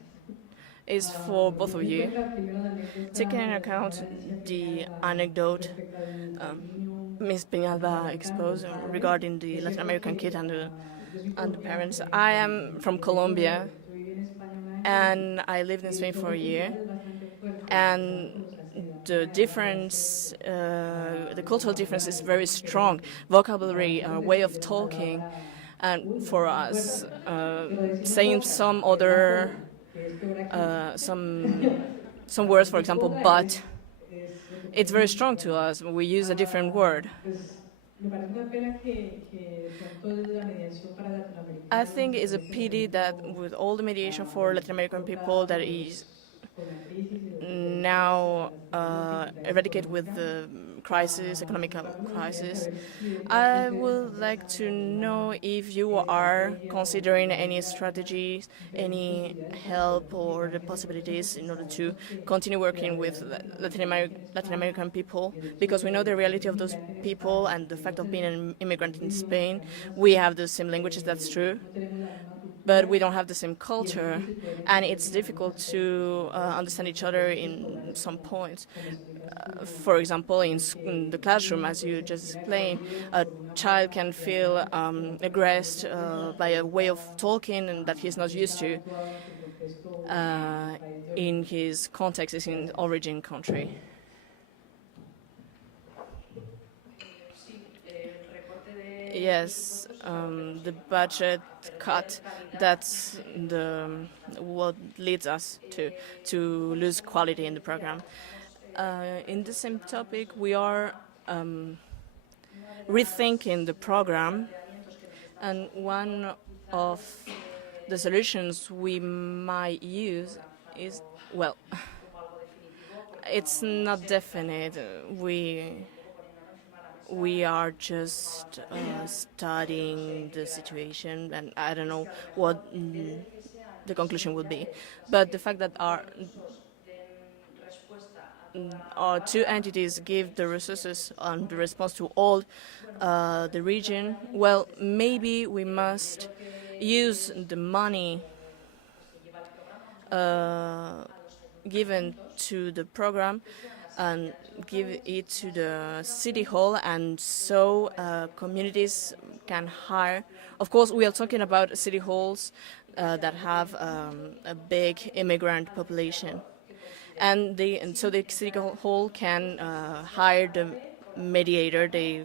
is for both of you. Taking into account the anecdote Ms. Peñalba exposed regarding the Latin American kid and the parents, I am from Colombia, and I lived in Spain for a year. And the difference, the cultural difference is very strong. Vocabulary, way of talking, and for us, saying some other, some words, for example, but, it's very strong to us. We use a different word. I think it's a pity that with all the mediation for Latin American people that is now eradicated with the crisis, economic crisis. I would like to know if you are considering any strategies, any help or the possibilities in order to continue working with Latin American people, because we know the reality of those people and the fact of being an immigrant in Spain. We have the same languages, that's true, but we don't have the same culture, and it's difficult to understand each other in some points. For example, in the classroom, as you just explained, a child can feel aggressed by a way of talking and that he's not used to in his context, is in origin country. Yes, the budget cut, that's what leads us to lose quality in the program. In the same topic, we are rethinking the program, and one of the solutions we might use is, well, it's not definite. We are just studying the situation, and I don't know what the conclusion would be. But the fact that our two entities give the resources and the response to all the region, well, maybe we must use the money given to the program and give it to the city hall, and so communities can hire. Of course, we are talking about city halls that have a big immigrant population. And so the city hall can hire the mediator they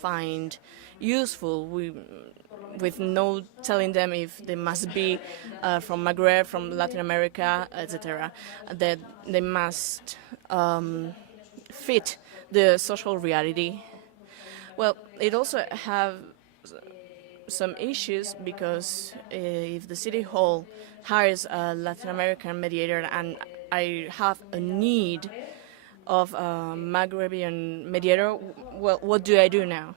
find useful, with no telling them if they must be from Maghreb, from Latin America, etc. That they must fit the social reality. Well, it also have some issues, because if the city hall hires a Latin American mediator and I have a need of a Maghrebian mediator, well, what do I do now?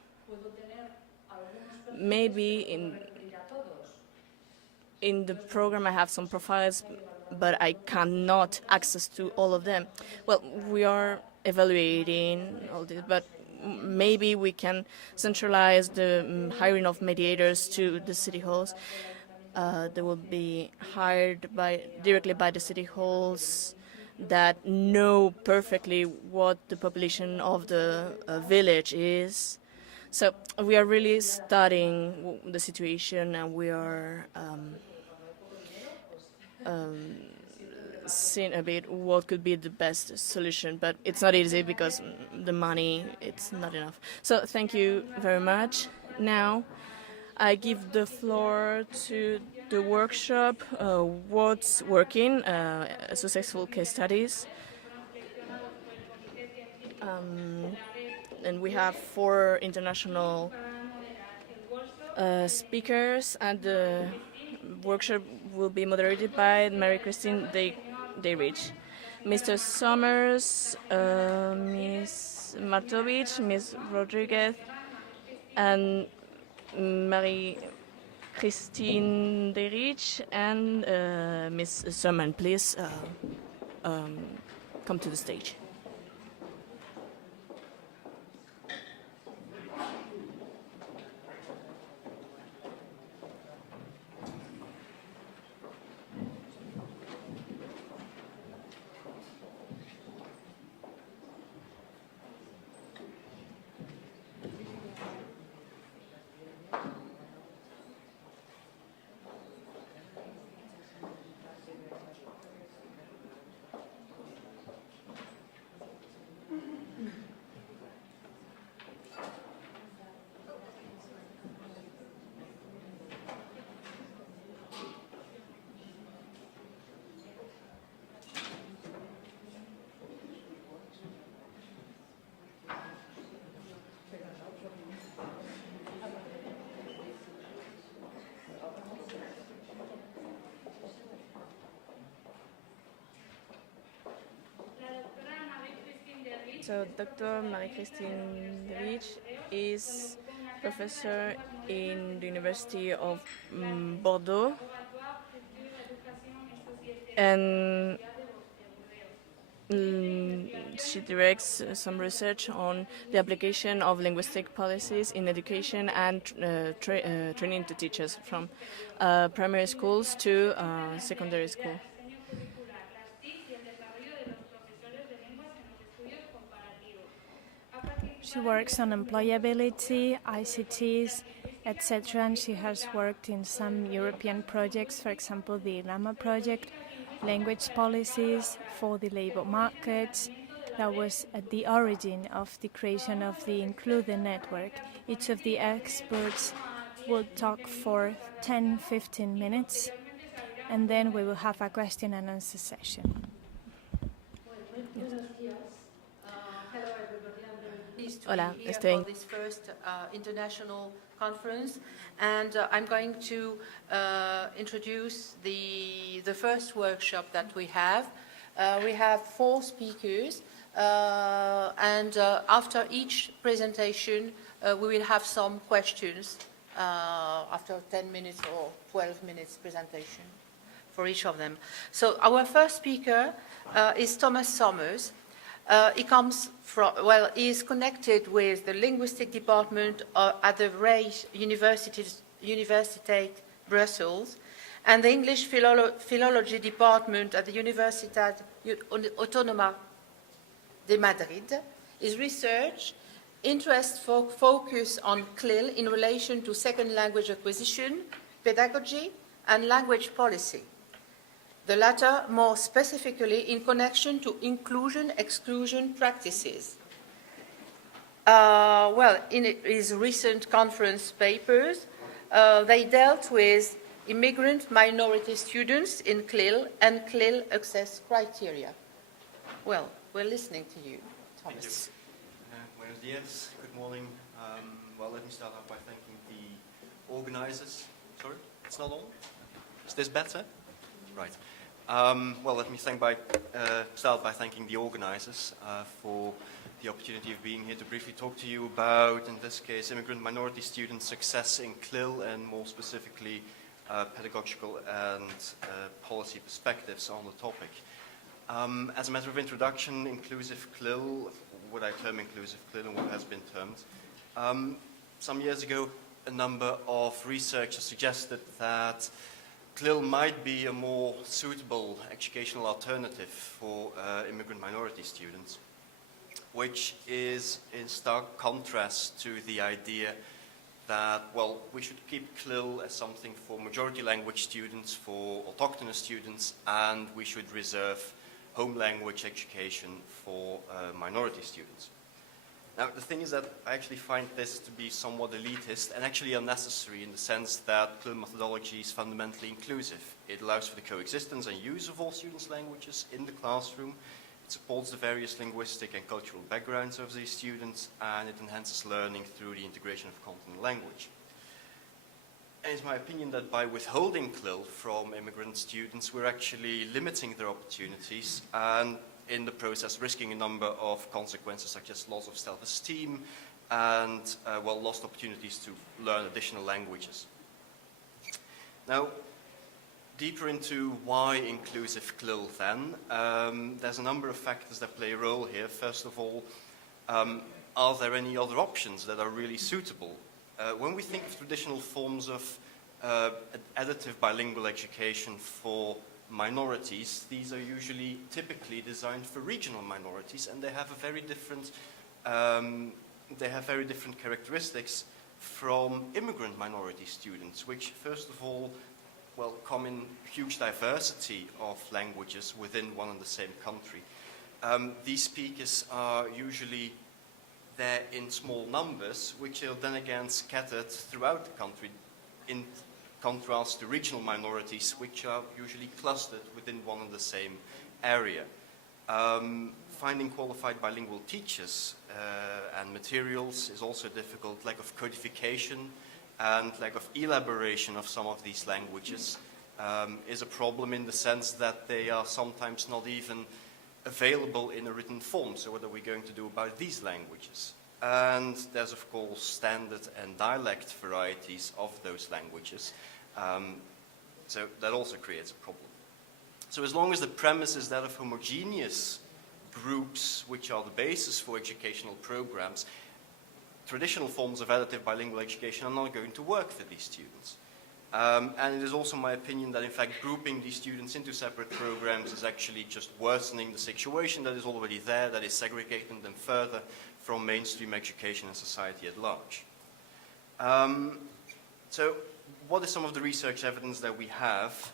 Maybe in the program I have some profiles, but I cannot access to all of them. Well, we are evaluating all this, but maybe we can centralize the hiring of mediators to the city halls. They will be hired directly by the city halls that know perfectly what the population of the village is. So we are really studying the situation, and we are seeing a bit what could be the best solution. But it's not easy because the money, it's not enough. So thank you very much. Now I give the floor to the workshop, what's working, successful case studies. And we have 4 international speakers, and the workshop will be moderated by Mary-Christine Dayrich. Mr. Summers, Ms. Matovic, Ms. Rodriguez, and Marie-Christine Dayrich, and Ms. Summan. Please come to the stage. So Dr. Marie-Christine Dayrich is professor in the University of Bordeaux, and she directs some research on the application of linguistic policies in education and training to teachers from primary schools to secondary school. She works on employability, ICTs, etc. And she has worked in some European projects, for example, the LAMA project, language policies for the labor market. That was at the origin of the creation of the Include network. Each of the experts will talk for 10-15 minutes, and then we will have a question and answer session. Hola, for this first international conference, and I'm going to introduce the first workshop that we have. We have 4 speakers, and after each presentation, we will have some questions after 10 minutes or 12 minutes presentation for each of them. So our first speaker is Thomas Summers. He comes from, he is connected with the linguistic department at the Rijks Universiteit Brussels and the English Philology department at the Universitat Autónoma de Madrid. His research interests focus on CLIL in relation to second language acquisition, pedagogy, and language policy. The latter more specifically in connection to inclusion-exclusion practices. In his recent conference papers, they dealt with immigrant minority students in CLIL and CLIL access criteria. Well, we're listening to you, Thomas. Buenos dias, good morning. Let me start off by thanking the organizers. Sorry, it's not on? Is this better? Right. Let me start by thanking the organizers for the opportunity of being here to briefly talk to you about, in this case, immigrant minority student success in CLIL, and more specifically, pedagogical and policy perspectives on the topic. As a matter of introduction, inclusive CLIL, what I term inclusive CLIL and what has been termed. Some years ago, a number of researchers suggested that CLIL might be a more suitable educational alternative for immigrant minority students, which is in stark contrast to the idea that, we should keep CLIL as something for majority language students, for autochthonous students, and we should reserve home language education for minority students. Now, the thing is that I actually find this to be somewhat elitist and actually unnecessary in the sense that CLIL methodology is fundamentally inclusive. It allows for the coexistence and use of all students' languages in the classroom. It supports the various linguistic and cultural backgrounds of these students, and it enhances learning through the integration of content and language. And it's my opinion that by withholding CLIL from immigrant students, we're actually limiting their opportunities and in the process risking a number of consequences such as loss of self-esteem and lost opportunities to learn additional languages. Now, deeper into why inclusive CLIL then, there's a number of factors that play a role here. First of all, are there any other options that are really suitable? When we think of traditional forms of additive bilingual education for minorities, these are usually typically designed for regional minorities, and they have a very different characteristics from immigrant minority students, which first of all, come in huge diversity of languages within one and the same country. These speakers are usually there in small numbers, which are then again scattered throughout the country, in contrast to regional minorities, which are usually clustered within one and the same area. Finding qualified bilingual teachers and materials is also difficult. Lack of codification and lack of elaboration of some of these languages is a problem in the sense that they are sometimes not even available in a written form. So what are we going to do about these languages? And there's, of course, standard and dialect varieties of those languages. So that also creates a problem. So as long as the premise is that of homogeneous groups, which are the basis for educational programs, traditional forms of additive bilingual education are not going to work for these students. And it is also my opinion that, in fact, grouping these students into separate programs is actually just worsening the situation that is already there, that is segregating them further from mainstream education and society at large. So what is some of the research evidence that we have?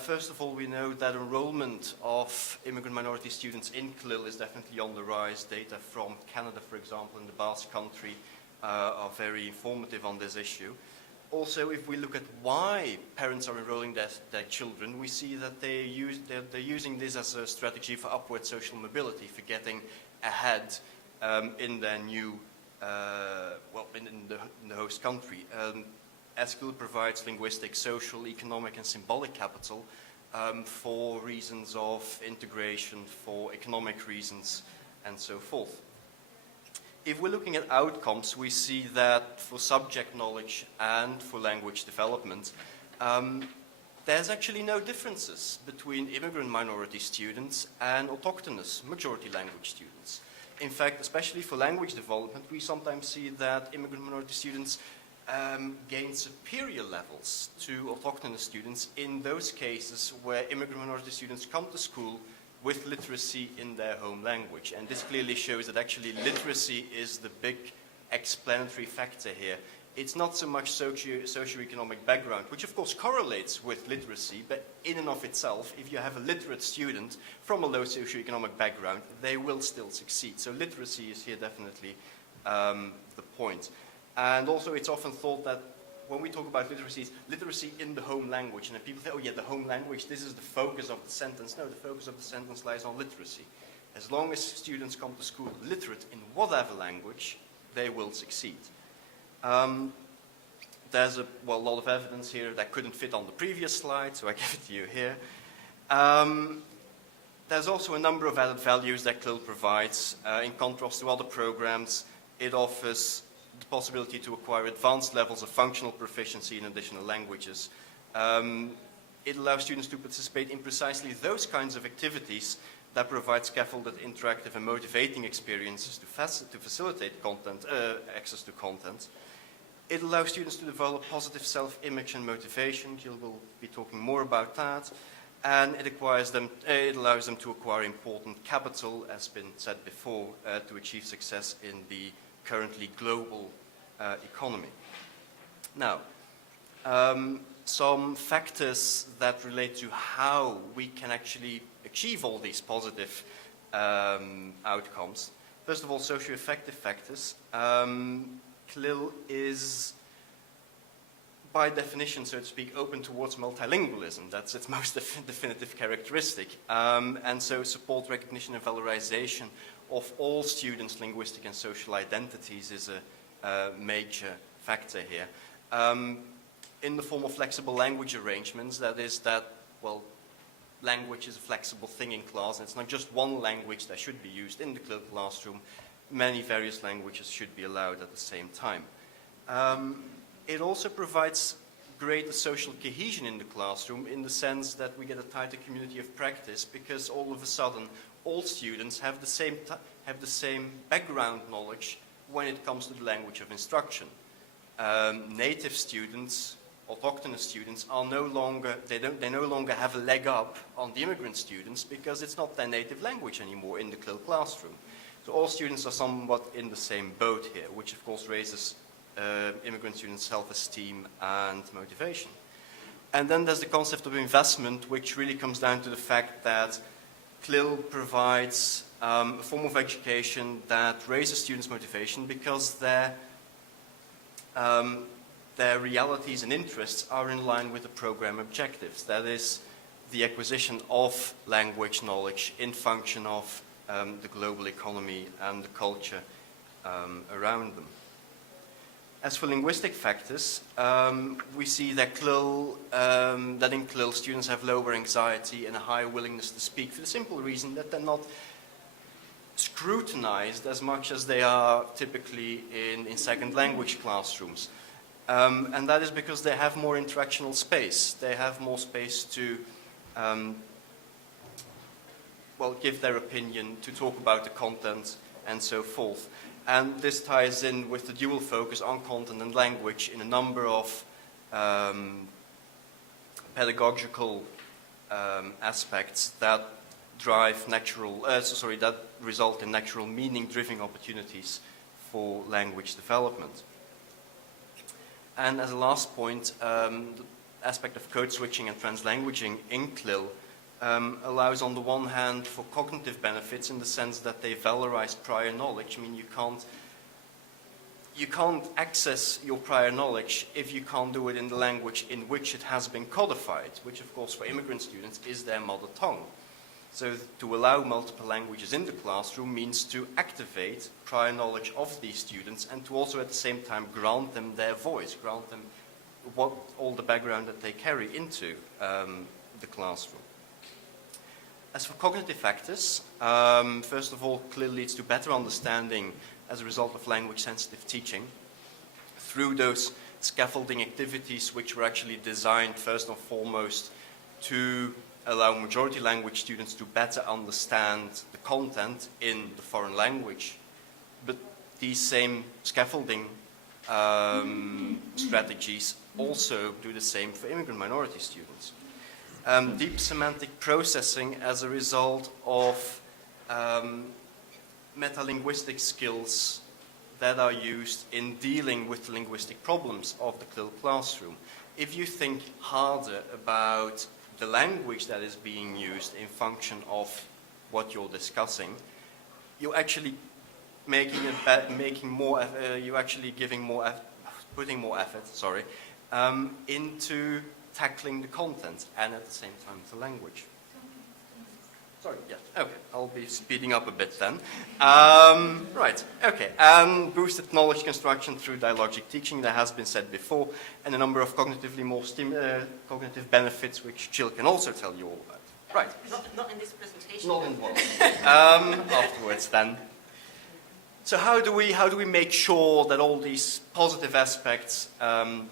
First of all, we know that enrollment of immigrant minority students in CLIL is definitely on the rise. Data from Canada, for example, in the Basque Country are very informative on this issue. Also, if we look at why parents are enrolling their children, we see that they're using this as a strategy for upward social mobility, for getting ahead in their new, in the host country. ESCL provides linguistic, social, economic, and symbolic capital for reasons of integration, for economic reasons, and so forth. If we're looking at outcomes, we see that for subject knowledge and for language development, there's actually no differences between immigrant minority students and autochthonous majority language students. In fact, especially for language development, we sometimes see that immigrant minority students gain superior levels to autochthonous students in those cases where immigrant minority students come to school with literacy in their home language. And this clearly shows that actually literacy is the big explanatory factor here. It's not so much socioeconomic background, which of course correlates with literacy, but in and of itself, if you have a literate student from a low socioeconomic background, they will still succeed. So literacy is here definitely the point. And also it's often thought that when we talk about literacy, it's literacy in the home language. And then people say, oh yeah, the home language, this is the focus of the sentence. No, the focus of the sentence lies on literacy. As long as students come to school literate in whatever language, they will succeed. There's a lot of evidence here that couldn't fit on the previous slide, so I give it to you here. There's also a number of added values that CLIL provides. In contrast to other programs, it offers the possibility to acquire advanced levels of functional proficiency in additional languages. It allows students to participate in precisely those kinds of activities that provide scaffolded, interactive, and motivating experiences to facilitate access to content. It allows students to develop positive self-image and motivation. Jill will be talking more about that. And it allows them to acquire important capital, as been said before, to achieve success in the currently global economy. Now, some factors that relate to how we can actually achieve all these positive outcomes. First of all, socio-affective factors. CLIL is, by definition, so to speak, open towards multilingualism. That's its most definitive characteristic. And so support, recognition, and valorization of all students' linguistic and social identities is a major factor here. In the form of flexible language arrangements, that is that, well, language is a flexible thing in class, and it's not just one language that should be used in the classroom. Many various languages should be allowed at the same time. It also provides greater social cohesion in the classroom in the sense that we get a tighter community of practice, because all of a sudden all students have the same background knowledge when it comes to the language of instruction. Native students, autochthonous students, are no longer have a leg up on the immigrant students because it's not their native language anymore in the classroom. So all students are somewhat in the same boat here, which of course raises immigrant students' self-esteem and motivation. And then there's the concept of investment, which really comes down to the fact that CLIL provides a form of education that raises students' motivation because their realities and interests are in line with the program objectives. That is, the acquisition of language knowledge in function of the global economy and the culture around them. As for linguistic factors, we see that in CLIL students have lower anxiety and a higher willingness to speak for the simple reason that they're not scrutinized as much as they are typically in second language classrooms. And that is because they have more interactional space. They have more space to give their opinion, to talk about the content, and so forth. And this ties in with the dual focus on content and language in a number of pedagogical aspects that that result in natural meaning-driven opportunities for language development. And as a last point, the aspect of code switching and translanguaging in CLIL allows, on the one hand, for cognitive benefits in the sense that they valorize prior knowledge. I mean, you can't access your prior knowledge if you can't do it in the language in which it has been codified, which, of course, for immigrant students is their mother tongue. So to allow multiple languages in the classroom means to activate prior knowledge of these students and to also at the same time grant them their voice, grant them all the background that they carry into the classroom. As for cognitive factors, first of all, CLIL leads to better understanding as a result of language-sensitive teaching through those scaffolding activities which were actually designed first and foremost to allow majority language students to better understand the content in the foreign language. But these same scaffolding strategies also do the same for immigrant minority students. Deep semantic processing as a result of metalinguistic skills that are used in dealing with the linguistic problems of the CLIL classroom. If you think harder about the language that is being used in function of what you're discussing, you're actually putting more effort, into tackling the content and at the same time the language. Sorry, yeah, okay, I'll be speeding up a bit then. Right, okay, and boosted knowledge construction through dialogic teaching, that has been said before, and a number of cognitively more cognitive benefits, which Jill can also tell you all about. Right. Not in this presentation. Not in one. Afterwards then. So how do we make sure that all these positive aspects are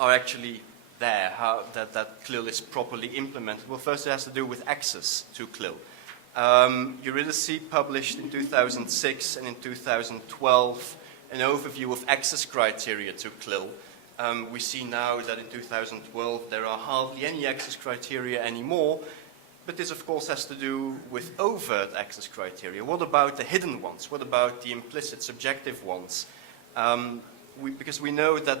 actually there, that CLIL is properly implemented? Well, first it has to do with access to CLIL. Eurydice published in 2006 and in 2012 an overview of access criteria to CLIL. We see now that in 2012 there are hardly any access criteria anymore, but this of course has to do with overt access criteria. What about the hidden ones? What about the implicit subjective ones? Because we know that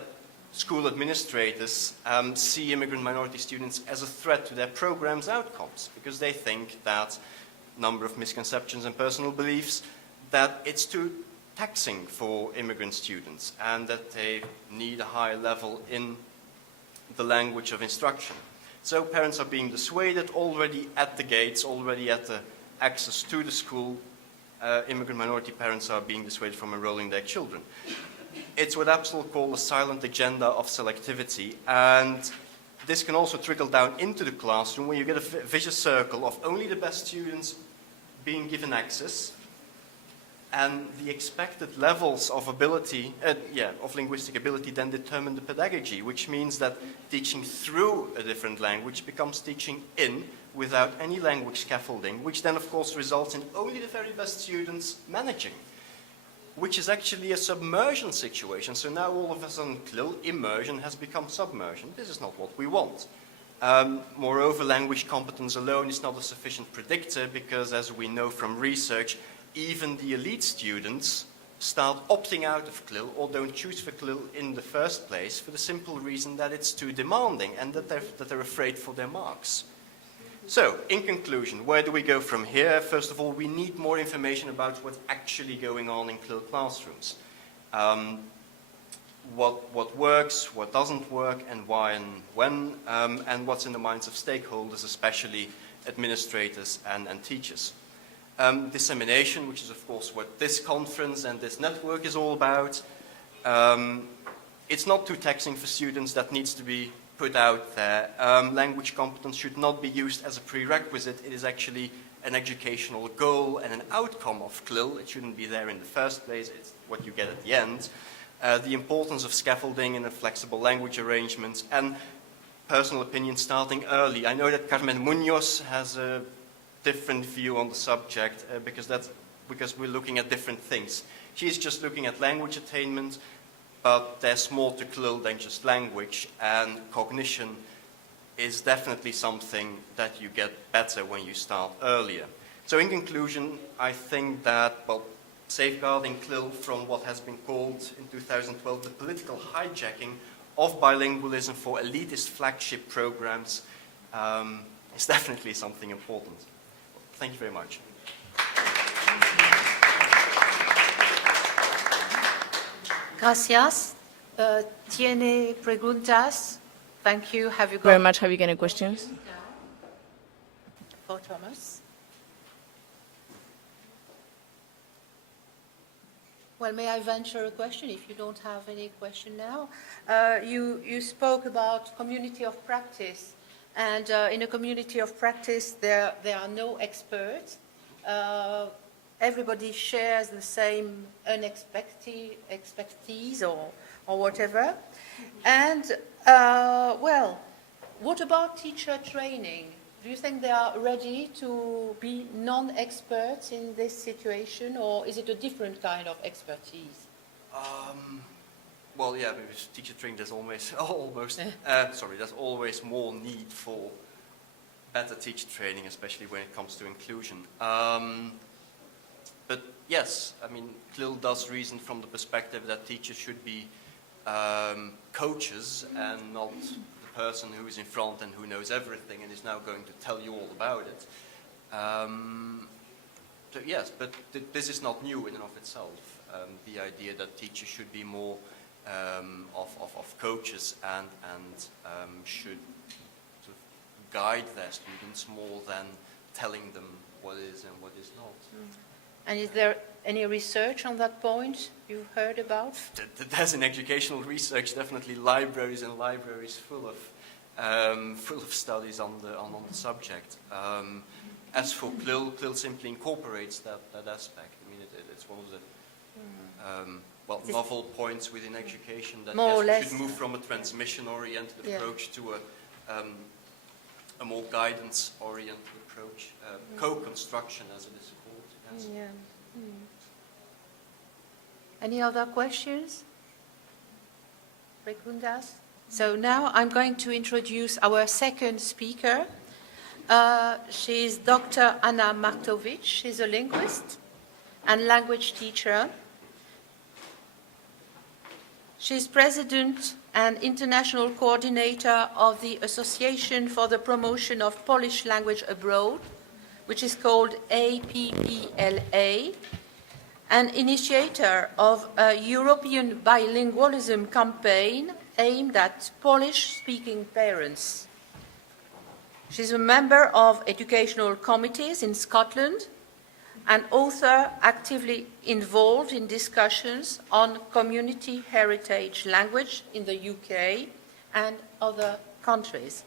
school administrators see immigrant minority students as a threat to their program's outcomes, because they think that number of misconceptions and personal beliefs that it's too taxing for immigrant students and that they need a high level in the language of instruction. So parents are being dissuaded already at the gates, already at the access to the school. Immigrant minority parents are being dissuaded from enrolling their children. It's what Absalom called a silent agenda of selectivity, and this can also trickle down into the classroom where you get a vicious circle of only the best students being given access, and the expected levels of ability, of linguistic ability then determine the pedagogy, which means that teaching through a different language becomes teaching in without any language scaffolding, which then of course results in only the very best students managing, which is actually a submersion situation. So now all of a sudden CLIL immersion has become submersion. This is not what we want. Moreover, language competence alone is not a sufficient predictor because, as we know from research, even the elite students start opting out of CLIL or don't choose for CLIL in the first place for the simple reason that it's too demanding and that they're afraid for their marks. So, in conclusion, where do we go from here? First of all, we need more information about what's actually going on in CLIL classrooms. What works, what doesn't work, and why and when, and what's in the minds of stakeholders, especially administrators and teachers. Dissemination, which is of course what this conference and this network is all about. It's not too taxing for students, that needs to be put out there. Language competence should not be used as a prerequisite. It is actually an educational goal and an outcome of CLIL. It shouldn't be there in the first place. It's what you get at the end. The importance of scaffolding and flexible language arrangements, and personal opinion starting early. I know that Carmen Munoz has a different view on the subject because we're looking at different things. She's just looking at language attainment, but there's more to CLIL than just language, and cognition is definitely something that you get better when you start earlier. So in conclusion, I think that, safeguarding CLIL from what has been called in 2012 the political hijacking of bilingualism for elitist flagship programs is definitely something important. Thank you very much. Gracias. ¿Tiene preguntas? Thank you. Have you got Very much. Have you got any questions? for Thomas? Well, may I venture a question if you don't have any question now? You spoke about community of practice, and in a community of practice there are no experts. Everybody shares the same expertise or whatever. And, well, what about teacher training? Do you think they are ready to be non-experts in this situation, or is it a different kind of expertise? Well, yeah, with teacher training, there's there's always more need for better teacher training, especially when it comes to inclusion. But yes, I mean, CLIL does reason from the perspective that teachers should be coaches and not the person who is in front and who knows everything and is now going to tell you all about it. So yes, but this is not new in and of itself. The idea that teachers should be more of coaches and should sort of guide their students more than telling them what is and what is not. And is there any research on that point you've heard about? There's an educational research, definitely libraries and libraries full of studies on the subject. As for CLIL simply incorporates that aspect. I mean, it's one of the novel points within education that we should move from a transmission-oriented approach to a more guidance-oriented approach, co-construction as it is called. Yes. Yeah. Any other questions? Preguntas? So now I'm going to introduce our second speaker. She's Dr. Anna Martovic. She's a linguist and language teacher. She's president and international coordinator of the Association for the Promotion of Polish Language Abroad, which is called APPLA. an initiator of a European bilingualism campaign aimed at Polish-speaking parents. She's a member of educational committees in Scotland, an author actively involved in discussions on community heritage language in the UK and other countries.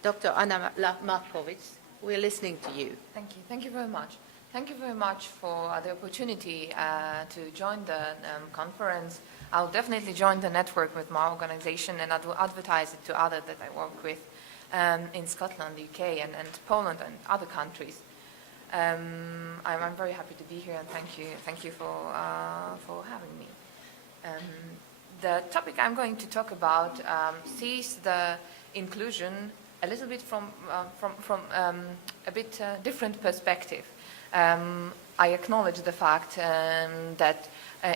Dr. Anna Markowitz, we're listening to you. Thank you. Thank you very much. Thank you very much for the opportunity to join the conference. I'll definitely join the network with my organization, and I will advertise it to others that I work with in Scotland, the UK, and Poland and other countries. I'm very happy to be here, and thank you for having me. The topic I'm going to talk about sees the inclusion a little bit from a bit different perspective. I acknowledge the fact that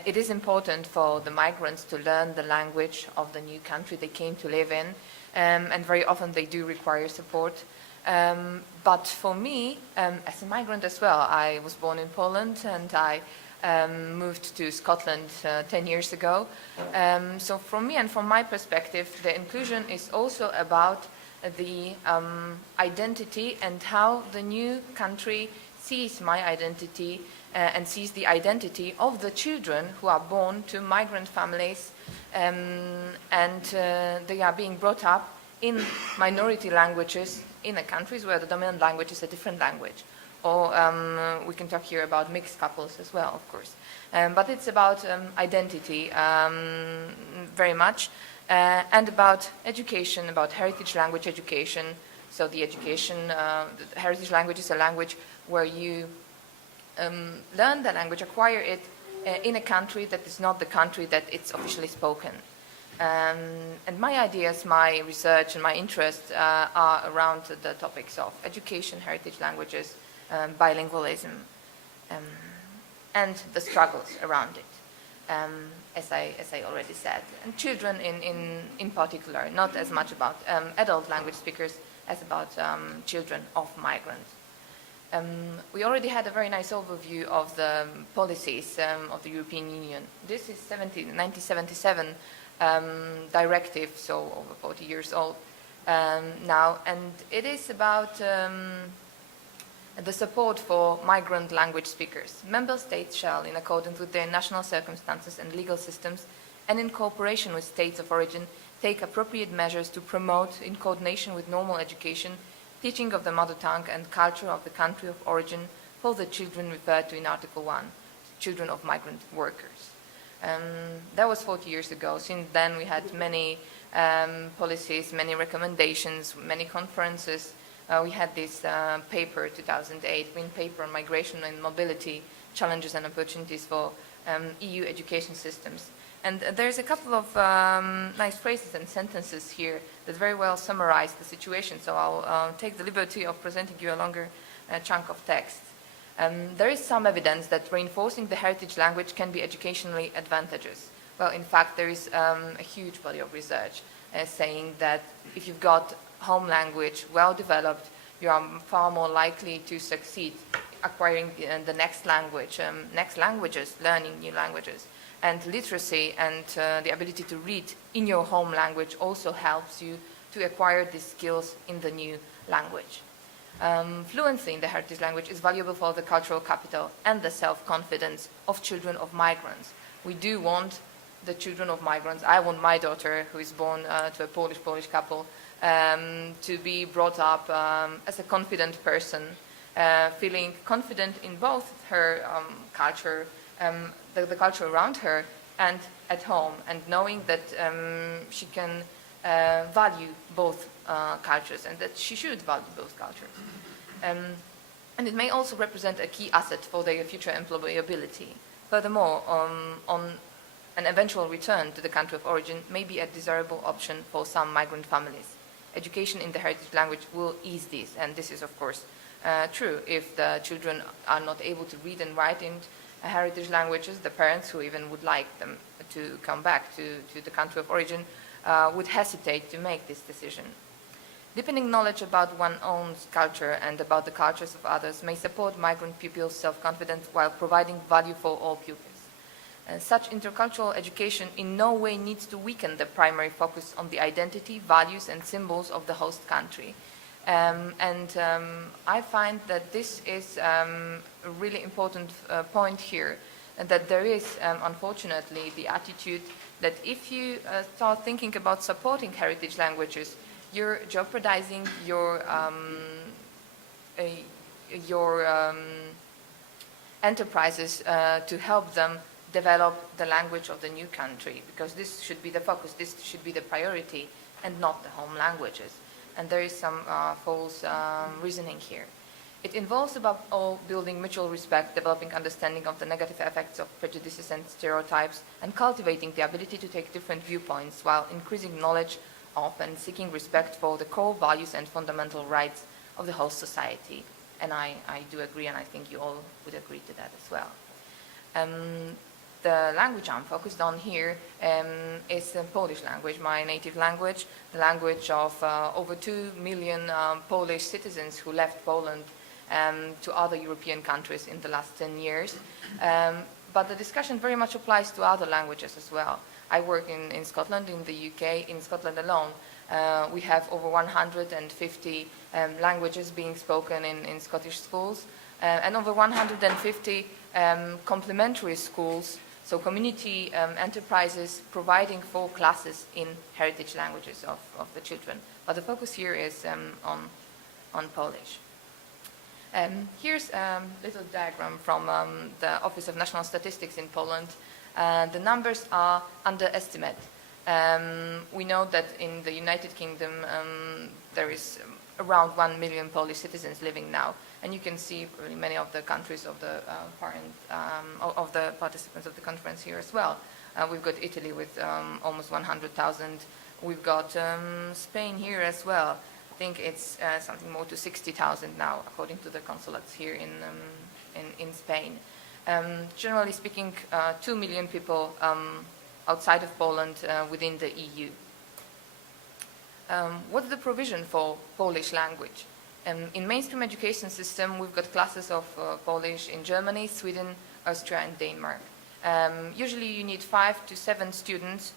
it is important for the migrants to learn the language of the new country they came to live in, and very often they do require support. But for me, as a migrant as well, I was born in Poland and I moved to Scotland 10 years ago. So from me and from my perspective, the inclusion is also about the identity and how the new country sees my identity and sees the identity of the children who are born to migrant families, and they are being brought up in minority languages in the countries where the dominant language is a different language. Or we can talk here about mixed couples as well, of course. But it's about identity very much, and about education, about heritage language education. So the education, the heritage language is a language where you learn the language, acquire it in a country that is not the country that it's officially spoken. And my ideas, my research, and my interests are around the topics of education, heritage languages, bilingualism, and the struggles around it, as I already said. And children in particular, not as much about adult language speakers as about children of migrants. We already had a very nice overview of the policies of the European Union. This is 1977 directive, so over 40 years old now, and it is about the support for migrant language speakers. Member states shall, in accordance with their national circumstances and legal systems, and in cooperation with states of origin, take appropriate measures to promote, in coordination with normal education, teaching of the mother tongue and culture of the country of origin for the children referred to in Article 1, children of migrant workers. That was 40 years ago. Since then, we had many policies, many recommendations, many conferences. We had this paper, 2008, Green Paper on Migration and Mobility, Challenges and Opportunities for EU Education Systems. And there's a couple of nice phrases and sentences here that very well summarize the situation, so I'll take the liberty of presenting you a longer chunk of text. There is some evidence that reinforcing the heritage language can be educationally advantageous. Well, in fact, there is a huge body of research saying that if you've got home language well developed, you are far more likely to succeed acquiring the next language, next languages, learning new languages. And literacy and the ability to read in your home language also helps you to acquire these skills in the new language. Fluency in the heritage language is valuable for the cultural capital and the self-confidence of children of migrants. We do want the children of migrants. I want my daughter, who is born to a Polish couple, to be brought up as a confident person, feeling confident in both her culture, the culture around her, and at home, and knowing that she can value both cultures and that she should value both cultures. And it may also represent a key asset for their future employability. Furthermore, on an eventual return to the country of origin may be a desirable option for some migrant families. Education in the heritage language will ease this, and this is of course true. If the children are not able to read and write in heritage languages, the parents who even would like them to come back to the country of origin would hesitate to make this decision. Deepening knowledge about one's own culture and about the cultures of others may support migrant pupils' self-confidence while providing value for all pupils. Such intercultural education in no way needs to weaken the primary focus on the identity, values, and symbols of the host country. I find that this is a really important point here, and that there is, unfortunately, the attitude that if you start thinking about supporting heritage languages, you're jeopardizing your enterprises to help them develop the language of the new country, because this should be the focus, this should be the priority, and not the home languages. And there is some false reasoning here. It involves, above all, building mutual respect, developing understanding of the negative effects of prejudices and stereotypes, and cultivating the ability to take different viewpoints while increasing knowledge of and seeking respect for the core values and fundamental rights of the host society. And I do agree, and I think you all would agree to that as well. The language I'm focused on here is the Polish language, my native language, the language of over 2 million Polish citizens who left Poland to other European countries in the last 10 years. But the discussion very much applies to other languages as well. I work in Scotland, in the UK. In Scotland alone, we have over 150 languages being spoken in Scottish schools, and over 150 complementary schools, so community enterprises providing for classes in heritage languages of the children. But the focus here is on Polish. Here's a little diagram from the Office of National Statistics in Poland. The numbers are underestimate. We know that in the United Kingdom there is around 1 million Polish citizens living now, and you can see really many of the countries of the of the participants of the conference here as well. We've got Italy with almost 100,000. We've got Spain here as well. I think it's something more to 60,000 now, according to the consulates here in Spain. Generally speaking, 2 million people outside of Poland within the EU. What's the provision for Polish language? In mainstream education system, we've got classes of Polish in Germany, Sweden, Austria, and Denmark. Usually you need 5 to 7 students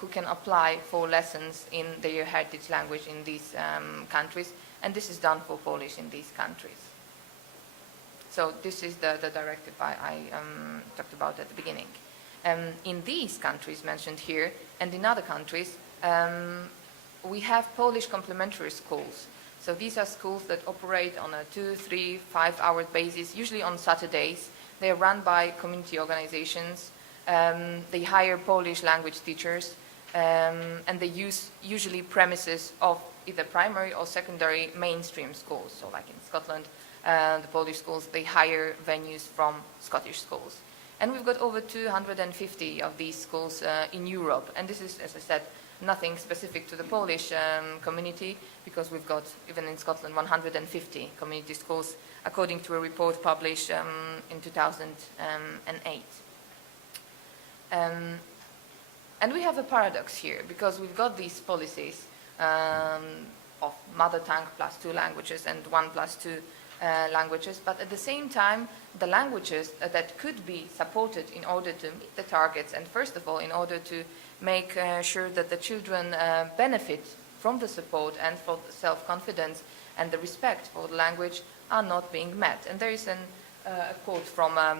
who can apply for lessons in their heritage language in these countries, and this is done for Polish in these countries. So this is the directive I talked about at the beginning. In these countries mentioned here, and in other countries, we have Polish complementary schools. So these are schools that operate on a 2, 3, 5-hour basis, usually on Saturdays. They are run by community organizations. They hire Polish language teachers, and they use usually premises of either primary or secondary mainstream schools. So like in Scotland, the Polish schools, they hire venues from Scottish schools. And we've got over 250 of these schools in Europe. And this is, as I said, nothing specific to the Polish community, because we've got, even in Scotland, 150 community schools, according to a report published in 2008. And we have a paradox here, because we've got these policies of mother tongue plus 2 languages and 1 plus 2 languages, but at the same time, the languages that could be supported in order to meet the targets, and first of all, in order to make sure that the children benefit from the support and for the self-confidence and the respect for the language, are not being met. And there is a quote from I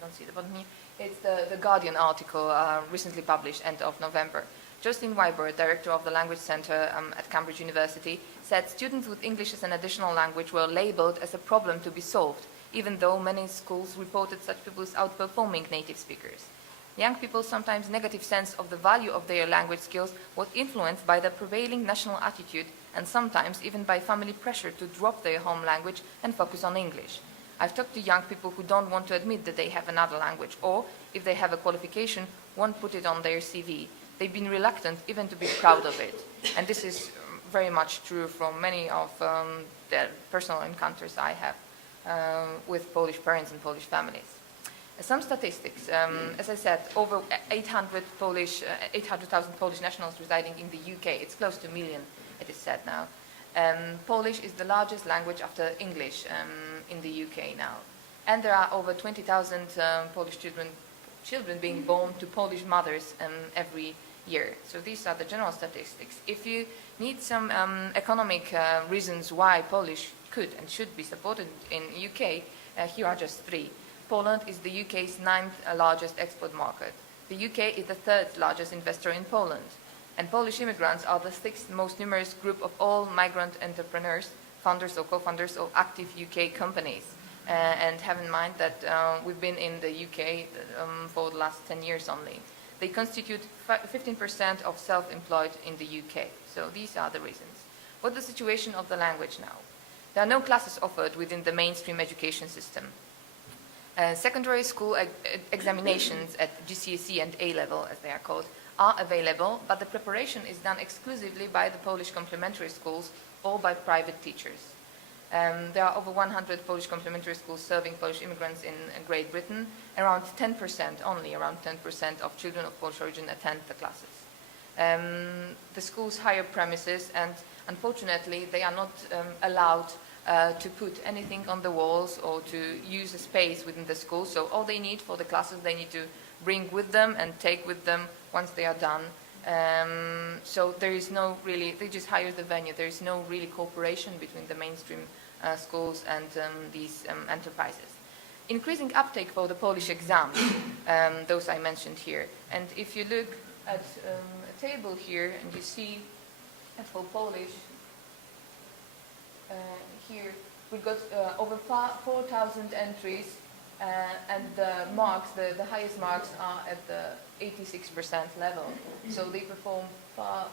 don't see the bottom here. It's the Guardian article recently published end of November. Justin Weiber, director of the Language Center at Cambridge University, said students with English as an additional language were labeled as a problem to be solved, even though many schools reported such people as outperforming native speakers. Young people's sometimes negative sense of the value of their language skills was influenced by the prevailing national attitude, and sometimes even by family pressure to drop their home language and focus on English. I've talked to young people who don't want to admit that they have another language, or if they have a qualification, won't put it on their CV. They've been reluctant even to be proud of it. And this is very much true from many of the personal encounters I have with Polish parents and Polish families. Some statistics, as I said, over 800,000 Polish nationals residing in the UK. It's close to a million, it is said now. Polish is the largest language after English in the UK now. And there are over 20,000 Polish children being born to Polish mothers every year. So these are the general statistics. If you need some economic reasons why Polish could and should be supported in UK, here are just three. Poland is the UK's 9th largest export market. The UK is the 3rd largest investor in Poland. And Polish immigrants are the 6th most numerous group of all migrant entrepreneurs, founders or co-founders of active UK companies. And have in mind that we've been in the UK for the last 10 years only. They constitute 15% of self-employed in the UK. So these are the reasons. What's the situation of the language now? There are no classes offered within the mainstream education system. Secondary school examinations at GCSE and A-level, as they are called, are available, but the preparation is done exclusively by the Polish complementary schools or by private teachers. There are over 100 Polish complementary schools serving Polish immigrants in Great Britain. Around 10%, only around 10% of children of Polish origin attend the classes. The schools hire premises, and unfortunately they are not allowed to put anything on the walls or to use a space within the school. So all they need for the classes they need to bring with them and take with them once they are done. So there is no really, they just hire the venue. There is no really cooperation between the mainstream schools and these enterprises. Increasing uptake for the Polish exams, those I mentioned here. And if you look at a table here and you see for Polish, here we've got over 4,000 entries, and the marks, the highest marks are at the 86% level. So they perform far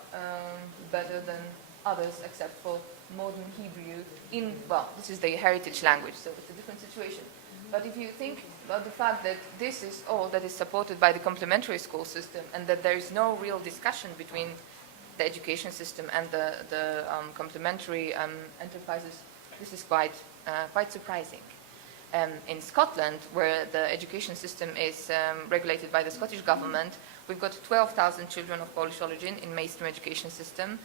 better than others, except for modern Hebrew in, well, this is the heritage language, so it's a different situation. But if you think about the fact that this is all that is supported by the complementary school system, and that there is no real discussion between the education system and the complementary enterprises, this is quite surprising. In Scotland, where the education system is regulated by the Scottish government, we've got 12,000 children of Polish origin in mainstream education system.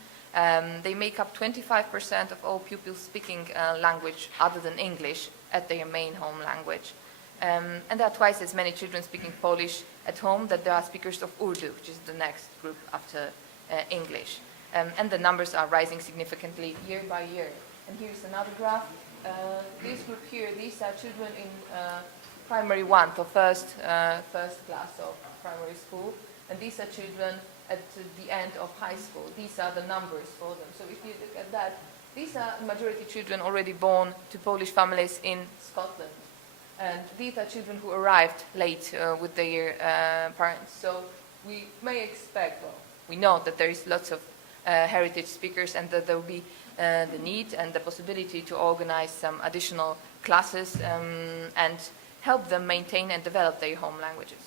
They make up 25% of all pupils speaking language other than English at their main home language. And there are twice as many children speaking Polish at home that there are speakers of Urdu, which is the next group after English. And the numbers are rising significantly year by year. And here's another graph. This group here, these are children in primary 1, so first class of primary school. And these are children at the end of high school. These are the numbers for them. So if you look at that, these are majority children already born to Polish families in Scotland. And these are children who arrived late with their parents. So we may expect, well, we know that there is lots of heritage speakers, and that there will be the need and the possibility to organize some additional classes and help them maintain and develop their home languages.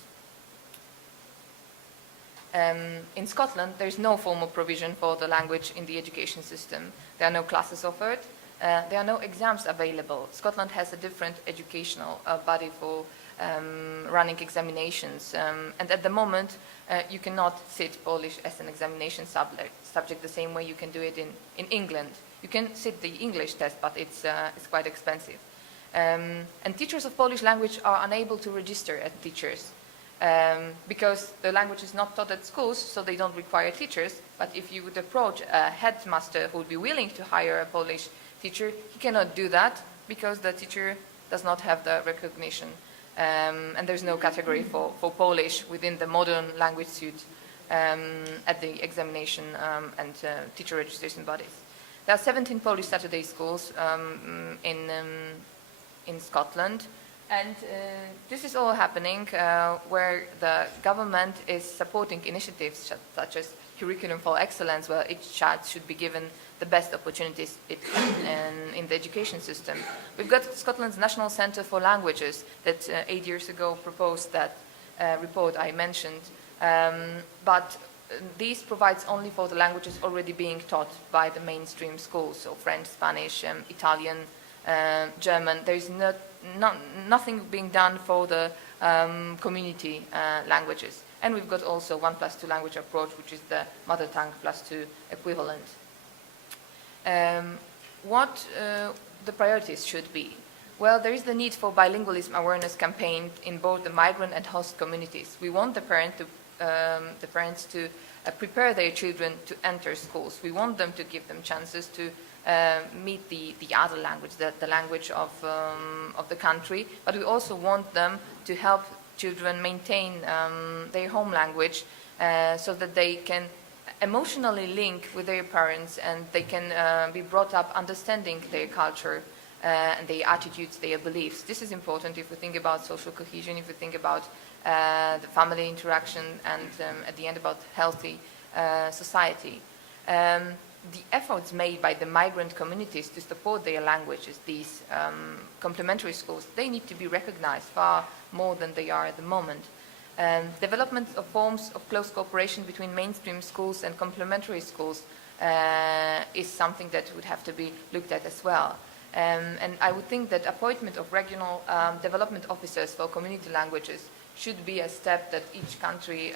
In Scotland, there is no formal provision for the language in the education system. There are no classes offered. There are no exams available. Scotland has a different educational body for running examinations. And at the moment, you cannot sit Polish as an examination subject the same way you can do it in England. You can sit the English test, but it's quite expensive. And teachers of Polish language are unable to register as teachers because the language is not taught at schools, so they don't require teachers. But if you would approach a headmaster who would be willing to hire a Polish teacher, he cannot do that because the teacher does not have the recognition. And there's no category for Polish within the modern language suite at the examination and teacher registration bodies. There are 17 Polish Saturday schools in Scotland, and this is all happening where the government is supporting initiatives such as Curriculum for Excellence, where each child should be given the best opportunities in the education system. We've got Scotland's National Centre for Languages that 8 years ago proposed that report I mentioned, but this provides only for the languages already being taught by the mainstream schools, so French, Spanish, Italian, German. There is nothing being done for the community languages. And we've got also 1+2 language approach, which is the mother tongue +2 equivalent. What the priorities should be? Well, there is the need for bilingualism awareness campaign in both the migrant and host communities. We want the parents to prepare their children to enter schools. We want them to give them chances to meet the other language, the language of the country, but we also want them to help children maintain their home language so that they can emotionally link with their parents and they can be brought up understanding their culture and their attitudes, their beliefs. This is important if we think about social cohesion, if we think about the family interaction, and at the end about healthy society. The efforts made by the migrant communities to support their languages, these complementary schools, they need to be recognized far more than they are at the moment. Development of forms of close cooperation between mainstream schools and complementary schools is something that would have to be looked at as well. And I would think that appointment of regional development officers for community languages should be a step that each country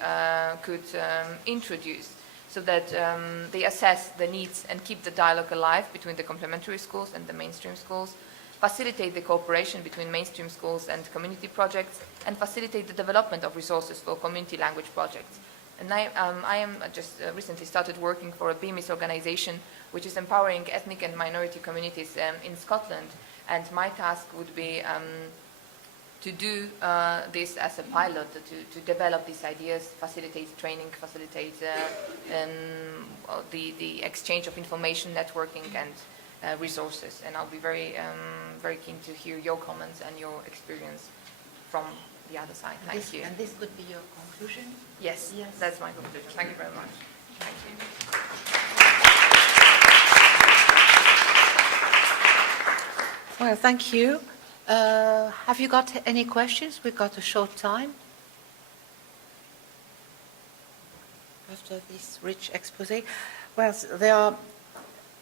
could introduce, so that they assess the needs and keep the dialogue alive between the complementary schools and the mainstream schools, facilitate the cooperation between mainstream schools and community projects, and facilitate the development of resources for community language projects. And I am just recently started working for a BMIS organization which is empowering ethnic and minority communities in Scotland, and my task would be to do this as a pilot, to develop these ideas, facilitate training, facilitate the exchange of information, networking, and resources. And I'll be very, very keen to hear your comments and your experience from the other side. Thank you. And this could be your conclusion? Yes, Yes. that's my conclusion. Thank you very much. Thank you. Well, thank you. Have you got any questions? We've got a short time after this rich expose. Well, there are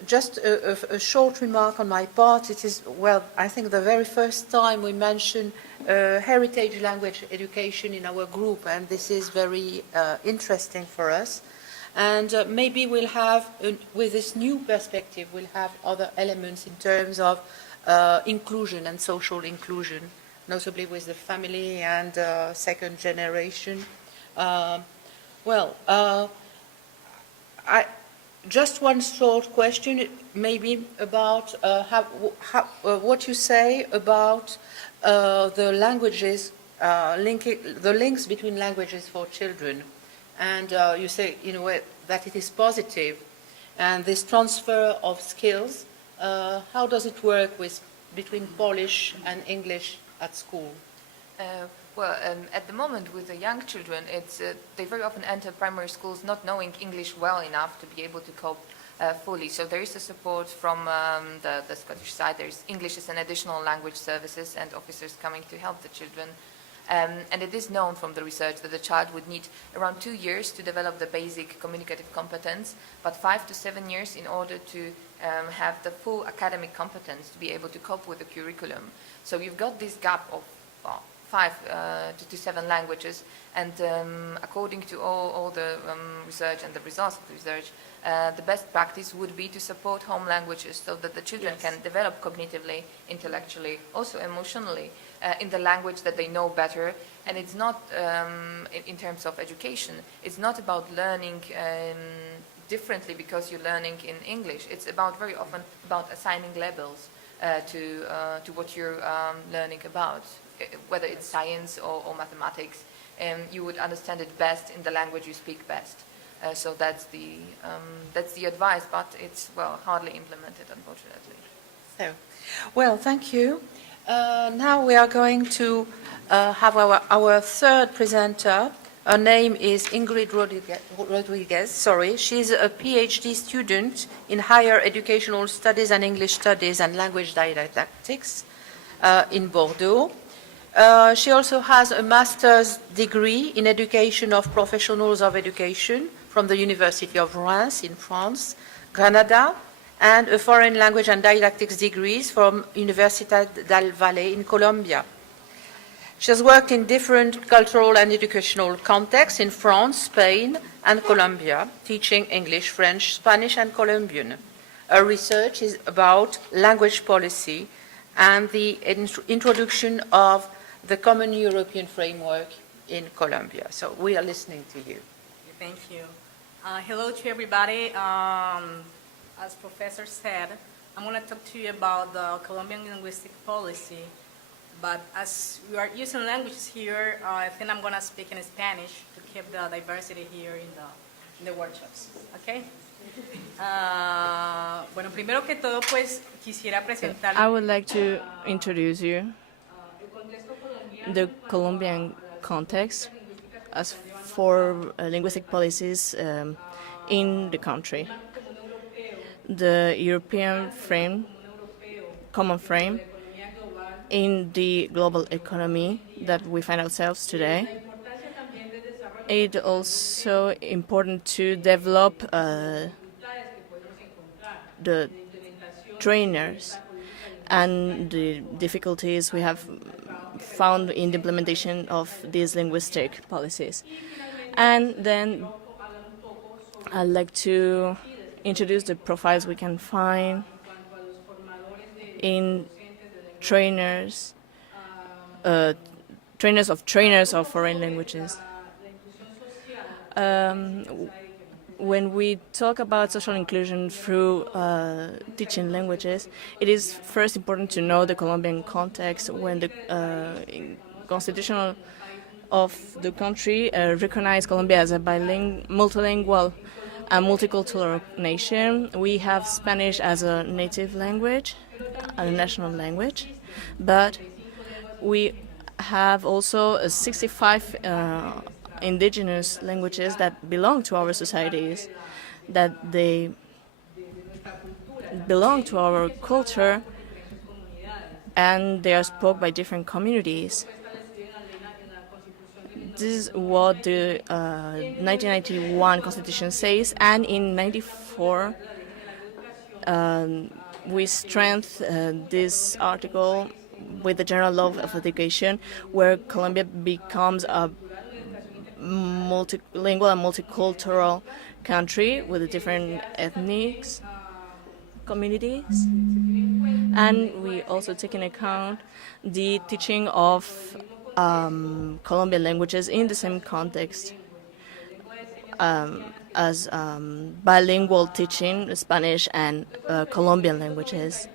just a short remark on my part. It is, well, I think the very first time we mention heritage language education in our group, and this is very interesting for us. And maybe we'll have, with this new perspective, we'll have other elements in terms of inclusion and social inclusion, notably with the family and second generation. Just one short question, maybe about what you say about the languages, the links between languages for children. And you say, in a way, that it is positive. And this transfer of skills, how does it work between Polish and English at school? At the moment with the young children, they very often enter primary schools not knowing English well enough to be able to cope fully. So there is a support from the Scottish side. There's English as an additional language services and officers coming to help the children. And it is known from the research that the child would need around 2 years to develop the basic communicative competence, but 5 to 7 years in order to have the full academic competence to be able to cope with the curriculum. So you've got this gap of 5 to 7 languages, and according to all the research and the results of the research, the best practice would be to support home languages so that the children can develop cognitively, intellectually, also emotionally, in the language that they know better. And it's not, in terms of education, it's not about learning differently because you're learning in English. It's about very often about assigning labels to what you're learning about, whether it's science or mathematics. You would understand it best in the language you speak best. So that's the advice, but it's, well, hardly implemented, unfortunately. So, well, thank you. Now we are going to have our third presenter. Her name is Ingrid Rodriguez. She's a PhD student in higher educational studies and English studies and language didactics in Bordeaux. She also has a master's degree in education of professionals of education from the University of Reims in France, Granada, and a foreign language and didactics degrees from Universidad del Valle in Colombia. She has worked in different cultural and educational contexts in France, Spain, and Colombia, teaching English, French, Spanish, and Colombian. Her research is about language policy and the introduction of the Common European Framework in Colombia. So we are listening to you. Thank you. Hello to everybody. As Professor said, I'm going to talk to you about the Colombian linguistic policy. But as we are using languages here, I think I'm going to speak in Spanish to keep the diversity here in the workshops. Okay? Bueno, primero que todo, pues quisiera presentar. I would like to introduce you the Colombian context as for linguistic policies in the country. The European frame, common frame, in the global economy that we find ourselves today. It's also important to develop the trainers and the difficulties we have found in the implementation of these linguistic policies. And then I'd like to introduce the profiles we can find in trainers of foreign languages. When we talk about social inclusion through teaching languages, it is first important to know the Colombian context when the constitution of the country recognized Colombia as a multilingual and multicultural nation. We have Spanish as a native language, a national language, but we have also 65 indigenous languages that belong to our societies, that they belong to our culture, and they are spoken by different communities. This is what the 1991 Constitution says, and in 1994 we strengthened this article with the General Law of Education, where Colombia becomes a multilingual and multicultural country with the different ethnic communities. And we also take into account the teaching of Colombian languages in the same context as bilingual teaching, Spanish and Colombian languages,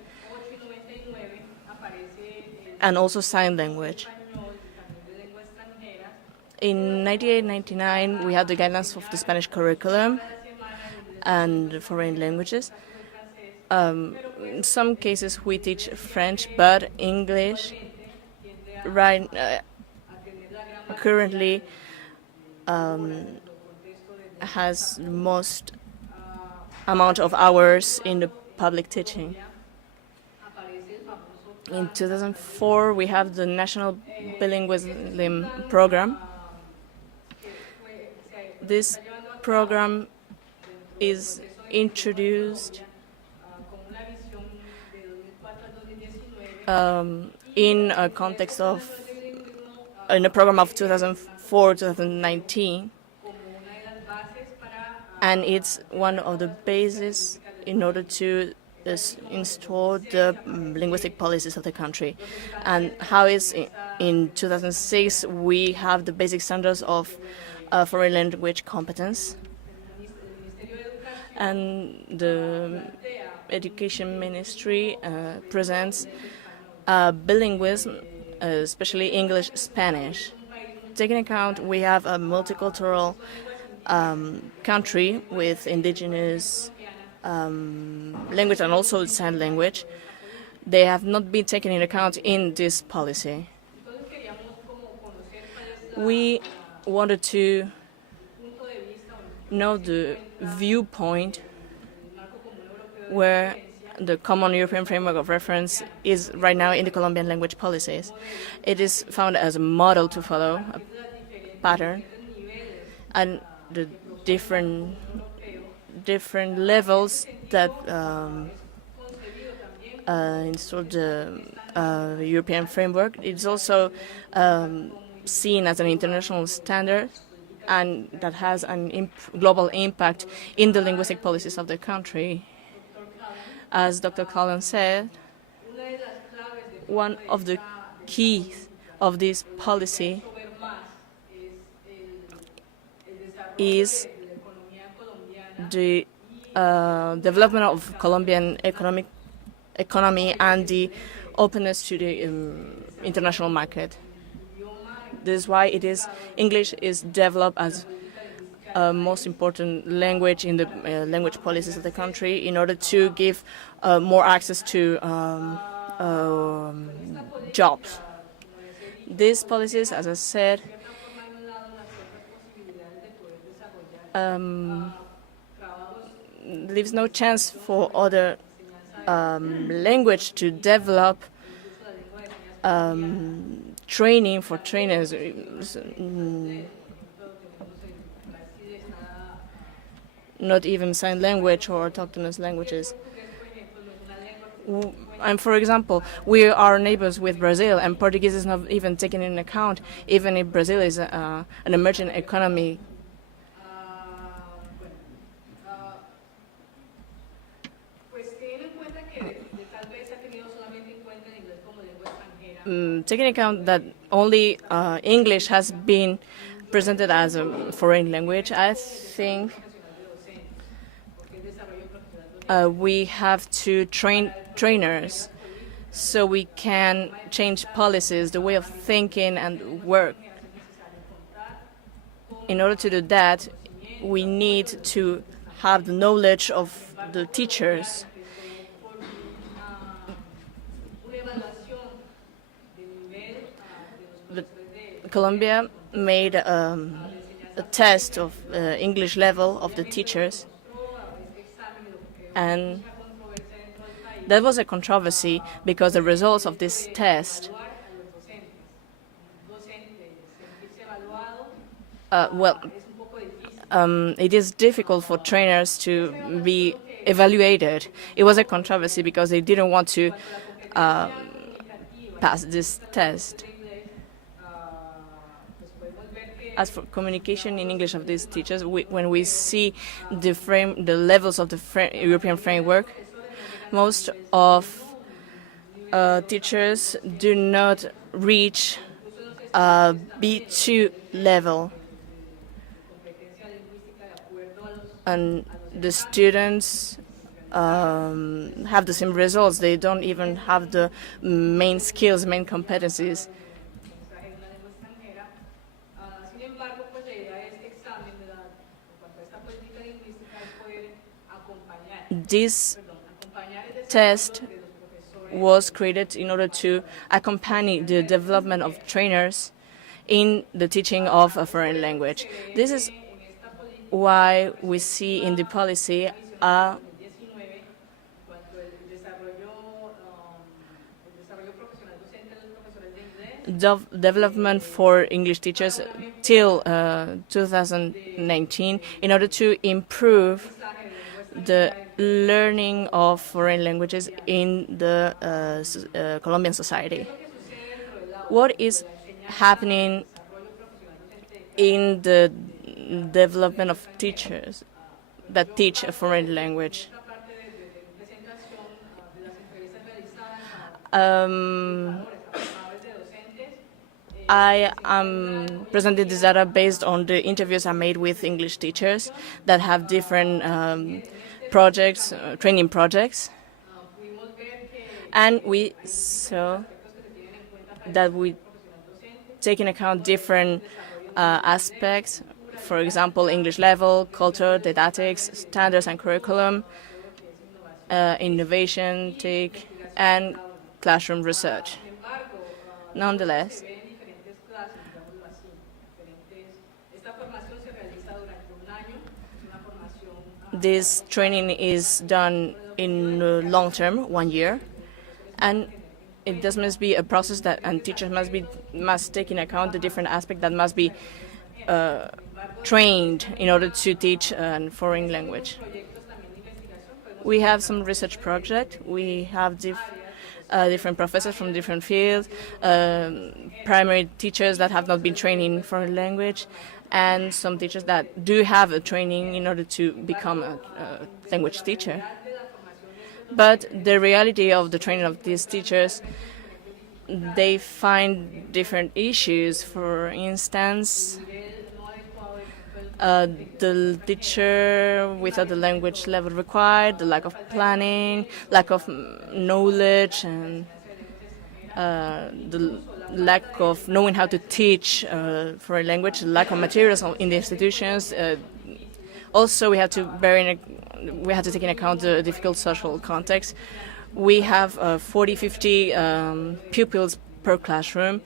and also sign language. In 1999, we had the guidelines of the Spanish curriculum and foreign languages. In some cases, we teach French, but English currently has the most amount of hours in the public teaching. In 2004, we have the National Bilingualism Program. This program is introduced in a context of, in a program of 2004-2019, and it's one of the bases in order to install the linguistic policies of the country. And how is in 2006 we have the basic standards of foreign language competence, and the Education Ministry presents bilingualism, especially English-Spanish. Taking account, we have a multicultural country with indigenous language and also sign language. They have not been taken into account in this policy. We wanted to know the viewpoint where the Common European Framework of Reference is right now in the Colombian language policies. It is found as a model to follow, a pattern, and the different levels that installed the European framework. It's also seen as an international standard, and that has an global impact in the linguistic policies of the country. As Dr. Cullen said, one of the keys of this policy is the development of Colombian economy and the openness to the international market. This is why English is developed as a most important language in the language policies of the country in order to give more access to jobs. These policies, as I said, leaves no chance for other language to develop training for trainers. Not even sign language or autochthonous languages. And for example, we are neighbors with Brazil, and Portuguese is not even taken into account, even if Brazil is an emerging economy. Taking account that only English has been presented as a foreign language, I think we have to train trainers so we can change policies, the way of thinking and work. In order to do that, we need to have the knowledge of the teachers. Colombia made a test of English level of the teachers, and that was a controversy because the results of this test it is difficult for trainers to be evaluated. It was a controversy because they didn't want to pass this test. As for communication in English of these teachers, when we see the levels of the European framework, most of teachers do not reach B2 level. And the students have the same results. They don't even have the main skills, main competencies. This test was created in order to accompany the development of trainers in the teaching of a foreign language. This is why we see in the policy a development for English teachers till 2019 in order to improve the learning of foreign languages in the Colombian society. What is happening in the development of teachers that teach a foreign language? I am presenting this data based on the interviews I made with English teachers that have different projects, training projects. And we saw that we take into account different aspects, for example, English level, culture, didactics, standards and curriculum, innovation, TIC, and classroom research. Nonetheless, this training is done in long term, 1 year, and it must be a process that and teachers must take into account the different aspects that must be trained in order to teach a foreign language. We have some research project. We have different professors from different fields, primary teachers that have not been trained in foreign language, and some teachers that do have a training in order to become a language teacher. But the reality of the training of these teachers, they find different issues. For instance, the teacher without the language level required, the lack of planning, lack of knowledge, and the lack of knowing how to teach foreign language, lack of materials in the institutions. Also, we have to take into account the difficult social context. We have 40, 50 pupils per classroom.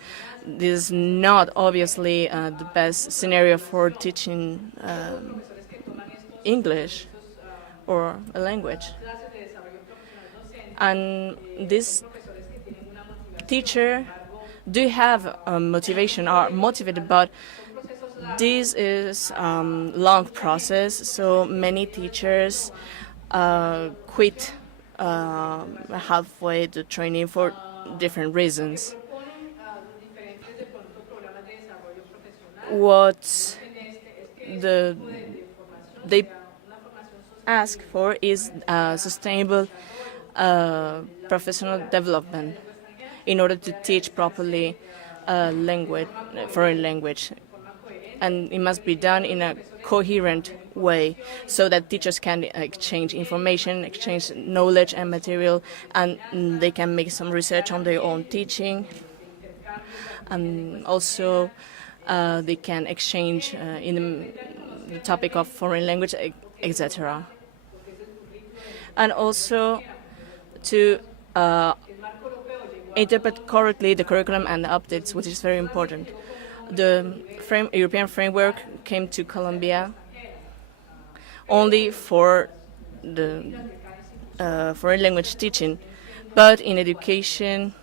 This is not obviously the best scenario for teaching English or a language. And this teacher do have motivation, are motivated, but this is a long process, so many teachers quit halfway the training for different reasons. What they ask for is sustainable professional development in order to teach properly foreign language. And it must be done in a coherent way so that teachers can exchange information, exchange knowledge and material, and they can make some research on their own teaching. And also, they can exchange in the topic of foreign language, etc. And also to interpret correctly the curriculum and the updates, which is very important. The European framework came to Colombia only for the foreign language teaching, but in education,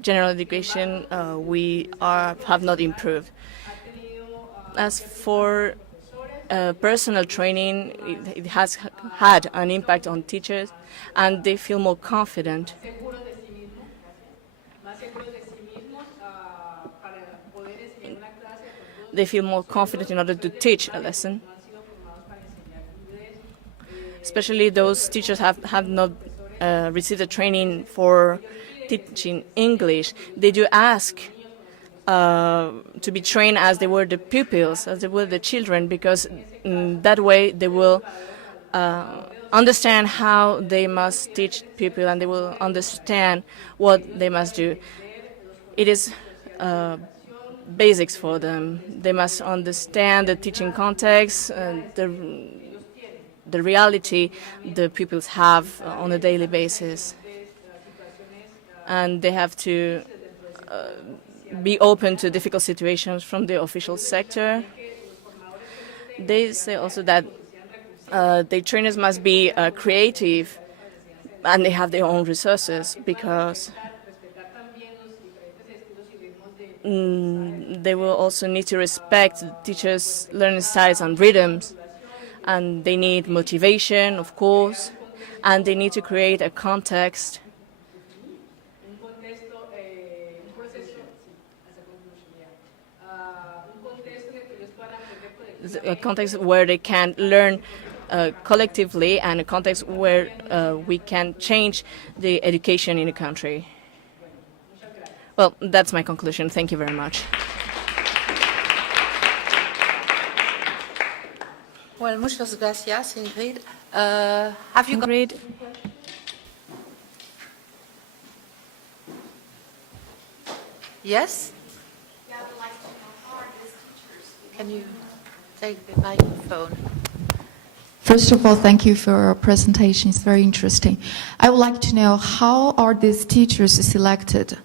general education, we have not improved. As for personal training, it has had an impact on teachers, and they feel more confident. They feel more confident in order to teach a lesson. Especially those teachers have not received a training for teaching English. They do ask to be trained as they were the pupils, as they were the children, because that way they will understand how they must teach people, and they will understand what they must do. It is basics for them. They must understand the teaching context, the reality the pupils have on a daily basis. And they have to be open to difficult situations from the official sector. They say also that the trainers must be creative, and they have their own resources, because they will also need to respect the teachers' learning styles and rhythms, and they need motivation, of course, and they need to create a context where they can learn collectively, and a context where we can change the education in the country. Well, that's my conclusion. Thank you very much. Well, muchas gracias, Ingrid. Have you Ingrid? Yes? Can you take the microphone? First of all, thank you for your presentation. It's very interesting. I would like to know, how are these teachers selected?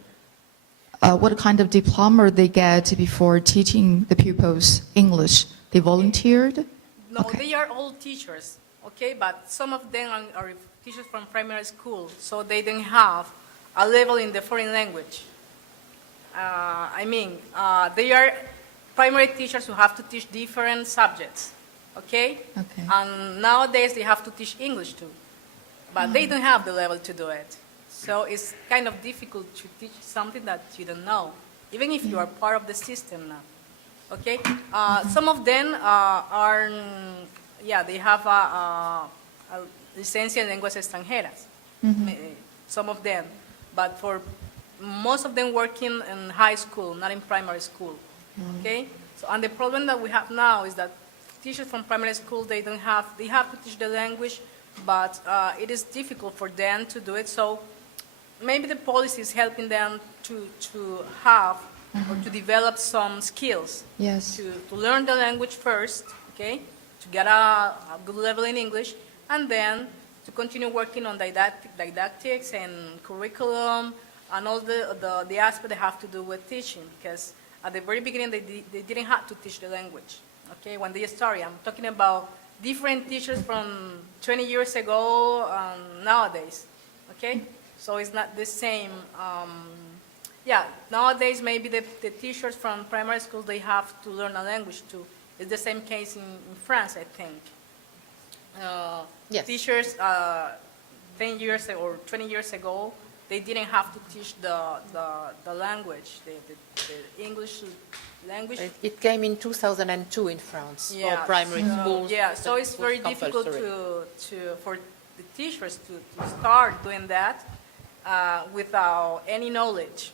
What kind of diploma they get before teaching the pupils English? They volunteered? No, they are all teachers, okay? But some of them are teachers from primary school, so they don't have a level in the foreign language. They are primary teachers who have to teach different subjects, okay? Okay. And nowadays they have to teach English too. but they don't have the level to do it. So it's kind of difficult to teach something that you don't know, even if you are part of the system now. Okay? Some of them are, they have a licencia en lenguas extranjeras. Some of them. But for most of them working in high school, not in primary school. Okay? So, and the problem that we have now is that teachers from primary school, they have to teach the language, but it is difficult for them to do it. So maybe the policy is helping them to have or to develop some skills. Yes. To learn the language first, okay, to get a good level in English, and then to continue working on didactics and curriculum and all the aspects they have to do with teaching, because at the very beginning they didn't have to teach the language, okay, when they started. I'm talking about different teachers from 20 years ago nowadays, okay? So it's not the same. Nowadays maybe the teachers from primary school, they have to learn a language too. It's the same case in France, I think. Yes. Teachers 10 years or 20 years ago, they didn't have to teach the language, the English language. It came in 2002 in France for primary schools. Yeah, so it's very difficult for the teachers to start doing that without any knowledge.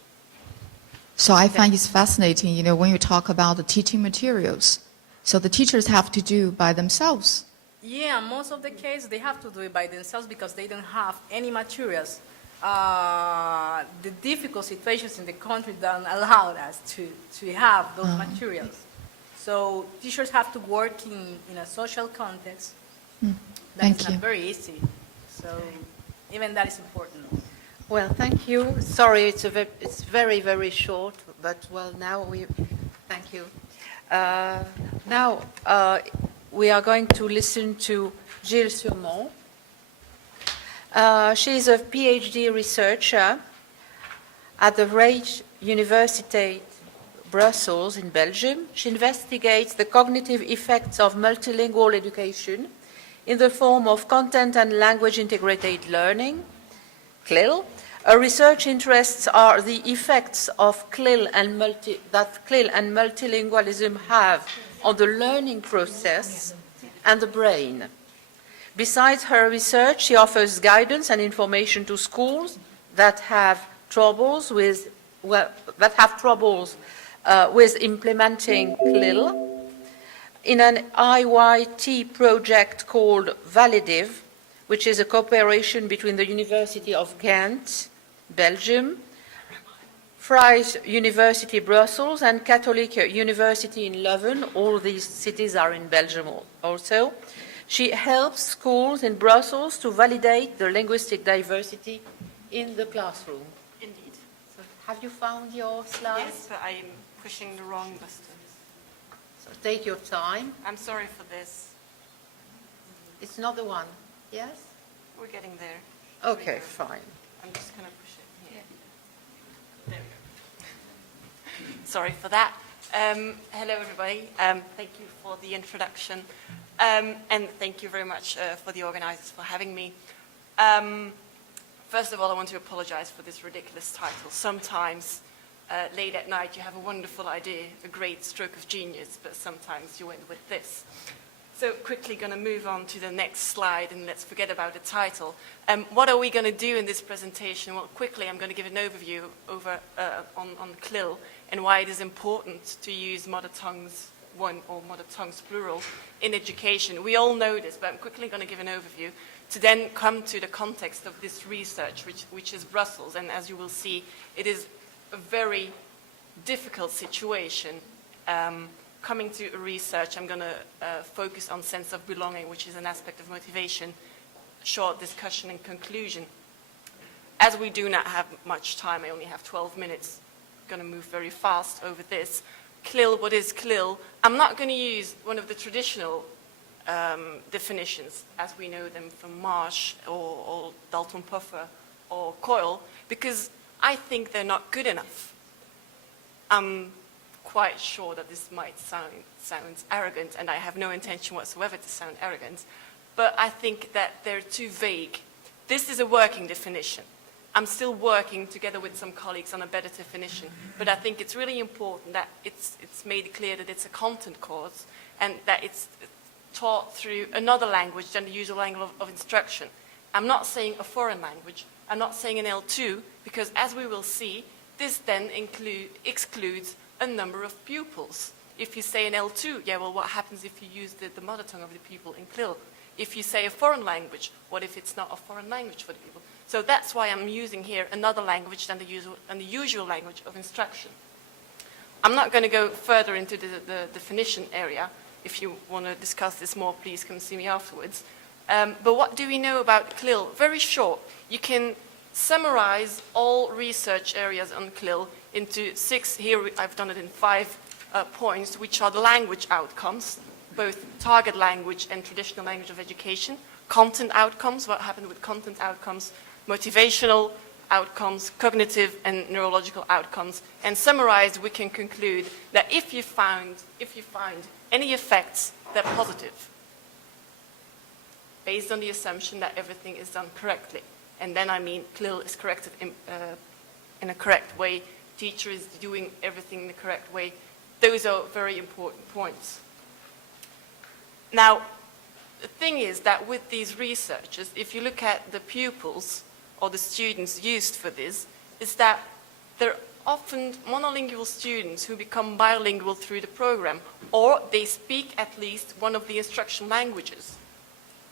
So I find it's fascinating, when you talk about the teaching materials. So the teachers have to do by themselves. Yeah, most of the cases they have to do it by themselves because they don't have any materials. The difficult situations in the country don't allow us to have those materials. So teachers have to work in a social context. That's not very easy. So even that is important. Well, thank you. Sorry, it's very, very short, but now thank you. Now we are going to listen to Gilles Surmont. She is a PhD researcher at the Vrije Universiteit Brussels in Belgium. She investigates the cognitive effects of multilingual education in the form of content and language integrated learning, CLIL. Her research interests are the effects of CLIL and multilingualism have on the learning process and the brain. Besides her research, she offers guidance and information to schools that have troubles with implementing CLIL. In an IYT project called Validiv, which is a cooperation between the University of Ghent, Belgium, Vrije University Brussels, and Catholic University in Leuven. All these cities are in Belgium also. She helps schools in Brussels to validate the linguistic diversity in the classroom. Indeed. So have you found your slides? Yes, but I'm pushing the wrong buttons. So take your time. I'm sorry for this. It's not the one. Yes? We're getting there. Okay, fine. I'm just going to push it here. There we go. Sorry for that. Hello, everybody. Thank you for the introduction. And thank you very much for the organizers for having me. First of all, I want to apologize for this ridiculous title. Sometimes, late at night, you have a wonderful idea, a great stroke of genius, but sometimes you end with this. So quickly going to move on to the next slide, and let's forget about the title. What are we going to do in this presentation? Well, quickly, I'm going to give an overview on CLIL and why it is important to use mother tongues one or mother tongues plural in education. We all know this, but I'm quickly going to give an overview to then come to the context of this research, which is Brussels. And as you will see, it is a very difficult situation. Coming to research, I'm going to focus on sense of belonging, which is an aspect of motivation, short discussion and conclusion. As we do not have much time, I only have 12 minutes, I'm going to move very fast over this. CLIL, what is CLIL? I'm not going to use one of the traditional definitions as we know them from Marsh or Dalton Puffer or Coyle, because I think they're not good enough. I'm quite sure that this might sound arrogant, and I have no intention whatsoever to sound arrogant, but I think that they're too vague This is a working definition. I'm still working together with some colleagues on a better definition, but I think it's really important that it's made clear that it's a content course and that it's taught through another language than the usual language of instruction. I'm not saying a foreign language, I'm not saying an L2, because as we will see, this then excludes a number of pupils. If you say an L2, yeah, well, what happens if you use the mother tongue of the pupil in CLIL? If you say a foreign language, what if it's not a foreign language for the people? So that's why I'm using here another language than the usual language of instruction. I'm not going to go further into the definition area. If you want to discuss this more, please come see me afterwards. But what do we know about CLIL? Very short. You can summarize all research areas on CLIL into 6, here I've done it in 5 points, which are the language outcomes, both target language and traditional language of education, content outcomes, what happened with content outcomes, motivational outcomes, cognitive and neurological outcomes, and summarized we can conclude that if you find any effects, they're positive, based on the assumption that everything is done correctly. And then I mean CLIL is corrected in a correct way, teacher is doing everything in the correct way. Those are very important points. Now, the thing is that with these researchers, if you look at the pupils or the students used for this, is that they're often monolingual students who become bilingual through the program, or they speak at least one of the instruction languages.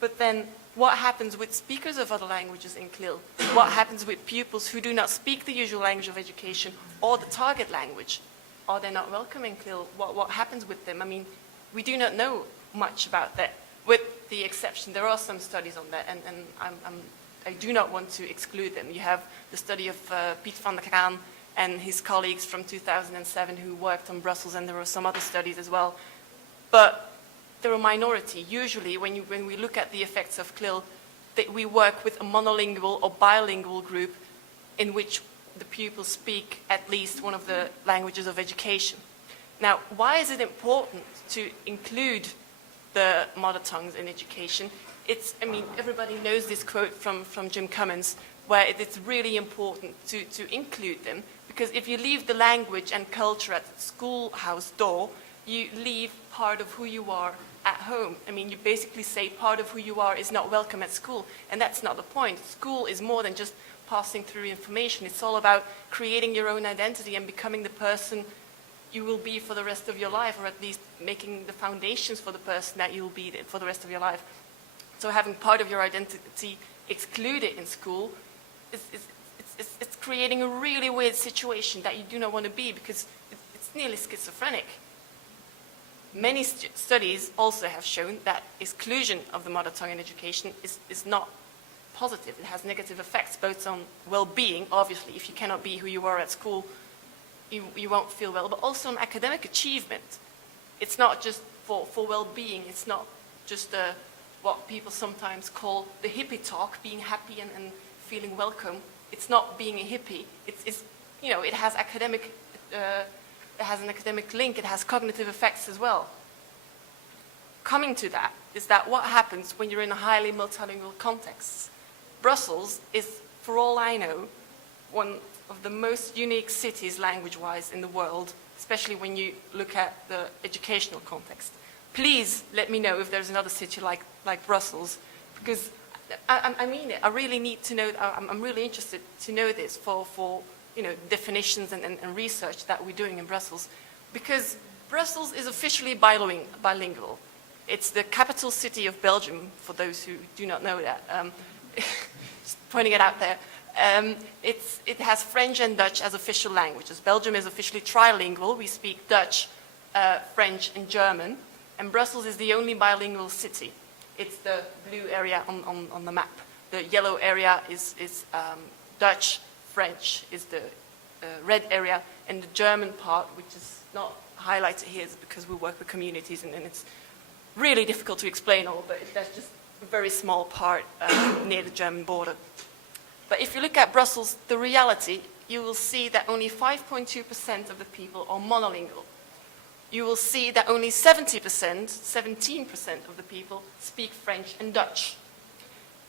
But then what happens with speakers of other languages in CLIL? What happens with pupils who do not speak the usual language of education or the target language? Are they not welcome in CLIL? What happens with them? I mean, we do not know much about that, with the exception, there are some studies on that, and I do not want to exclude them. You have the study of Piet van der Kraan and his colleagues from 2007 who worked on Brussels, and there are some other studies as well. But they're a minority. Usually, when we look at the effects of CLIL, we work with a monolingual or bilingual group in which the pupils speak at least one of the languages of education. Now, why is it important to include the mother tongues in education? I mean, everybody knows this quote from Jim Cummins, where it's really important to include them, because if you leave the language and culture at the schoolhouse door, you leave part of who you are at home. I mean, you basically say part of who you are is not welcome at school, and that's not the point. School is more than just passing through information. It's all about creating your own identity and becoming the person you will be for the rest of your life, or at least making the foundations for the person that you will be for the rest of your life. So having part of your identity excluded in school, it's creating a really weird situation that you do not want to be, because it's nearly schizophrenic. Many studies also have shown that exclusion of the mother tongue in education is not positive. It has negative effects, both on well-being, obviously. If you cannot be who you are at school, you won't feel well, but also on academic achievement. It's not just for well-being. It's not just what people sometimes call the hippie talk, being happy and feeling welcome. It's not being a hippie. It has academic. It has an academic link. It has cognitive effects as well. Coming to that is that what happens when you're in a highly multilingual context. Brussels is, for all I know, one of the most unique cities language-wise in the world, especially when you look at the educational context. Please let me know if there's another city like Brussels, because I mean it. I really need to know. I'm really interested to know this for definitions and research that we're doing in Brussels, because Brussels is officially bilingual. It's the capital city of Belgium, for those who do not know that. Just pointing it out there. It has French and Dutch as official languages. Belgium is officially trilingual. We speak Dutch, French, and German. And Brussels is the only bilingual city. It's the blue area on the map. The yellow area is Dutch, French is the red area, and the German part, which is not highlighted here, is because we work with communities, and it's really difficult to explain all, but that's just a very small part near the German border. But if you look at Brussels, the reality, you will see that only 5.2% of the people are monolingual. You will see that only 17% of the people speak French and Dutch.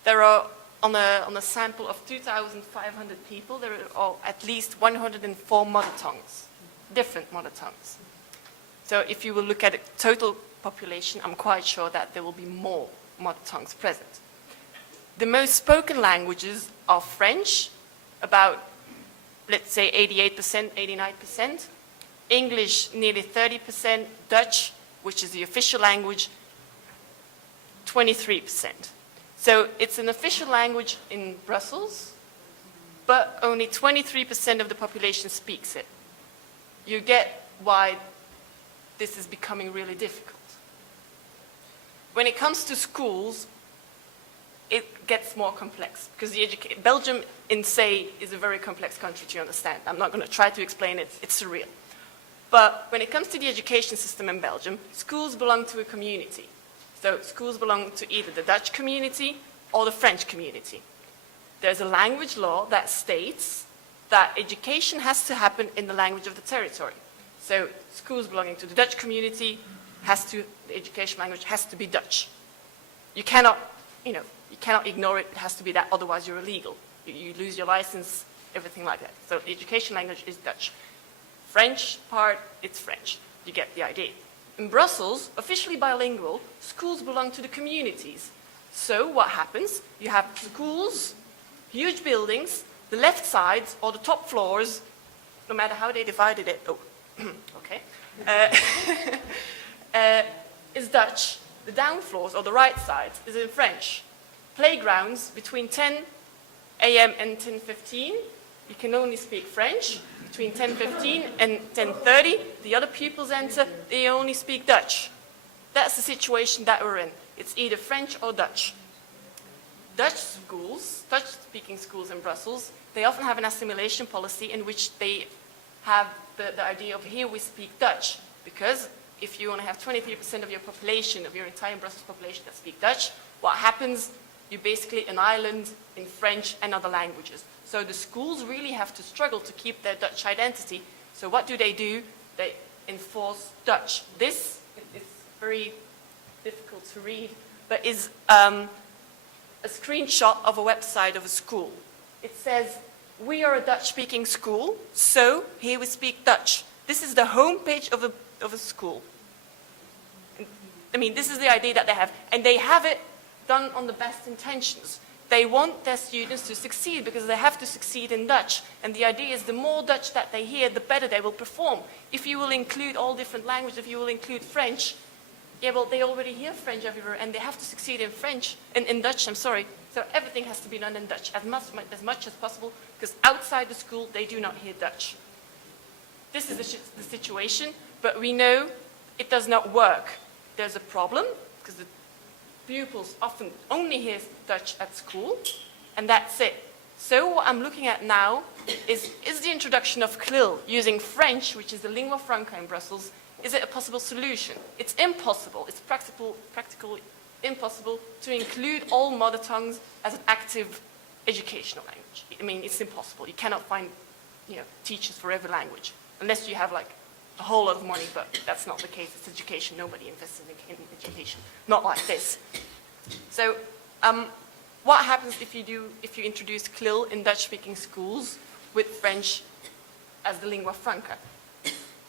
There are on a sample of 2,500 people, there are at least 104 mother tongues, different mother tongues. So if you will look at the total population, I'm quite sure that there will be more mother tongues present. The most spoken languages are French, about, let's say, 88%, 89%. English, nearly 30%. Dutch, which is the official language, 23%. So it's an official language in Brussels, but only 23% of the population speaks it. You get why this is becoming really difficult. When it comes to schools, it gets more complex because Belgium in se is a very complex country to understand. I'm not going to try to explain it, it's surreal. But when it comes to the education system in Belgium, schools belong to a community. So schools belong to either the Dutch community or the French community. There's a language law that states that education has to happen in the language of the territory. So schools belonging to the Dutch community, the education language has to be Dutch. You cannot ignore it, it has to be that, otherwise you're illegal. You lose your license, everything like that. So the education language is Dutch. French part, it's French. You get the idea. In Brussels, officially bilingual, schools belong to the communities. So what happens? You have schools, huge buildings, the left sides or the top floors, no matter how they divided it, okay, is Dutch. The down floors or the right side is in French. Playgrounds between 10 a.m. and 10:15, you can only speak French. Between 10:15 and 10:30, the other pupils enter, they only speak Dutch. That's the situation that we're in. It's either French or Dutch. Dutch schools, Dutch-speaking schools in Brussels, they often have an assimilation policy in which they have the idea of here we speak Dutch, because if you only have 23% of your population, of your entire Brussels population that speak Dutch, what happens? You're basically an island in French and other languages. So the schools really have to struggle to keep their Dutch identity. So what do? They enforce Dutch. This is very difficult to read, but is a screenshot of a website of a school. It says, we are a Dutch-speaking school, so here we speak Dutch. This is the homepage of a school. I mean, this is the idea that they have. And they have it done on the best intentions. They want their students to succeed because they have to succeed in Dutch. And the idea is the more Dutch that they hear, the better they will perform. If you will include all different languages, if you will include French, yeah, well, they already hear French everywhere and they have to succeed in French, in Dutch, I'm sorry. So everything has to be done in Dutch as much as possible because outside the school, they do not hear Dutch. This is the situation, but we know it does not work. There's a problem because the pupils often only hear Dutch at school, and that's it. So what I'm looking at now is the introduction of CLIL using French, which is the lingua franca in Brussels, is it a possible solution? It's impossible. It's practically impossible to include all mother tongues as an active educational language. I mean, it's impossible. You cannot find, teachers for every language, unless you have like a whole lot of money, but that's not the case. It's education. Nobody invests in education. Not like this. So what happens if you introduce CLIL in Dutch-speaking schools with French as the lingua franca?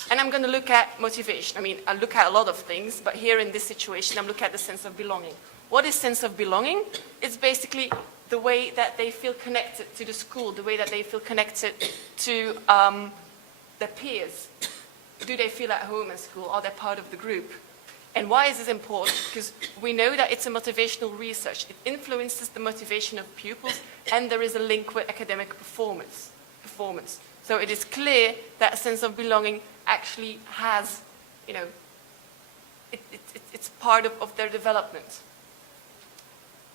And I'm going to look at motivation. I mean, I look at a lot of things, but here in this situation, I'm looking at the sense of belonging. What is sense of belonging? It's basically the way that they feel connected to the school, the way that they feel connected to their peers. Do they feel at home in school? Are they part of the group? And why is this important? Because we know that it's a motivational research. It influences the motivation of pupils, and there is a link with academic performance. So it is clear that a sense of belonging actually has, it's part of their development.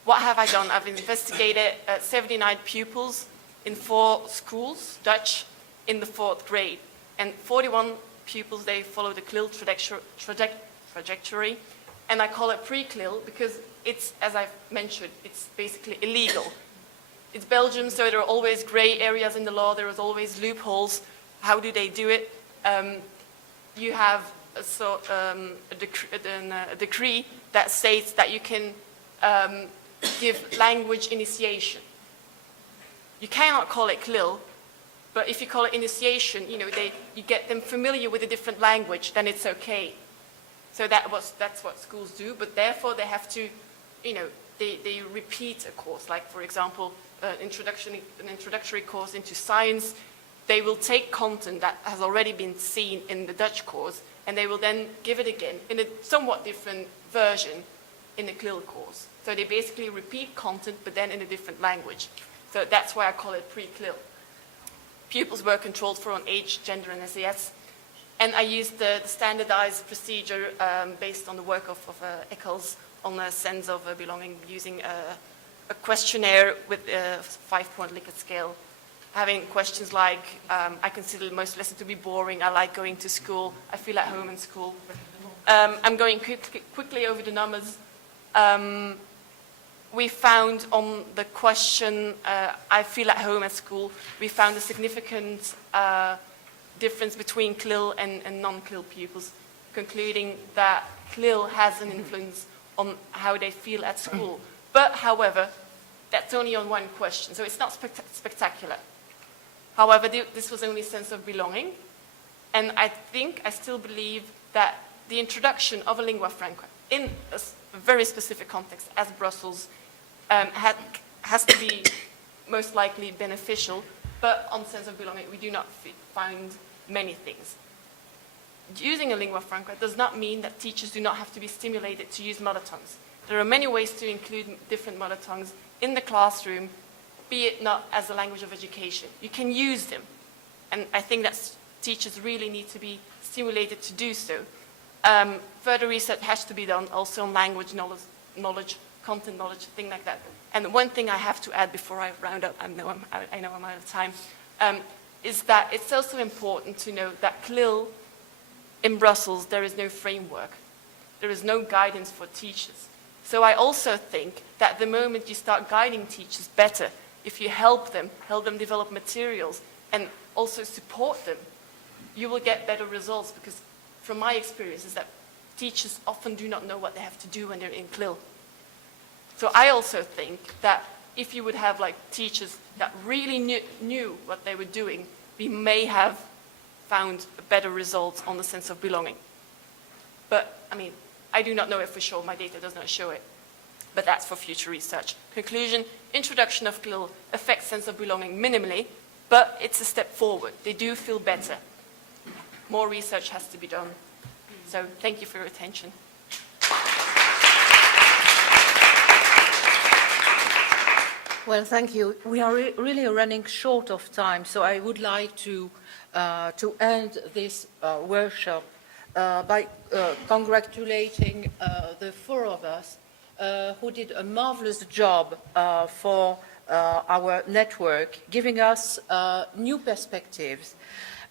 What have I done? I've investigated 79 pupils in 4 schools, Dutch, in the 4th grade. And 41 pupils, they follow the CLIL trajectory. And I call it pre-CLIL because it's, as I've mentioned, it's basically illegal. It's Belgium, so there are always gray areas in the law. There is always loopholes. How do they do it? You have a decree that states that you can give language initiation. You cannot call it CLIL, but if you call it initiation, you get them familiar with a different language, then it's okay. So that's what schools do, but therefore they have to, they repeat a course. Like, for example, an introductory course into science, they will take content that has already been seen in the Dutch course, and they will then give it again in a somewhat different version in the CLIL course. So they basically repeat content, but then in a different language. So that's why I call it pre-CLIL. Pupils were controlled for on age, gender, and SES. And I used the standardized procedure based on the work of Eccles on a sense of belonging, using a questionnaire with a 5-point Likert scale, having questions like, I consider most lessons to be boring, I like going to school, I feel at home in school. I'm going quickly over the numbers. We found on the question, I feel at home at school, we found a significant difference between CLIL and non-CLIL pupils, concluding that CLIL has an influence on how they feel at school. But, however, that's only on one question, so it's not spectacular. However, this was only sense of belonging, and I still believe that the introduction of a lingua franca in a very specific context, as Brussels, has to be most likely beneficial, but on sense of belonging, we do not find many things. Using a lingua franca does not mean that teachers do not have to be stimulated to use mother tongues. There are many ways to include different mother tongues in the classroom, be it not as a language of education. You can use them, and I think that teachers really need to be stimulated to do so. Further research has to be done also on language knowledge, content knowledge, things like that. And one thing I have to add before I round up, I know I'm out of time, is that it's also important to know that CLIL in Brussels, there is no framework. There is no guidance for teachers. So I also think that the moment you start guiding teachers better, if you help them develop materials and also support them, you will get better results, because from my experience is that teachers often do not know what they have to do when they're in CLIL. So I also think that if you would have teachers that really knew what they were doing, we may have found better results on the sense of belonging. But, I do not know it for sure. My data does not show it. But that's for future research. Conclusion, introduction of CLIL affects sense of belonging minimally, but it's a step forward. They do feel better. More research has to be done. So thank you for your attention. Well, thank you. We are really running short of time, so I would like to end this workshop by congratulating the four of us who did a marvelous job for our network, giving us new perspectives.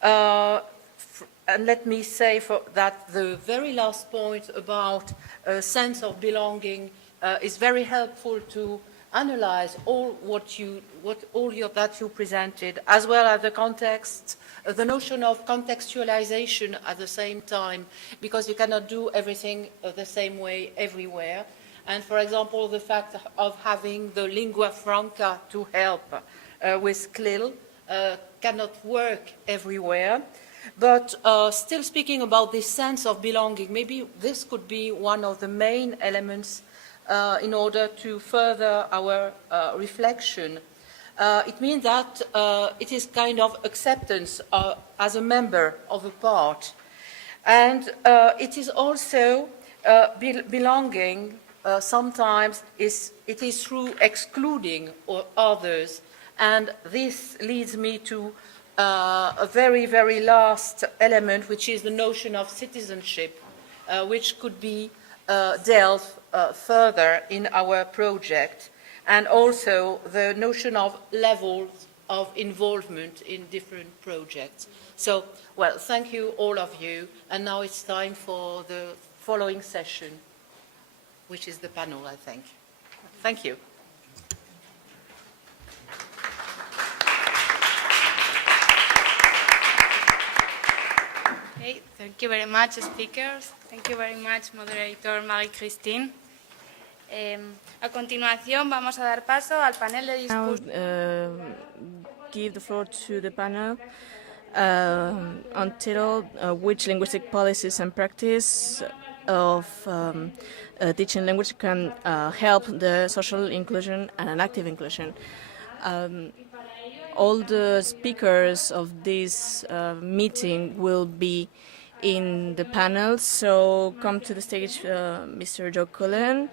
And let me say that the very last point about a sense of belonging is very helpful to analyze all that you presented, as well as the context, the notion of contextualization at the same time, because you cannot do everything the same way everywhere. And for example, the fact of having the lingua franca to help with CLIL cannot work everywhere. But still speaking about this sense of belonging, maybe this could be one of the main elements in order to further our reflection. It means that it is kind of acceptance as a member of a part. And it is also belonging sometimes it is through excluding others. And this leads me to a very, very last element, which is the notion of citizenship, which could be dealt further in our project, and also the notion of levels of involvement in different projects. So, well, thank you, all of you, and now it's time for the following session, which is the panel, I think. Thank you. Okay, thank you very much, speakers. Thank you very much, moderator Marie-Christine. A continuación vamos a dar paso al panel de Now, discusión. give the floor to the panel until which linguistic policies and practice of teaching language can help the social inclusion and an active inclusion. All the speakers of this meeting will be in the panel, so come to the stage Mr. Joe Cullen,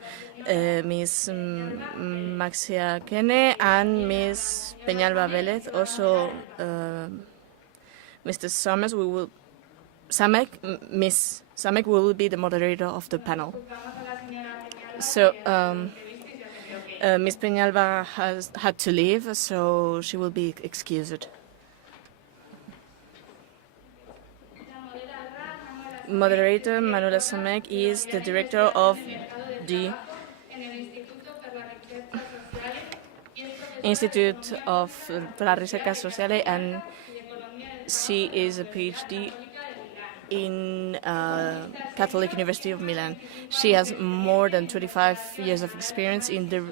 Ms. Maxia Kene, and Ms. Peñalba Vélez. Also, Mr. Summers, Miss Samek will be the moderator of the panel. So, Ms. Peñalba has had to leave, so she will be excused. Moderator Manuela Samek is the director of the Institute of para Ricercas Sociales, and she is a PhD in Catholic University of Milan. She has more than 25 years of experience in the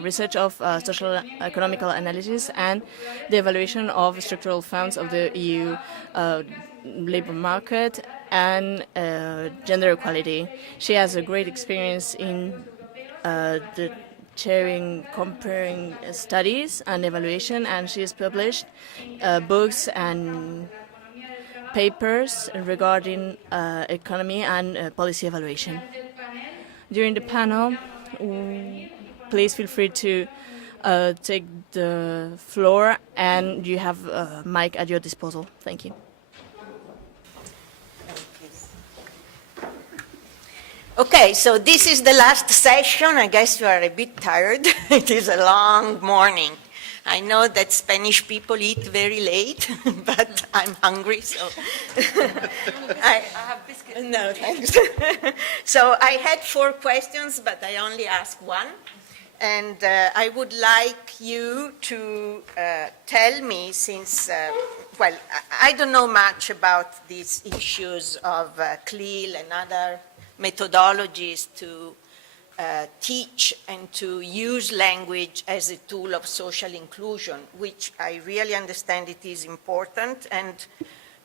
research of social economical analysis and the evaluation of structural funds of the EU labor market and gender equality. She has a great experience in the chairing comparing studies and evaluation, and she has published books and papers regarding economy and policy evaluation. During the panel, please feel free to take the floor, and you have a mic at your disposal. Thank you. Okay, so this is the last session. I guess you are a bit tired. It is a long morning. I know that Spanish people eat very late, but I'm hungry, so I have biscuits. No, thanks. So I had 4 questions, but I only asked 1. And I would like you to tell me, since, well, I don't know much about these issues of CLIL and other methodologies to teach and to use language as a tool of social inclusion, which I really understand it is important. And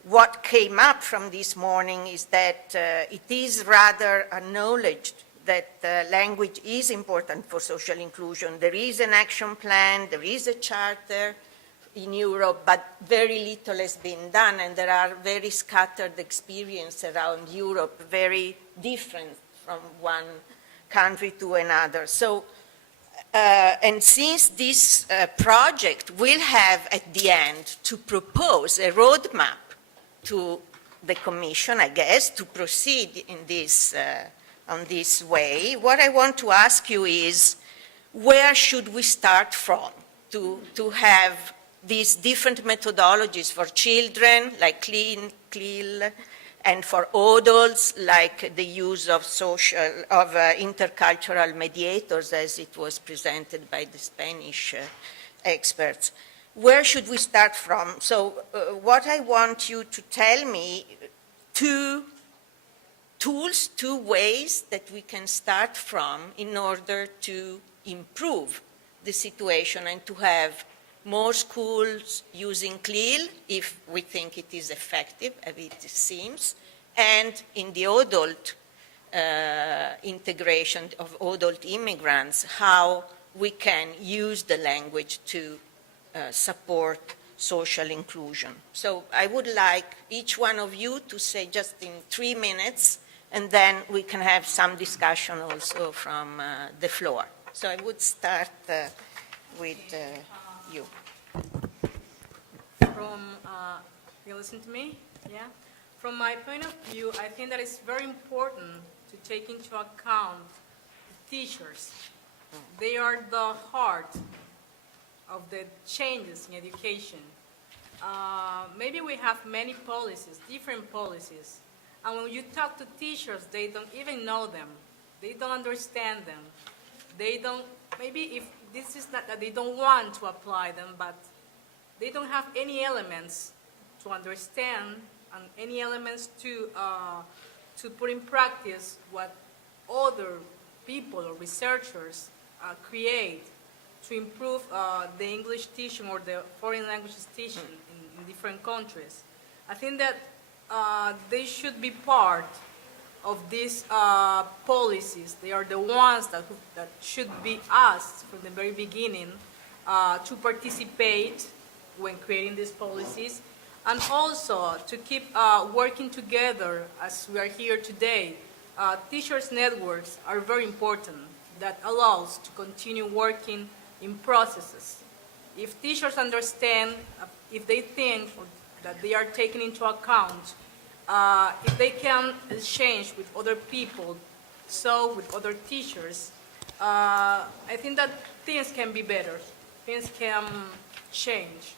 what came up from this morning is that it is rather acknowledged that language is important for social inclusion. There is an action plan, there is a charter in Europe, but very little has been done, and there are very scattered experiences around Europe, very different from one country to another. So, and since this project will have at the end to propose a roadmap to the Commission, I guess, to proceed in this, on this way, what I want to ask you is, where should we start from to have these different methodologies for children, like CLIL, and for adults, like the use of intercultural mediators, as it was presented by the Spanish experts. Where should we start from? So what I want you to tell me, 2 tools, 2 ways that we can start from in order to improve the situation and to have more schools using CLIL, if we think it is effective, as it seems, and in the adult integration of adult immigrants, how we can use the language to support social inclusion. So I would like each one of you to say just in 3 minutes, and then we can have some discussion also from the floor. So I would start with you. You listen to me? Yeah? From my point of view, I think that it's very important to take into account the teachers. They are the heart of the changes in education. Maybe we have many policies, different policies, and when you talk to teachers, they don't even know them. They don't understand them. They don't, maybe if this is not that they don't want to apply them, but they don't have any elements to understand and any elements to put in practice what other people or researchers create to improve the English teaching or the foreign languages teaching in different countries, I think that they should be part of these policies. They are the ones that should be asked from the very beginning to participate when creating these policies, and also to keep working together as we are here today. Teachers' networks are very important. That allows to continue working in processes. If teachers understand, if they think that they are taken into account, if they can exchange with other people, so with other teachers, I think that things can be better. Things can change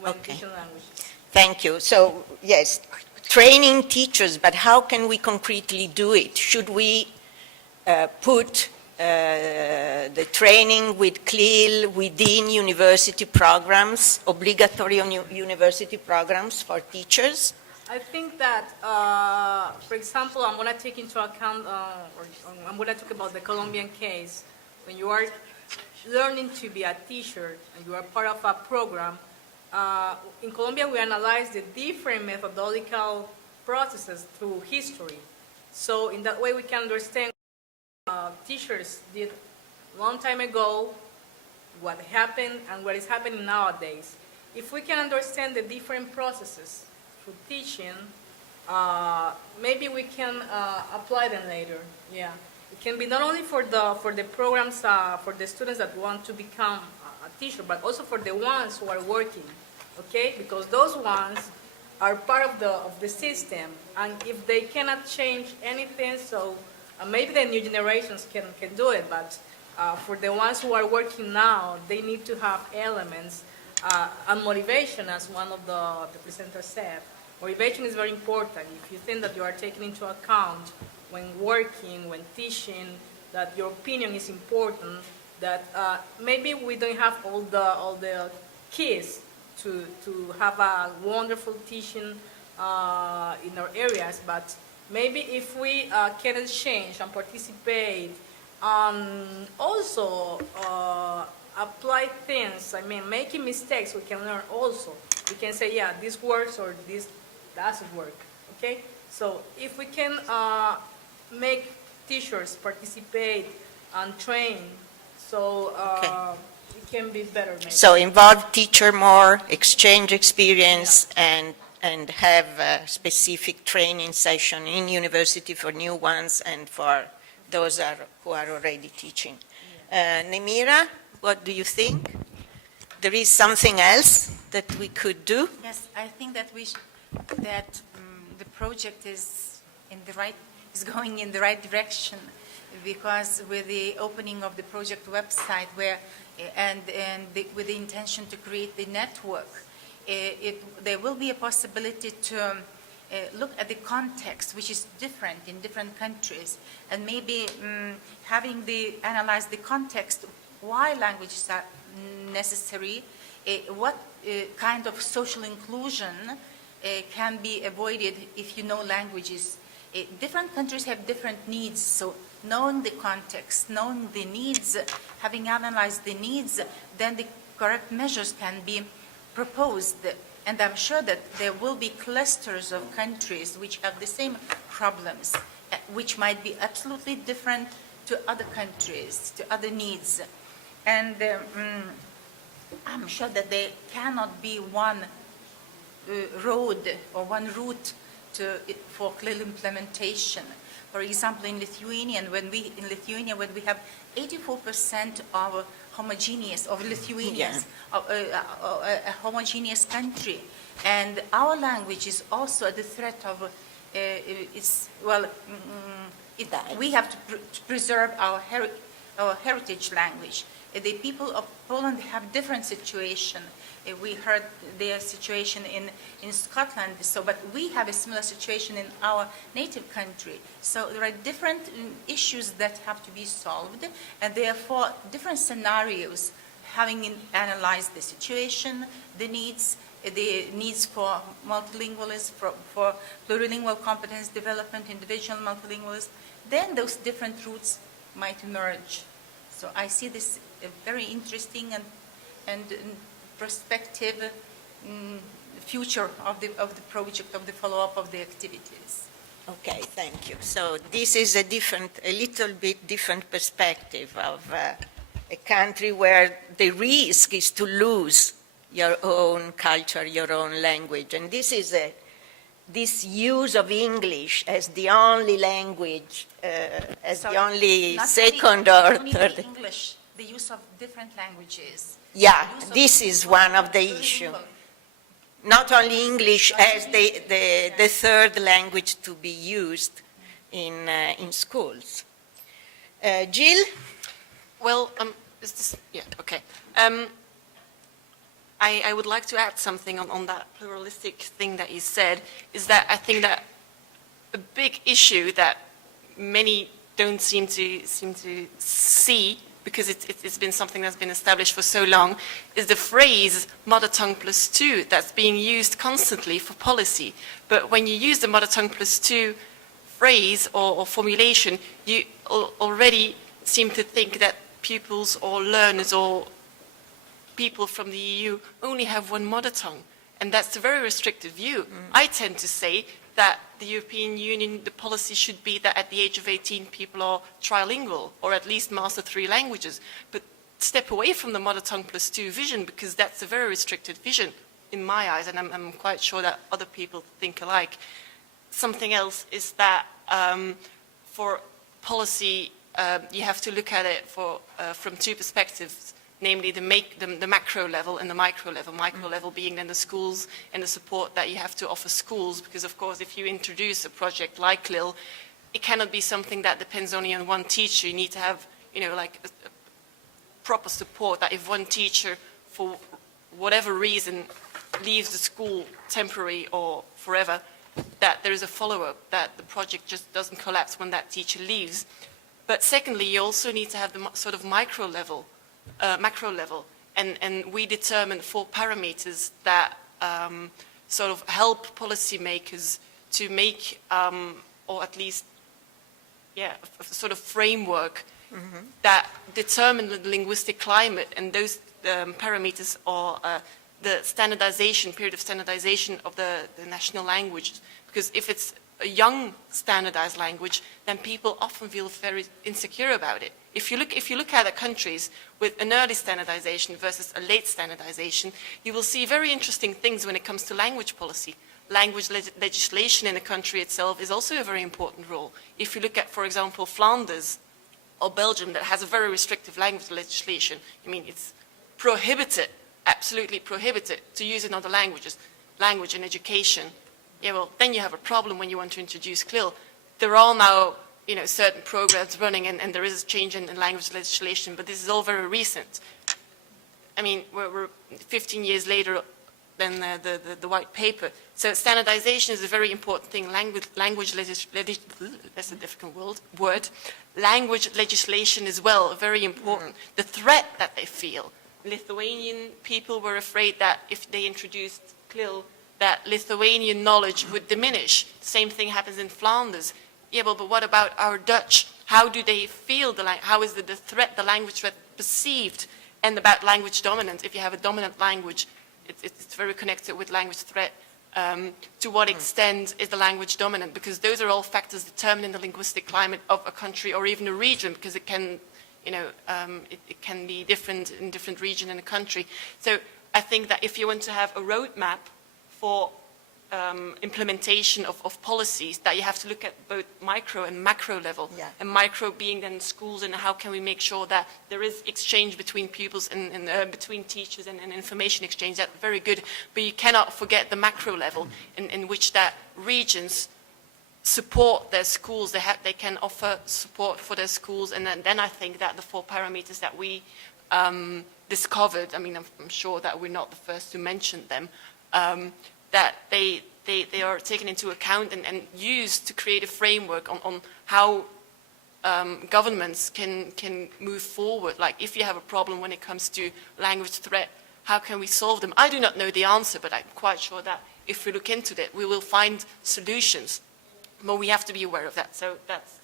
when teaching languages. Thank you. So, yes, training teachers, but how can we concretely do it? Should we put the training with CLIL within university programs, obligatory university programs for teachers? I think that, for example, I'm going to take into account, I'm going to talk about the Colombian case. When you are learning to be a teacher and you are part of a program, in Colombia we analyze the different methodological processes through history. So in that way we can understand teachers did a long time ago, what happened and what is happening nowadays. If we can understand the different processes for teaching, maybe we can apply them later. Yeah, it can be not only for the programs for the students that want to become a teacher, but also for the ones who are working. Okay, because those ones are part of the system, and if they cannot change anything, so maybe the new generations can do it, but for the ones who are working now, they need to have elements and motivation, as one of the presenters said. Motivation is very important. If you think that you are taking into account when working, when teaching, that your opinion is important, that maybe we don't have all the keys to have a wonderful teaching in our areas, but maybe if we can exchange and participate, also apply things, I mean, making mistakes, we can learn also. We can say, yeah, this works or this doesn't work, okay? So if we can make teachers participate and train, so it can be better maybe. So involve teacher more, exchange experience, and have a specific training session in university for new ones and for those who are already teaching. Nemira, what do you think? There is something else that we could do? Yes, I think that the project is going in the right direction, because with the opening of the project website, with the intention to create the network, there will be a possibility to look at the context, which is different in different countries, and maybe analyze the context, why languages are necessary, what kind of social inclusion can be avoided if you know languages. Different countries have different needs, so knowing the context, knowing the needs, having analyzed the needs, then the correct measures can be proposed. And I'm sure that there will be clusters of countries which have the same problems, which might be absolutely different to other countries, to other needs. And I'm sure that there cannot be one road or one route for clear implementation. For example, in Lithuania, when we have 84% of homogeneous, of Lithuanians, a homogeneous country, and our language is also at the threat of, we have to preserve our heritage language. The people of Poland have different situation. We heard their situation in Scotland, but we have a similar situation in our native country. So there are different issues that have to be solved, and therefore different scenarios, having analyzed the situation, the needs for multilingualism, for plurilingual competence development, individual multilingualism, then those different routes might emerge. So I see this a very interesting and prospective future of the project, of the follow-up of the activities. Okay, thank you. So this is a little bit different perspective of a country where the risk is to lose your own culture, your own language. And this is this use of English as the only language, as the only second or third. English, the use of different languages. Yeah, this is one of the issues. Not only English as the third language to be used in schools. Jill? Well, is this, yeah, okay. I would like to add something on that pluralistic thing that you said, is that I think that a big issue that many don't seem to see, because it's been something that's been established for so long, is the phrase mother tongue plus 2 that's being used constantly for policy. But when you use the mother tongue plus 2 phrase or formulation, you already seem to think that pupils or learners or people from the EU only have one mother tongue. And that's a very restrictive view. I tend to say that the European Union, the policy should be that at the age of 18 people are trilingual or at least master 3 languages. But step away from the mother tongue plus 2 vision, because that's a very restricted vision in my eyes, and I'm quite sure that other people think alike. Something else is that for policy, you have to look at it from 2 perspectives, namely the macro level and the micro level. Micro level being then the schools and the support that you have to offer schools, because of course if you introduce a project like CLIL, it cannot be something that depends only on one teacher. You need to have, like a proper support, that if one teacher for whatever reason leaves the school temporary or forever, that there is a follow-up, that the project just doesn't collapse when that teacher leaves. But secondly, you also need to have the sort of macro level, and we determined 4 parameters that sort of help policymakers to make, or at least, a sort of framework that determine the linguistic climate, and those parameters are the standardization, period of standardization of the national languages. Because if it's a young standardized language, then people often feel very insecure about it. If you look at the countries with an early standardization versus a late standardization, you will see very interesting things when it comes to language policy. Language legislation in a country itself is also a very important role. If you look at, for example, Flanders or Belgium, that has a very restrictive language legislation, I mean, it's prohibited, absolutely prohibited, to use another language in education. Yeah, well, then you have a problem when you want to introduce CLIL. There are now, certain programs running, and there is a change in language legislation, but this is all very recent. I mean, we're 15 years later than the white paper. So standardization is a very important thing. That's a difficult word. Language legislation as well, very important. The threat that they feel. Lithuanian people were afraid that if they introduced CLIL, that Lithuanian knowledge would diminish. Same thing happens in Flanders. Yeah, but what about our Dutch? How do they feel how is the threat, the language threat perceived? And about language dominance, if you have a dominant language, it's very connected with language threat. To what extent is the language dominant? Because those are all factors determining the linguistic climate of a country or even a region, because it can, it can be different in different region in a country. So I think that if you want to have a roadmap for implementation of policies, that you have to look at both micro and macro level. Yeah. And micro being then schools, and how can we make sure that there is exchange between pupils and between teachers and information exchange. That's very good, but you cannot forget the macro level in which that regions support their schools. They can offer support for their schools, and then I think that the 4 parameters that we discovered, I mean, I'm sure that we're not the first to mention them, that they are taken into account and used to create a framework on how governments can move forward. Like, if you have a problem when it comes to language threat, how can we solve them? I do not know the answer, but I'm quite sure that if we look into it, we will find solutions. but we have to be aware of that. So that's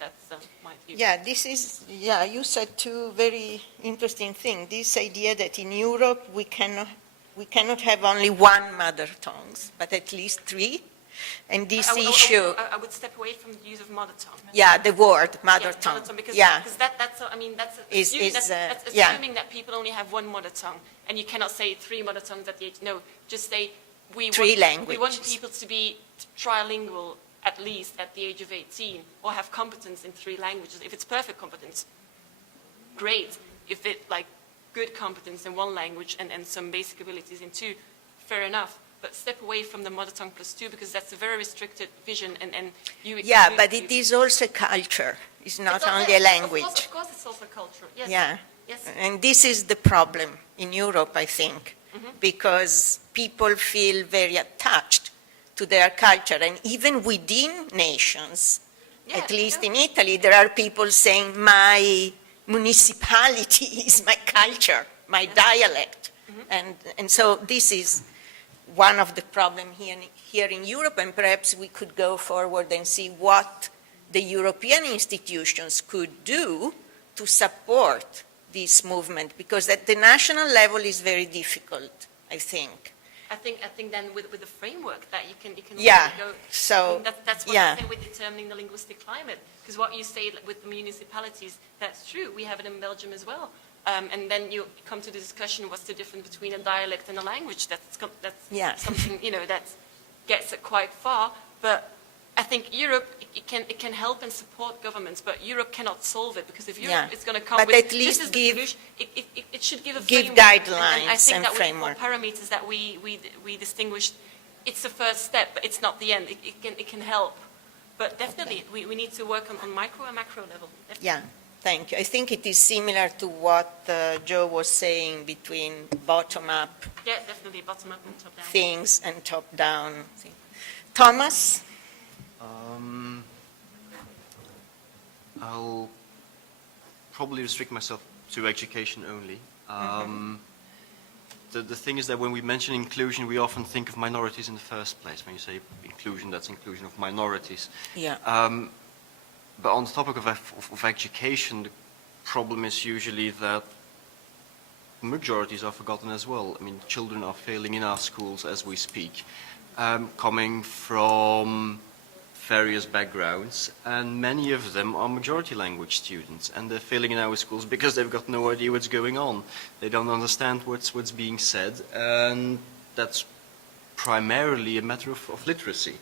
my view. Yeah, you said two very interesting things. This idea that in Europe we cannot have only one mother tongue, but at least three. And this issue... I would step away from the use of mother tongue. Yeah, the word, mother tongue. Mother tongue, because that's assuming that people only have one mother tongue, and you cannot say three mother tongues at the age. No, just say we want people to be trilingual at least at the age of 18, or have competence in 3 languages. If it's perfect competence, great. If it's like good competence in 1 language and some basic abilities in 2, fair enough. But step away from the mother tongue plus 2, because that's a very restricted vision, and you... Yeah, but it is also culture. It's not only a language. Of course it's also culture, yes. Yeah. Yes. And this is the problem in Europe, I think, because people feel very attached to their culture, and even within nations, at least in Italy, there are people saying, my municipality is my culture, my dialect. And so this is one of the problems here in Europe, and perhaps we could go forward and see what the European institutions could do to support this movement, because at the national level is very difficult, I think. I think then with the framework that you can go. So that's what I say with determining the linguistic climate, because what you say with the municipalities, that's true. We have it in Belgium as well. And then you come to the discussion: what's the difference between a dialect and a language? That's something that gets it quite far. But I think Europe it can help and support governments, but Europe cannot solve it, because if Europe is going to come with at least this is the solution, it should give a framework, guidelines and I think and that framework. With the parameters that we distinguished, it's the first step, but it's not the end. It can help, but definitely we need to work on micro and macro level. Definitely. Yeah. Thank you. I think it is similar to what Joe was saying between bottom-up definitely bottom-up and top-down things and top-down things. Thomas? I'll probably restrict myself to education only. The thing is that when we mention inclusion, we often think of minorities in the first place. When you say inclusion, that's inclusion of minorities. Yeah. But on the topic of education, the problem is usually that majorities are forgotten as well. I mean, children are failing in our schools as we speak, coming from various backgrounds, and many of them are majority language students, and they're failing in our schools because they've got no idea what's going on. They don't understand what's being said, and that's primarily a matter of literacy.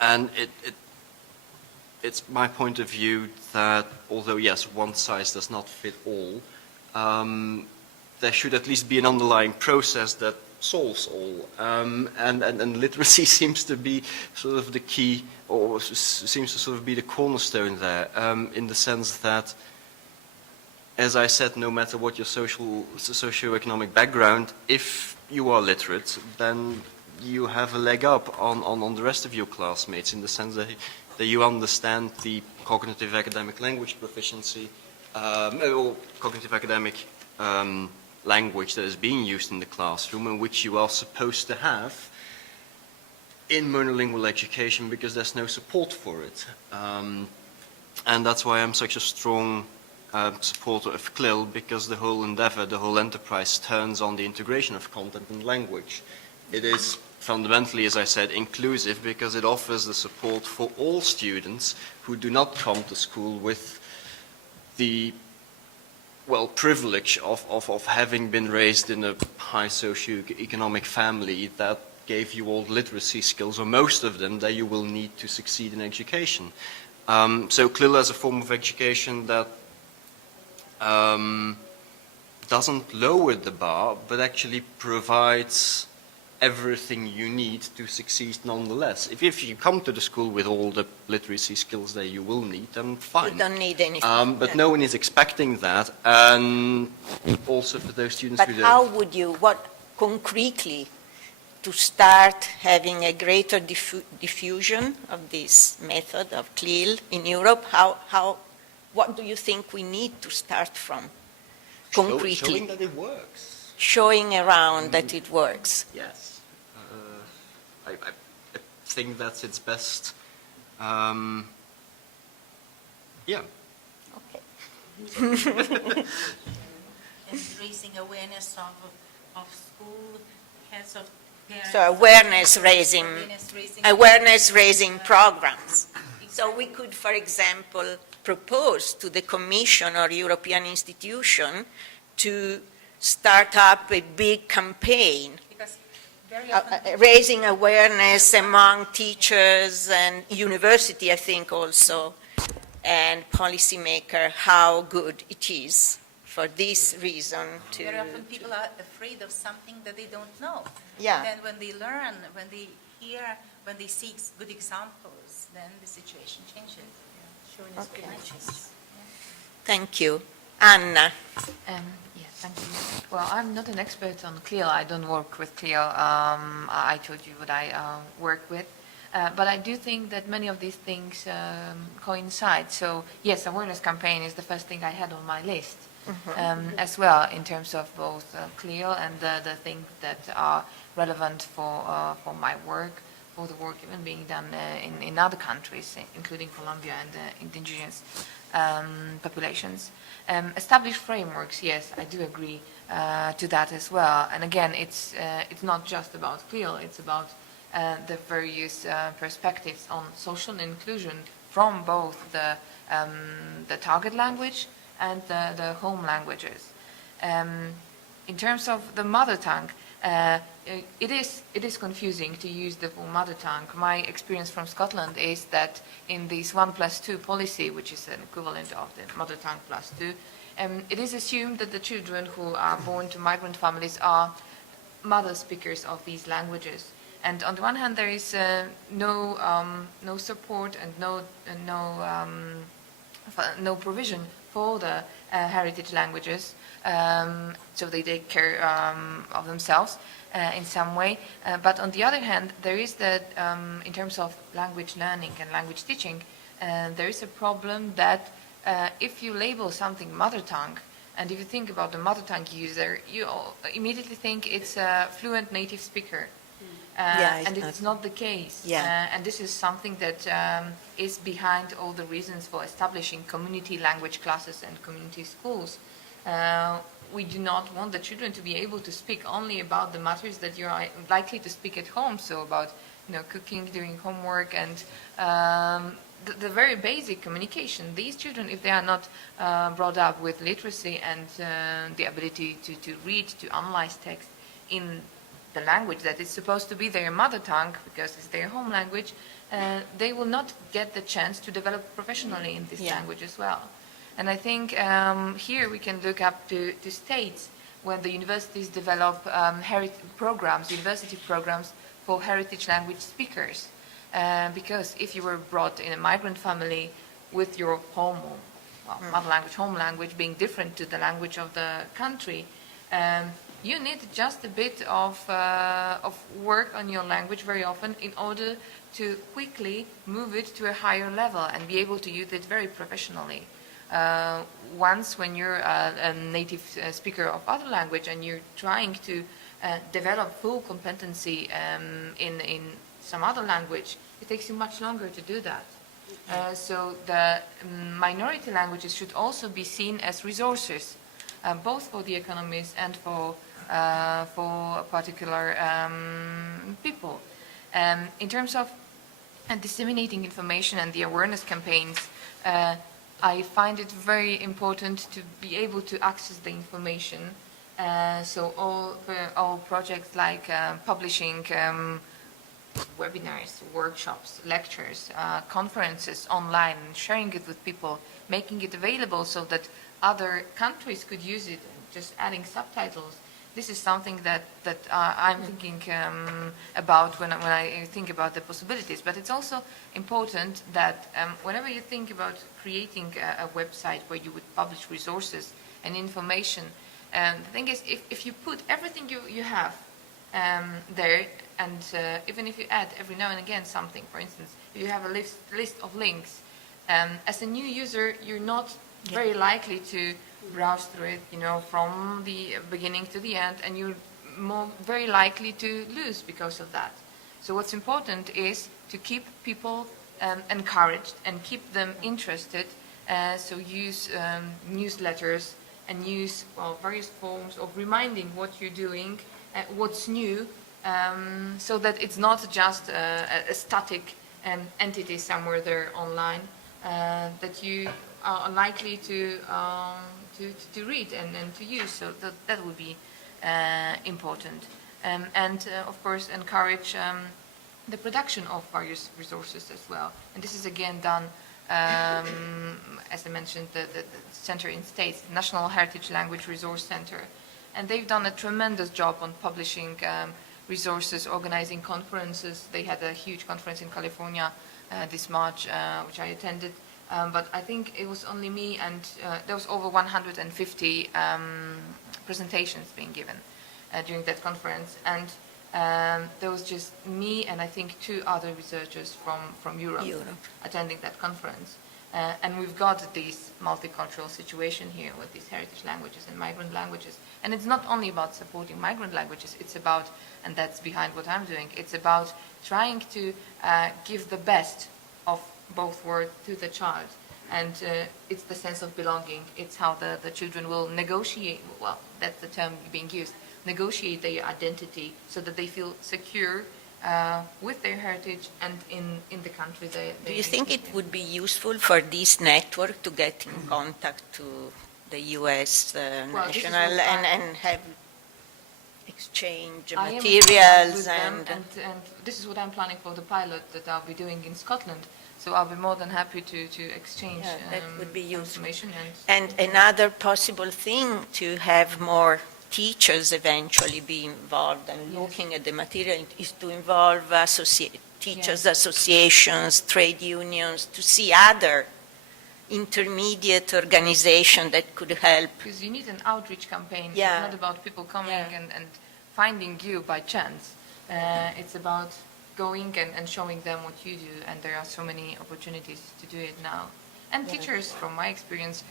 And it's my point of view that although, yes, one size does not fit all, there should at least be an underlying process that solves all. And literacy seems to be sort of the key, or seems to sort of be the cornerstone there, in the sense that, as I said, no matter what your socio-economic background, if you are literate, then you have a leg up on the rest of your classmates, in the sense that you understand the cognitive academic language proficiency, or cognitive academic language that is being used in the classroom, and which you are supposed to have in monolingual education, because there's no support for it. And that's why I'm such a strong supporter of CLIL, because the whole endeavor, the whole enterprise turns on the integration of content and language. It is fundamentally, as I said, inclusive, because it offers the support for all students who do not come to school with the, well, privilege of having been raised in a high socio-economic family that gave you all the literacy skills, or most of them, that you will need to succeed in education. So CLIL as a form of education that doesn't lower the bar, but actually provides everything you need to succeed nonetheless. If you come to the school with all the literacy skills that you will need, then fine. You don't need anything. But no one is expecting that, and also for those students but who don't. How would you, what concretely, to start having a greater diffusion of this method of CLIL in Europe, what do you think we need to start from, concretely? Showing that it works. Showing around that it works. Yes. think that it's best. Yeah. And raising awareness of school heads of parents. So awareness raising programs. So we could, for example, propose to the Commission or European institution to start up a big campaign Because very often raising awareness among teachers and university, I think also, and policymaker, how good it is for this reason to... very often people are afraid of something that they don't know. Yeah. Then when they learn, when they hear, when they see good examples, then the situation changes. Showing us good matches. Thank you. Anna. Yes, thank you. Well, I'm not an expert on CLIL. I don't work with CLIL. I told you what I work with. But I do think that many of these things coincide. So, yes, awareness campaign is the first thing I had on my list as well, in terms of both CLIL and the things that are relevant for my work, for the work even being done in other countries, including Colombia and indigenous populations. Established frameworks, yes, I do agree to that as well. And again, it's not just about CLIL, it's about the various perspectives on social inclusion from both the target language and the home languages. In terms of the mother tongue, it is confusing to use the full mother tongue. My experience from Scotland is that in this 1+2 policy, which is an equivalent of the mother tongue +2, it is assumed that the children who are born to migrant families are mother speakers of these languages. And on the one hand, there is no support and no provision for the heritage languages, so they take care of themselves in some way. But on the other hand, there is that in terms of language learning and language teaching, there is a problem that if you label something mother tongue, and if you think about the mother tongue user, you immediately think it's a fluent native speaker. And it's not the case. And this is something that is behind all the reasons for establishing community language classes and community schools. We do not want the children to be able to speak only about the matters that you're likely to speak at home, so about cooking, doing homework, and the very basic communication. These children, if they are not brought up with literacy and the ability to read, to analyze text in the language that is supposed to be their mother tongue, because it's their home language, they will not get the chance to develop professionally in this language as well. And I think here we can look up to states when the universities develop university programs for heritage language speakers. Because if you were brought in a migrant family with your mother language, home language being different to the language of the country, you need just a bit of work on your language very often in order to quickly move it to a higher level and be able to use it very professionally. Once when you're a native speaker of other language and you're trying to develop full competency in some other language, it takes you much longer to do that. So the minority languages should also be seen as resources, both for the economies and for particular people. In terms of disseminating information and the awareness campaigns, I find it very important to be able to access the information. So all projects like publishing webinars, workshops, lectures, conferences online, and sharing it with people, making it available so that other countries could use it, just adding subtitles. This is something that I'm thinking about when I think about the possibilities. But it's also important that whenever you think about creating a website where you would publish resources and information, the thing is, if you put everything you have there, and even if you add every now and again something, for instance, if you have a list of links, as a new user, you're not very likely to browse through it, from the beginning to the end, and you're very likely to lose because of that. So what's important is to keep people encouraged and keep them interested. So use newsletters and use various forms of reminding what you're doing, what's new, so that it's not just a static entity somewhere there online that you are likely to read and to use. So that would be important. And of course, encourage the production of various resources as well. And this is again done, as I mentioned, the Center in States, National Heritage Language Resource Center. And they've done a tremendous job on publishing resources, organizing conferences. They had a huge conference in California this March, which I attended. But I think it was only me, and there was over 150 presentations being given during that conference. And there was just me and I think 2 other researchers from Europe attending that conference. And we've got this multicultural situation here with these heritage languages and migrant languages. And it's not only about supporting migrant languages, it's about, and that's behind what I'm doing, it's about trying to give the best of both worlds to the child. And it's the sense of belonging. It's how the children will negotiate, well, that's the term being used, negotiate their identity so that they feel secure with their heritage and in the country they Do you think it would be useful for this network to get in contact to the U.S. national and have exchange materials? And this is what I'm planning for the pilot that I'll be doing in Scotland. So I'll be more than happy to exchange that would be useful. information. And another possible thing to have more teachers eventually be involved and looking at the material is to involve teachers' associations, trade unions, to see other intermediate organizations that could help. Because you need an outreach campaign. Yeah. It's not about people coming and finding you by chance. It's about going and showing them what you do, and there are so many opportunities to do it now. And teachers, from my experience,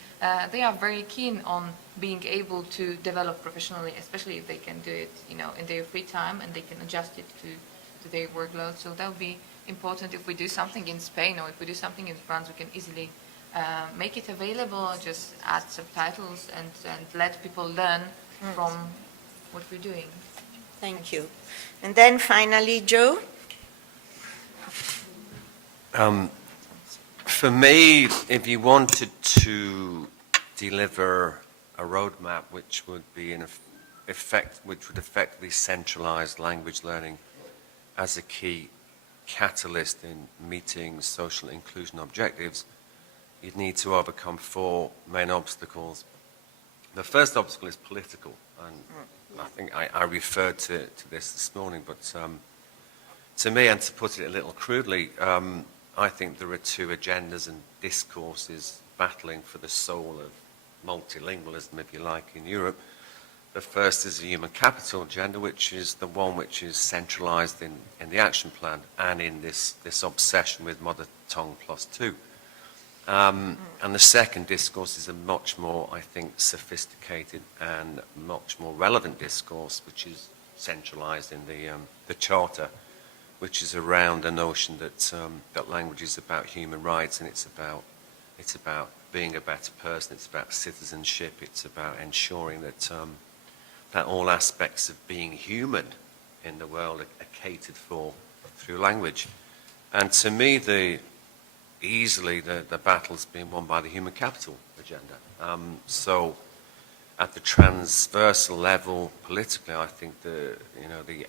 they are very keen on being able to develop professionally, especially if they can do it, in their free time and they can adjust it to their workload. So that would be important. If we do something in Spain or if we do something in France, we can easily make it available, just add subtitles and let people learn from what we're doing. Thank you. And then finally, Joe? For me, if you wanted to deliver a roadmap which would be which would effectively centralize language learning as a key catalyst in meeting social inclusion objectives, you'd need to overcome 4 main obstacles. The first obstacle is political, and I think I referred to this morning, but to me, and to put it a little crudely, I think there are 2 agendas and discourses battling for the soul of multilingualism, if you like, in Europe. The first is the human capital agenda, which is the one which is centralized in the action plan and in this obsession with mother tongue +2. And the second discourse is a much more, I think, sophisticated and much more relevant discourse, which is centralized in the Charter, which is around the notion that language is about human rights, and it's about being a better person. It's about citizenship. It's about ensuring that that all aspects of being human in the world are catered for through language. And to me, easily the battle's being won by the human capital agenda. So at the transversal level, politically, I think the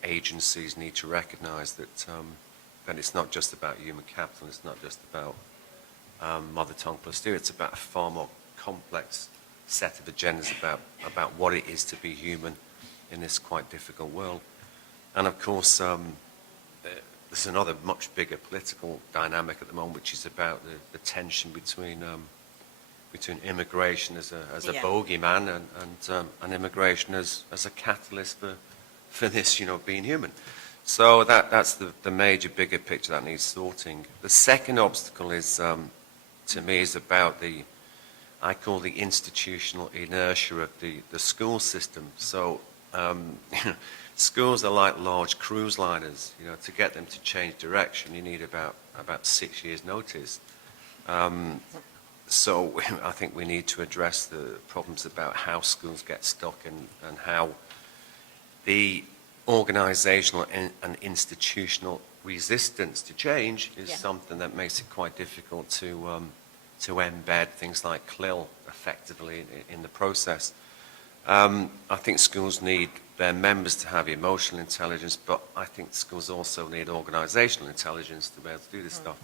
agencies need to recognise that it's not just about human capital. It's not just about mother tongue +2. It's about a far more complex set of agendas about what it is to be human in this quite difficult world. And of course, there's another much bigger political dynamic at the moment, which is about the tension between immigration as a bogeyman and immigration as a catalyst for this, being human. So that's the major, bigger picture that needs sorting. The second obstacle is, to me, is about I call the institutional inertia of the school system. So schools are like large cruise liners. You know, to get them to change direction, you need about 6 years' notice. So I think we need to address the problems about how schools get stuck and how the organizational and institutional resistance to change is something that makes it quite difficult to embed things like CLIL effectively in the process. I think schools need their members to have emotional intelligence, but I think schools also need organizational intelligence to be able to do this stuff.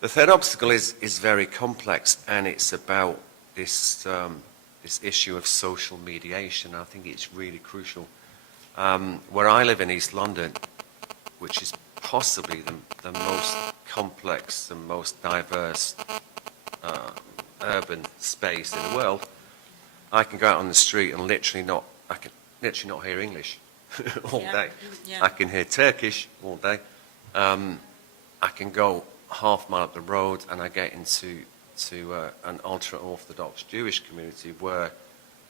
The third obstacle is very complex, and it's about this issue of social mediation. I think it's really crucial. Where I live in East London, which is possibly the most complex, the most diverse urban space in the world, I can go out on the street and I can literally not hear English all day. I can hear Turkish all day. I can go half a mile up the road and I get into an ultra-Orthodox Jewish community where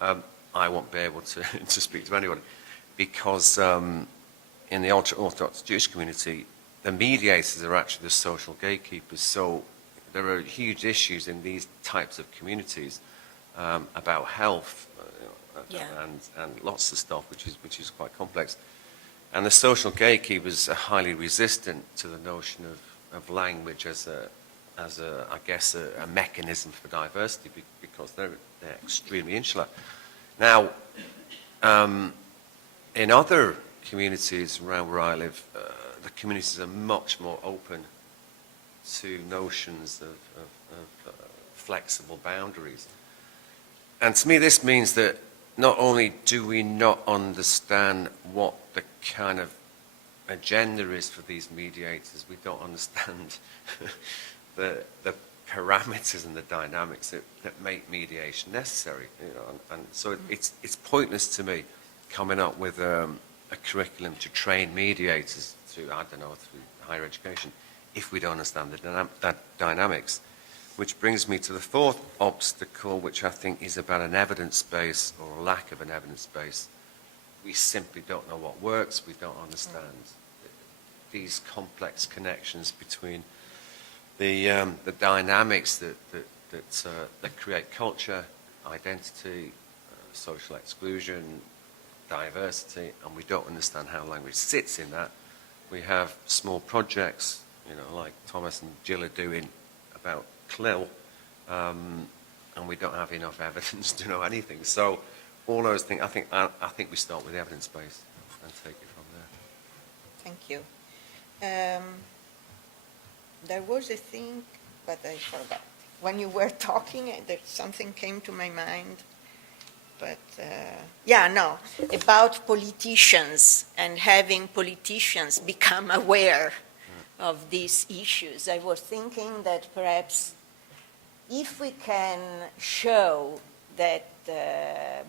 I won't be able to speak to anyone, because in the ultra-Orthodox Jewish community, the mediators are actually the social gatekeepers. So there are huge issues in these types of communities about health and lots of stuff, which is quite complex. And the social gatekeepers are highly resistant to the notion of language as I guess a mechanism for diversity, because they're extremely insular. Now, in other communities around where I live, the communities are much more open to notions of flexible boundaries. And to me, this means that not only do we not understand what the kind of agenda is for these mediators, we don't understand the parameters and the dynamics that make mediation necessary. You know, and so it's pointless to me coming up with a curriculum to train mediators through higher education if we don't understand the dynamics. Which brings me to the fourth obstacle, which I think is about an evidence base or a lack of an evidence base. We simply don't know what works. We don't understand these complex connections between the dynamics that create culture, identity, social exclusion, diversity, and we don't understand how language sits in that. We have small projects, like Thomas and Jill are doing about CLIL, and we don't have enough evidence to know anything. So all those things, I think we start with the evidence base and take it from there. Thank you. There was a thing, but I forgot. When you were talking, something came to my mind. But, about politicians and having politicians become aware of these issues. I was thinking that perhaps if we can show that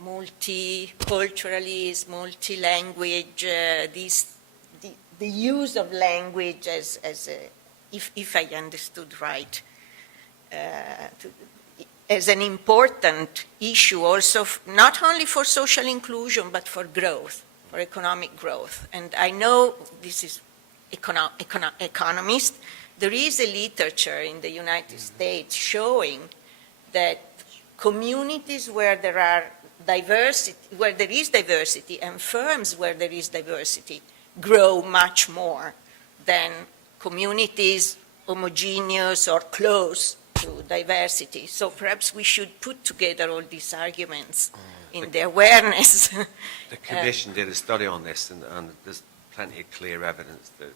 multiculturalism, multi-language, the use of language as if I understood right, as an important issue also, not only for social inclusion, but for growth, for economic growth. And I know this is economist. There is a literature in the United States showing that communities where there are diversity, where there is diversity, and firms where there is diversity, grow much more than communities homogeneous or close to diversity. So perhaps we should put together all these arguments in the awareness. The Commission did a study on this, and there's plenty of clear evidence that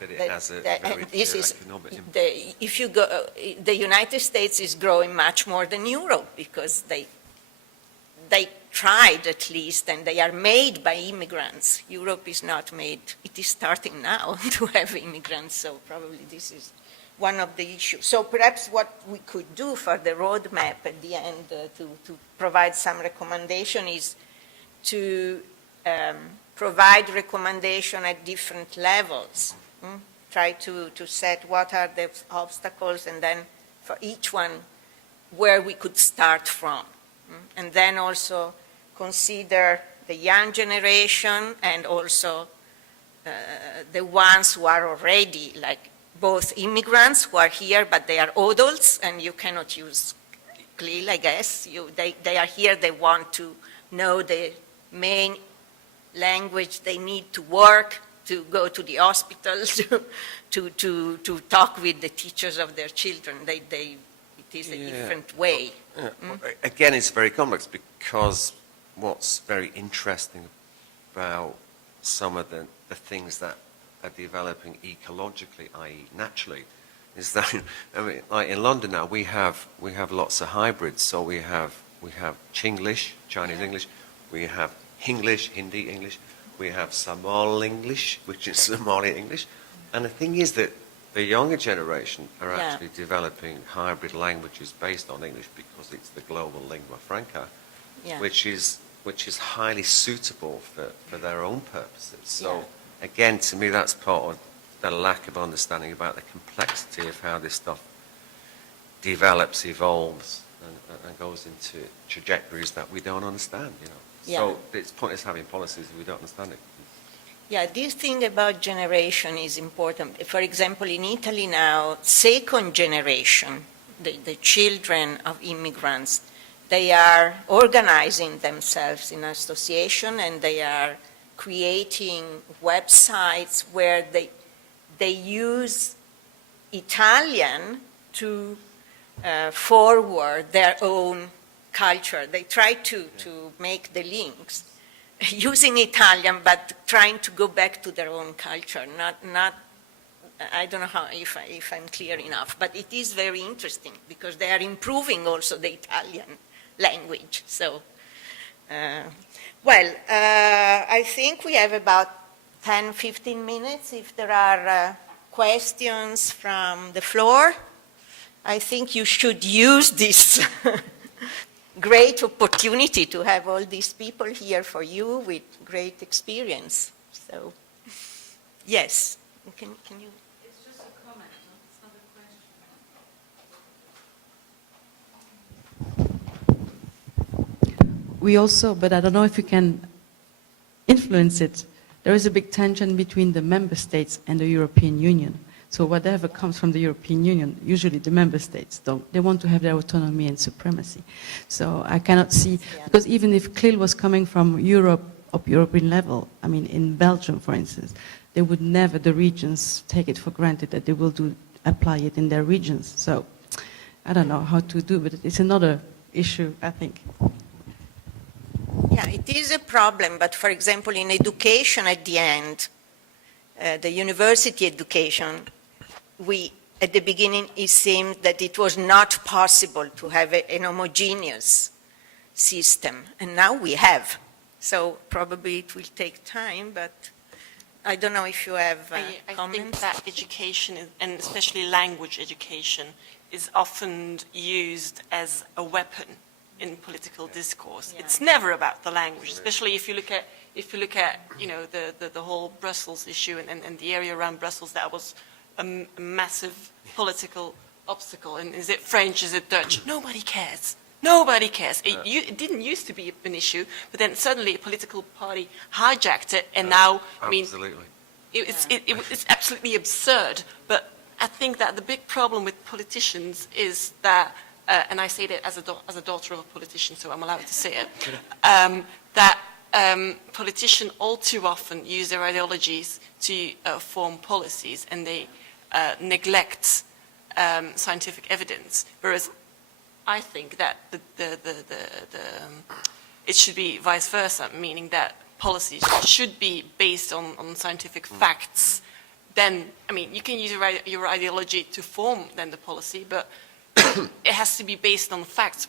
it has a very clear economic impact. If you go, the United States is growing much more than Europe because they tried at least, and they are made by immigrants. Europe is not made. It is starting now to have immigrants, so probably this is one of the issues. So perhaps what we could do for the roadmap at the end to provide some recommendation is to provide recommendation at different levels. Try to set what are the obstacles, and then for each one where we could start from. And then also consider the young generation and also the ones who are already like both immigrants who are here, but they are adults, and you cannot use CLIL, I guess. They are here, they want to know the main language they need to work, to go to the hospital, to talk with the teachers of their children. It is a different way. Again, it's very complex because what's very interesting about some of the things that are developing ecologically, i.e. naturally, is that, I mean, like in London now, we have lots of hybrids. So we have Chinglish, Chinese English, we have Hinglish, Hindi English, we have Somali English, which is Somali English. And the thing is that the younger generation are actually developing hybrid languages based on English because it's the global lingua franca, which is highly suitable for their own purposes. So again, to me, that's part of the lack of understanding about the complexity of how this stuff develops, evolves, and goes into trajectories that we don't understand, you know. So it's pointless having policies if we don't understand it. Yeah, this thing about generation is important. For example, in Italy now, second generation, the children of immigrants, they are organizing themselves in association, and they are creating websites where they use Italian to forward their own culture. They try to make the links using Italian, but trying to go back to their own culture. Not I don't know if I'm clear enough, but it is very interesting because they are improving also the Italian language. So, I think we have about 10-15 minutes. If there are questions from the floor, I think you should use this great opportunity to have all these people here for you with great experience. So, yes, can you? It's just a comment, it's not a question. We also, but I don't know if we can influence it, there is a big tension between the member states and the European Union. So whatever comes from the European Union, usually the member states they want to have their autonomy and supremacy. So I cannot see, because even if CLIL was coming from Europe, up European level, I mean in Belgium, for instance, they would never, the regions, take it for granted that they will apply it in their regions. So I don't know how to do, but it's another issue, I think. Yeah, it is a problem, but for example, in education at the end, the university education, at the beginning, it seemed that it was not possible to have an homogeneous system, and now we have. So probably it will take time, but I don't know if you have I comments. think that education, and especially language education, is often used as a weapon in political discourse. Yeah. It's never about the language, especially if you look at you know the whole Brussels issue and the area around Brussels. That was a massive political obstacle. And is it French? Is it Dutch? Nobody cares. Nobody cares. It didn't used to be an issue, but then suddenly a political party hijacked it, and now I mean, it's absolutely absurd. But I think that the big problem with politicians is that, and I say that as a daughter of a politician, so I'm allowed to say it, that politicians all too often use their ideologies to form policies, and they neglect scientific evidence. Whereas I think that it should be vice versa, meaning that policies should be based on scientific facts. Then, I mean, you can use your ideology to form then the policy, but it has to be based on facts.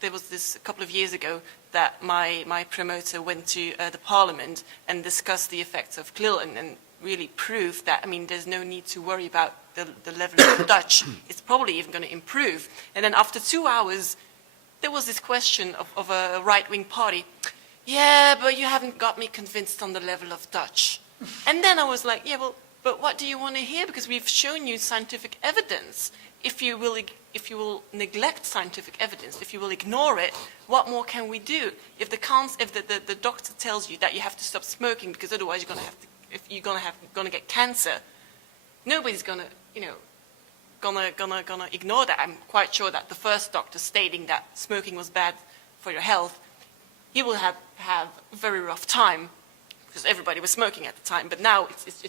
There was this a couple of years ago that my promoter went to the parliament and discussed the effects of CLIL and really proved that, I mean, there's no need to worry about the level of Dutch. It's probably even going to improve. And then after 2 hours, there was this question of a right-wing party. Yeah, but you haven't got me convinced on the level of Dutch. And then I was like, yeah, well, but what do you want to hear? Because we've shown you scientific evidence. if you will neglect scientific evidence, if you will ignore it, what more can we do? If the doctor tells you that you have to stop smoking because otherwise you're gonna get cancer, nobody's gonna ignore that. I'm quite sure that the first doctor stating that smoking was bad for your health, he will have a very rough time because everybody was smoking at the time. But now it's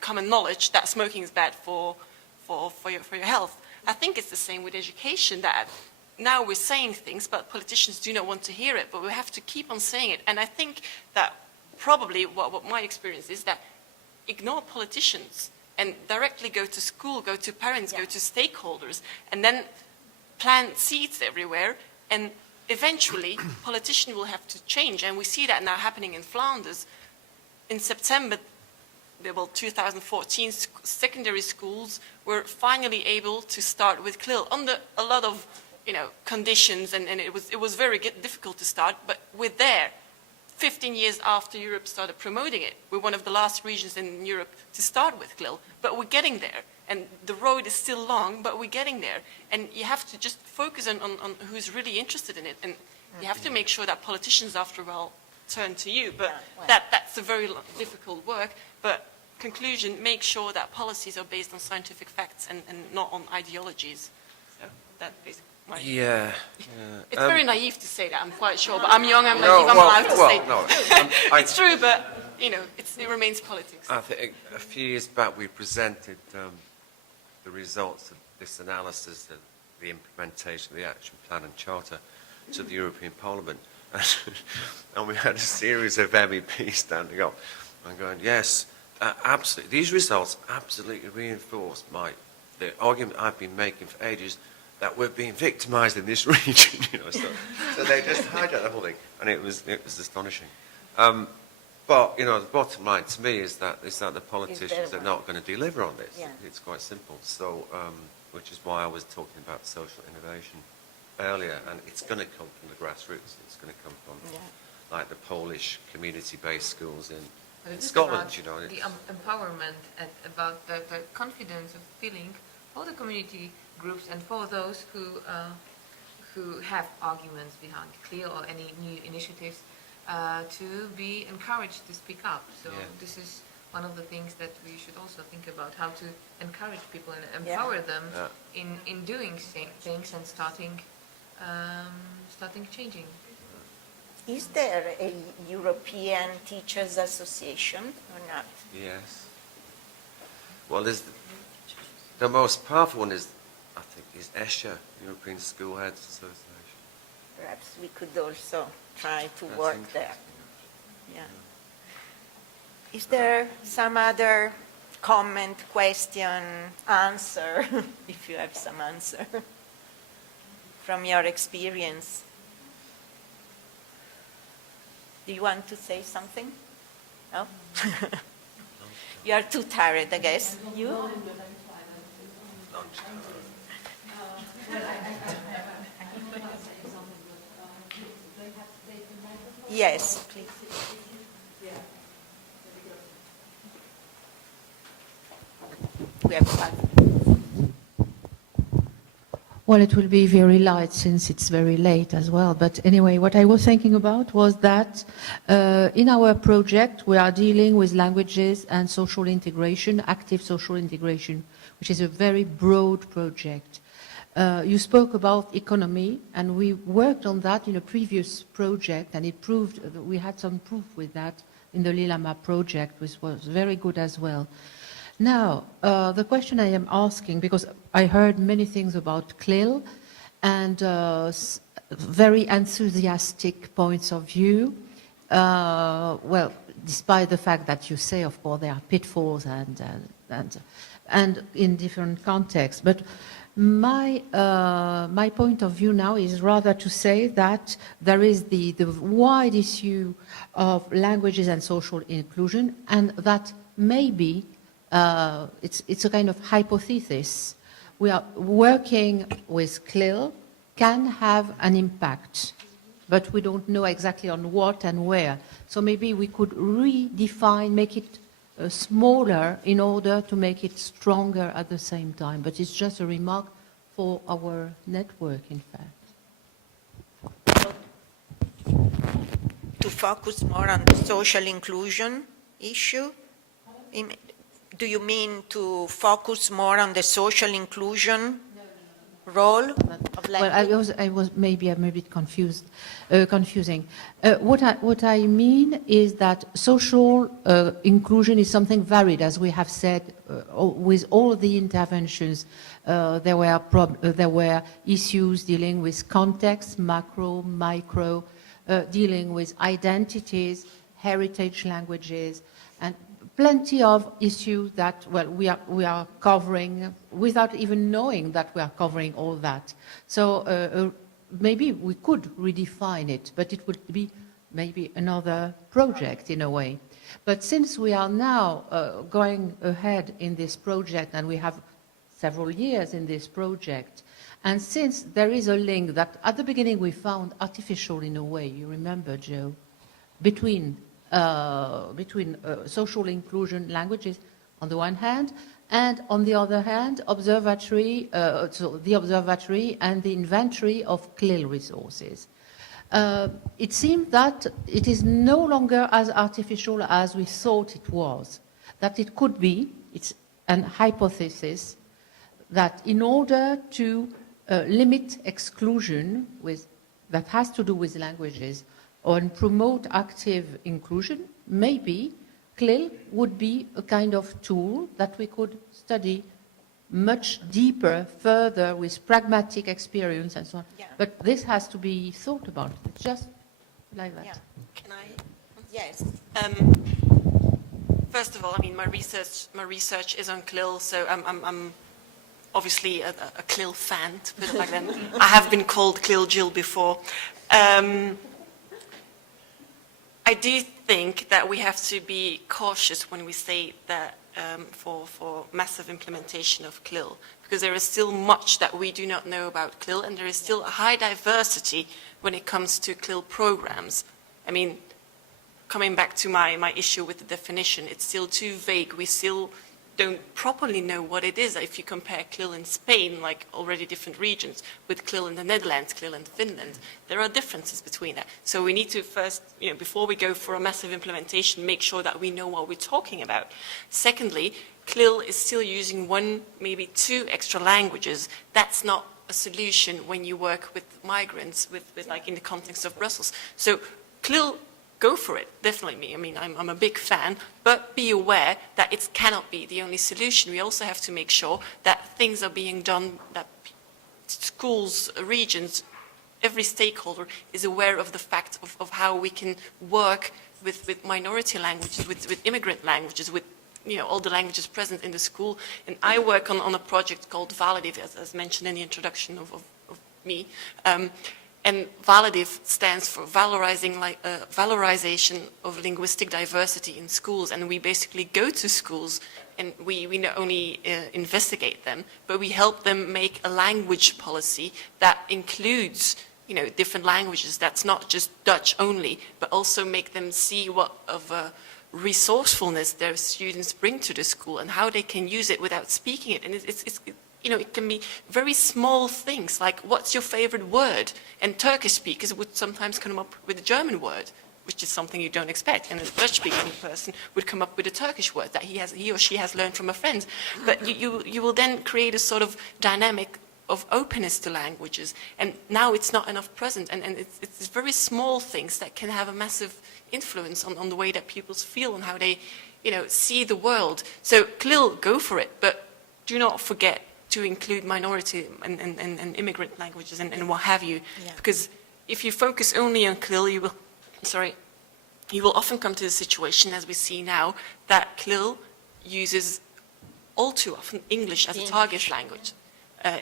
common knowledge that smoking is bad for your health. I think it's the same with education, that now we're saying things, but politicians do not want to hear it, but we have to keep on saying it. And I think that probably what my experience is, that ignore politicians and directly go to school, go to parents, go to stakeholders, and then plant seeds everywhere, and eventually politicians will have to change. And we see that now happening in Flanders. In September, 2014, secondary schools were finally able to start with CLIL under a lot of conditions, and it was very difficult to start, but we're there. 15 years after Europe started promoting it, we're one of the last regions in Europe to start with CLIL, but we're getting there. And the road is still long, but we're getting there. And you have to just focus on who's really interested in it. And you have to make sure that politicians, after all, turn to you. But that's a very difficult work. But conclusion, make sure that policies are based on scientific facts and not on ideologies. So that's basically my... Yeah. It's very naive to say that, I'm quite sure. But I'm young, I'm naive, I'm allowed to say no, it's true, but, it remains politics. I think a few years back we presented the results of this analysis of the implementation of the Action Plan and Charter to the European Parliament. And we had a series of MEPs standing up and going, yes, absolutely, these results absolutely reinforce the argument I've been making for ages that we're being victimised in this region. So they just hijacked the whole thing, and it was astonishing. But the bottom line to me is that the politicians are not going to deliver on this. Yeah. It's quite simple. So, which is why I was talking about social innovation earlier, and it's going to come from the grassroots. It's going to come from like the Polish community-based schools in Scotland. The empowerment and about the confidence of feeling for the community groups and for those who have arguments behind CLIL or any new initiatives. To be encouraged to speak up. So this is one of the things that we should also think about, how to encourage people and empower them in doing things and starting changing. Is there a European Teachers Association or not? Yes. Well, the most powerful one is ESHA, European School Heads Association. Perhaps we could also try to work there. Yeah. Is there some other comment, question, answer, if you have some answer from your experience? Do you want to say something? No? You are too tired, I guess. You? Yes, please. We have time. Well, it will be very light since it's very late as well. But anyway, what I was thinking about was that in our project, we are dealing with languages and social integration, active social integration, which is a very broad project. You spoke about economy, and we worked on that in a previous project, and it proved, we had some proof with that in the Lilama project, which was very good as well. Now, the question I am asking, because I heard many things about CLIL and very enthusiastic points of view. Well, despite the fact that you say, of course, there are pitfalls and in different contexts, but my point of view now is rather to say that there is the wide issue of languages and social inclusion, and that maybe it's a kind of hypothesis. We are working with CLIL can have an impact, but we don't know exactly on what and where. So maybe we could redefine, make it smaller in order to make it stronger at the same time. But it's just a remark for our network, in fact. To focus more on the social inclusion issue? Do you mean to focus more on the social inclusion role of language? Well, I was maybe I'm a bit confusing. What I mean is that social inclusion is something varied, as we have said, with all the interventions. There were issues dealing with context, macro, micro, dealing with identities, heritage languages, and plenty of issues that, well, we are covering without even knowing that we are covering all that. So maybe we could redefine it, but it would be maybe another project in a way. But since we are now going ahead in this project, and we have several years in this project, and since there is a link that at the beginning we found artificial in a way, you remember, Joe, between social inclusion languages on the one hand, and on the other hand, observatory, so the observatory and the inventory of CLIL resources. It seems that it is no longer as artificial as we thought it was, that it could be, it's an hypothesis, that in order to limit exclusion that has to do with languages, and promote active inclusion, maybe CLIL would be a kind of tool that we could study much deeper, further, with pragmatic experience and so on. Yeah. But this has to be thought about, just like that. Yeah. Can I? Yes. First of all, I mean, my research is on CLIL, so I'm obviously a CLIL fan, to put it like that. I have been called CLIL Jill before. I do think that we have to be cautious when we say that for massive implementation of CLIL, because there is still much that we do not know about CLIL, and there is still a high diversity when it comes to CLIL programs. I mean, coming back to my issue with the definition, it's still too vague. We still don't properly know what it is. If you compare CLIL in Spain, like already different regions, with CLIL in the Netherlands, CLIL in Finland, there are differences between that. So we need to first, before we go for a massive implementation, make sure that we know what we're talking about. Secondly, CLIL is still using one, maybe two extra languages. That's not a solution when you work with migrants, with like in the context of Brussels. So CLIL, go for it, definitely. I mean, I'm a big fan, but be aware that it cannot be the only solution. We also have to make sure that things are being done, that schools, regions, every stakeholder is aware of the fact of how we can work with minority languages, with immigrant languages, with all the languages present in the school. And I work on a project called Validiv, as mentioned in the introduction of me. And Validiv stands for valorization of linguistic diversity in schools. And we basically go to schools and we not only investigate them, but we help them make a language policy that includes different languages. That's not just Dutch only, but also make them see what of resourcefulness their students bring to the school and how they can use it without speaking it. And it can be very small things, like what's your favorite word? And Turkish speakers would sometimes come up with a German word, which is something you don't expect. And a Dutch-speaking person would come up with a Turkish word that he or she has learned from a friend. But you will then create a sort of dynamic of openness to languages. And now it's not enough present. And it's very small things that can have a massive influence on the way that pupils feel and how they see the world. So CLIL, go for it. But do not forget to include minority and immigrant languages and what have you. Yeah. Because if you focus only on CLIL, you will often come to the situation, as we see now, that CLIL uses all too often English as a target language.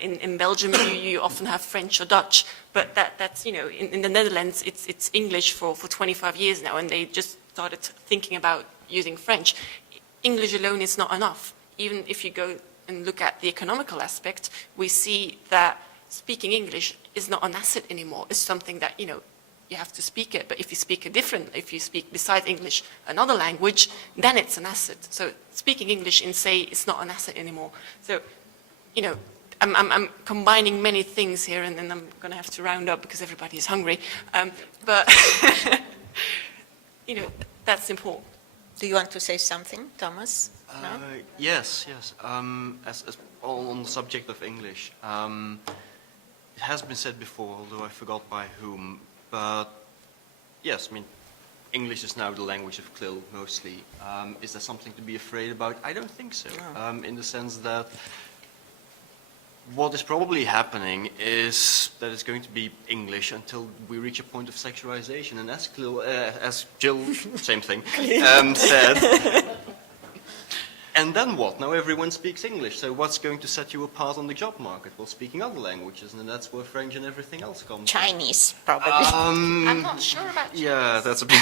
In Belgium, you often have French or Dutch, but that's in the Netherlands, it's English for 25 years now, and they just started thinking about using French. English alone is not enough. Even if you go and look at the economical aspect, we see that speaking English is not an asset anymore. It's something that, you have to speak it, but if you speak if you speak besides English another language, then it's an asset. So speaking English in say is not an asset anymore. So, I'm combining many things here, and then I'm going to have to round up because everybody is hungry. But, you know, that's important. Do you want to say something, Thomas? No? Yes. As on the subject of English, it has been said before, although I forgot by whom, but yes, I mean, English is now the language of CLIL mostly. Is there something to be afraid about? I don't think so, in the sense that what is probably happening is that it's going to be English until we reach a point of secularization, and as Jill, same thing, said. And then what? Now everyone speaks English, so what's going to set you apart on the job market? Well, speaking other languages, and that's where French and everything else comes from. Chinese, probably. I'm not sure about Chinese. Yeah, that's a bit...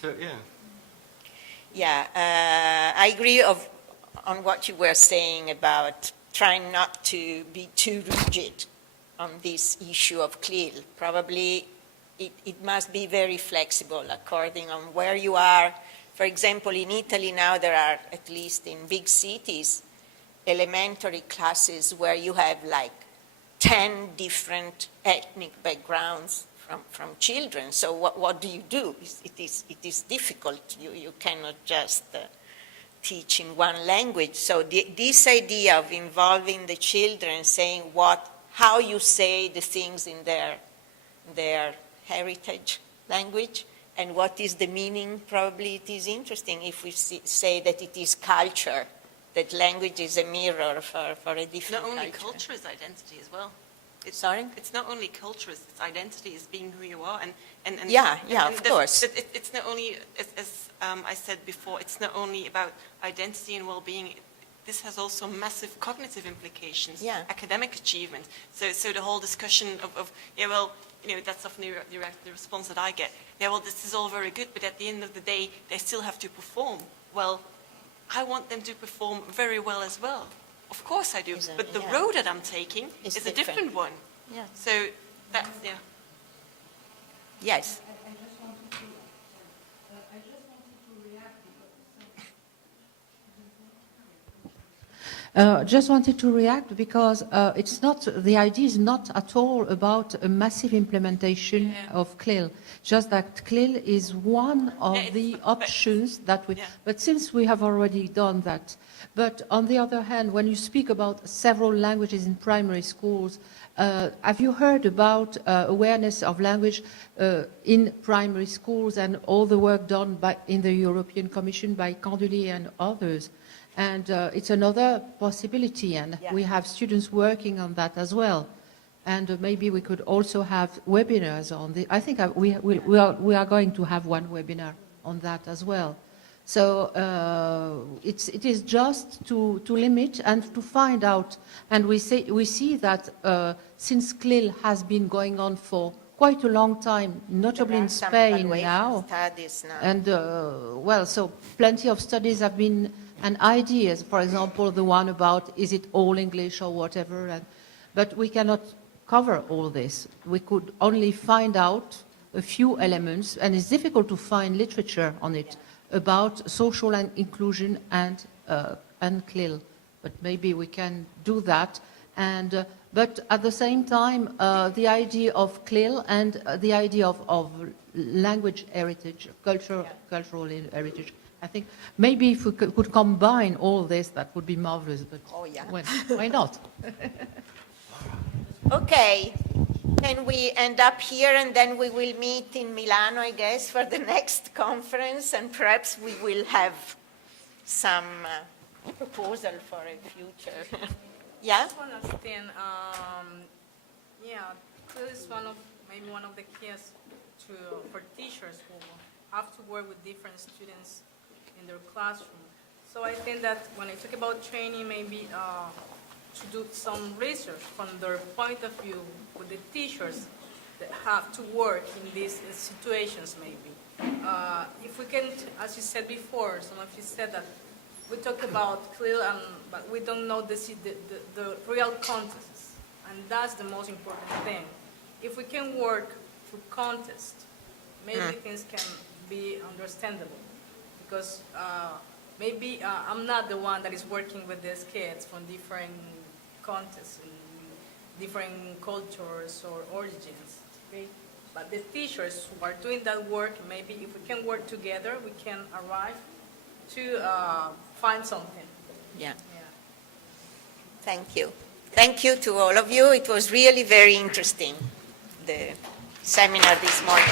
So, yeah. Yeah, I agree on what you were saying about trying not to be too rigid on this issue of CLIL. Probably it must be very flexible according on where you are. For example, in Italy now there are, at least in big cities, elementary classes where you have like 10 different ethnic backgrounds from children. So what do you do? It is difficult. You cannot just teach in one language. So this idea of involving the children, saying how you say the things in their heritage language, and what is the meaning, probably it is interesting if we say that it is culture, that language is a mirror for a different culture. Not only culture is identity as well. Sorry? It's not only culture, it's identity, it's being who you are. And of course. It's not only, as I said before, it's not only about identity and well-being. This has also massive cognitive implications, academic achievement. So the whole discussion of that's often the response that I get. Yeah, well, this is all very good, but at the end of the day, they still have to perform. Well, I want them to perform very well as well. Of course I do, but the road that I'm taking is a different one. Yeah. So that's, Yes. Just wanted to react because the idea is not at all about a massive implementation of CLIL. Just that CLIL is one of the options that we, but since we have already done that. But on the other hand, when you speak about several languages in primary schools, have you heard about awareness of language in primary schools and all the work done in the European Commission by Candelie and others? And it's another possibility, and we have students working on that as well. And maybe we could also have webinars on the. I think we are going to have one webinar on that as well. So it is just to limit and to find out. And we see that since CLIL has been going on for quite a long time, notably in Spain now, and so plenty of studies have been. And ideas, for example, the one about is it all English or whatever, but we cannot cover all this. We could only find out a few elements, and it's difficult to find literature on it about social and inclusion and CLIL. But maybe we can do that. And but at the same time, the idea of CLIL and the idea of language heritage, cultural heritage. I think maybe if we could combine all this, that would be marvelous, but why not? Okay, then we end up here and then we will meet in Milano, I guess, for the next conference, and perhaps we will have some proposal for a future. Yeah? I just want to understand, CLIL is maybe one of the keys for teachers who have to work with different students in their classroom. So I think that when I talk about training, maybe to do some research from their point of view with the teachers that have to work in these situations maybe. If we can, as you said before, some of you said that we talk about CLIL, but we don't know the real contexts, and that's the most important thing. If we can work through context, maybe things can be understandable. Because maybe I'm not the one that is working with these kids from different contexts, and different cultures or origins. Okay? But the teachers who are doing that work, maybe if we can work together, we can arrive to find something. Yeah. Thank you. Thank you to all of you. It was really very interesting, the seminar this morning.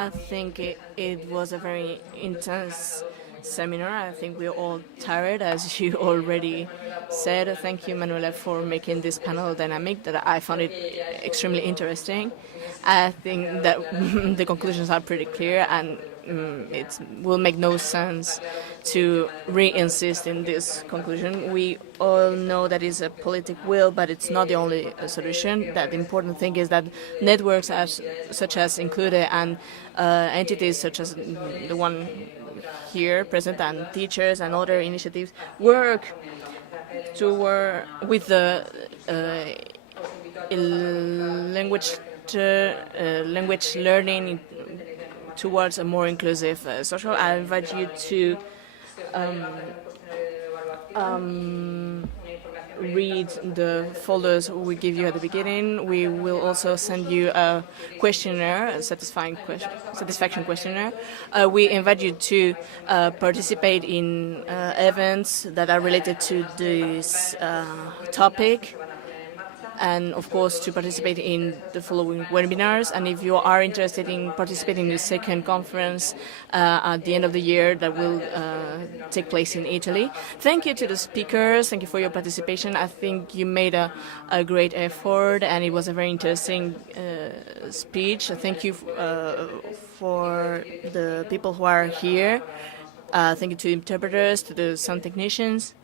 I think it was a very intense seminar. I think we're all tired, as you already said. Thank you, Manuela, for making this panel dynamic. That I found it extremely interesting. I think that the conclusions are pretty clear, and it will make no sense to re-insist in this conclusion. We all know that it's a politic will, but it's not the only solution. That the important thing is that networks such as Include and entities such as the one here present and teachers and other initiatives work with the language learning towards a more inclusive social. I invite you to read the folders we give you at the beginning. We will also send you a questionnaire, a satisfaction questionnaire. We invite you to participate in events that are related to this topic, and of course to participate in the following webinars. And if you are interested in participating in the second conference at the end of the year that will take place in Italy. Thank you to the speakers. Thank you for your participation. I think you made a great effort, and it was a very interesting speech. Thank you for the people who are here. Thank you to the interpreters, to the sound technicians.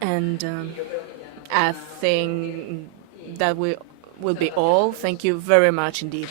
And I think that will be all. Thank you very much indeed.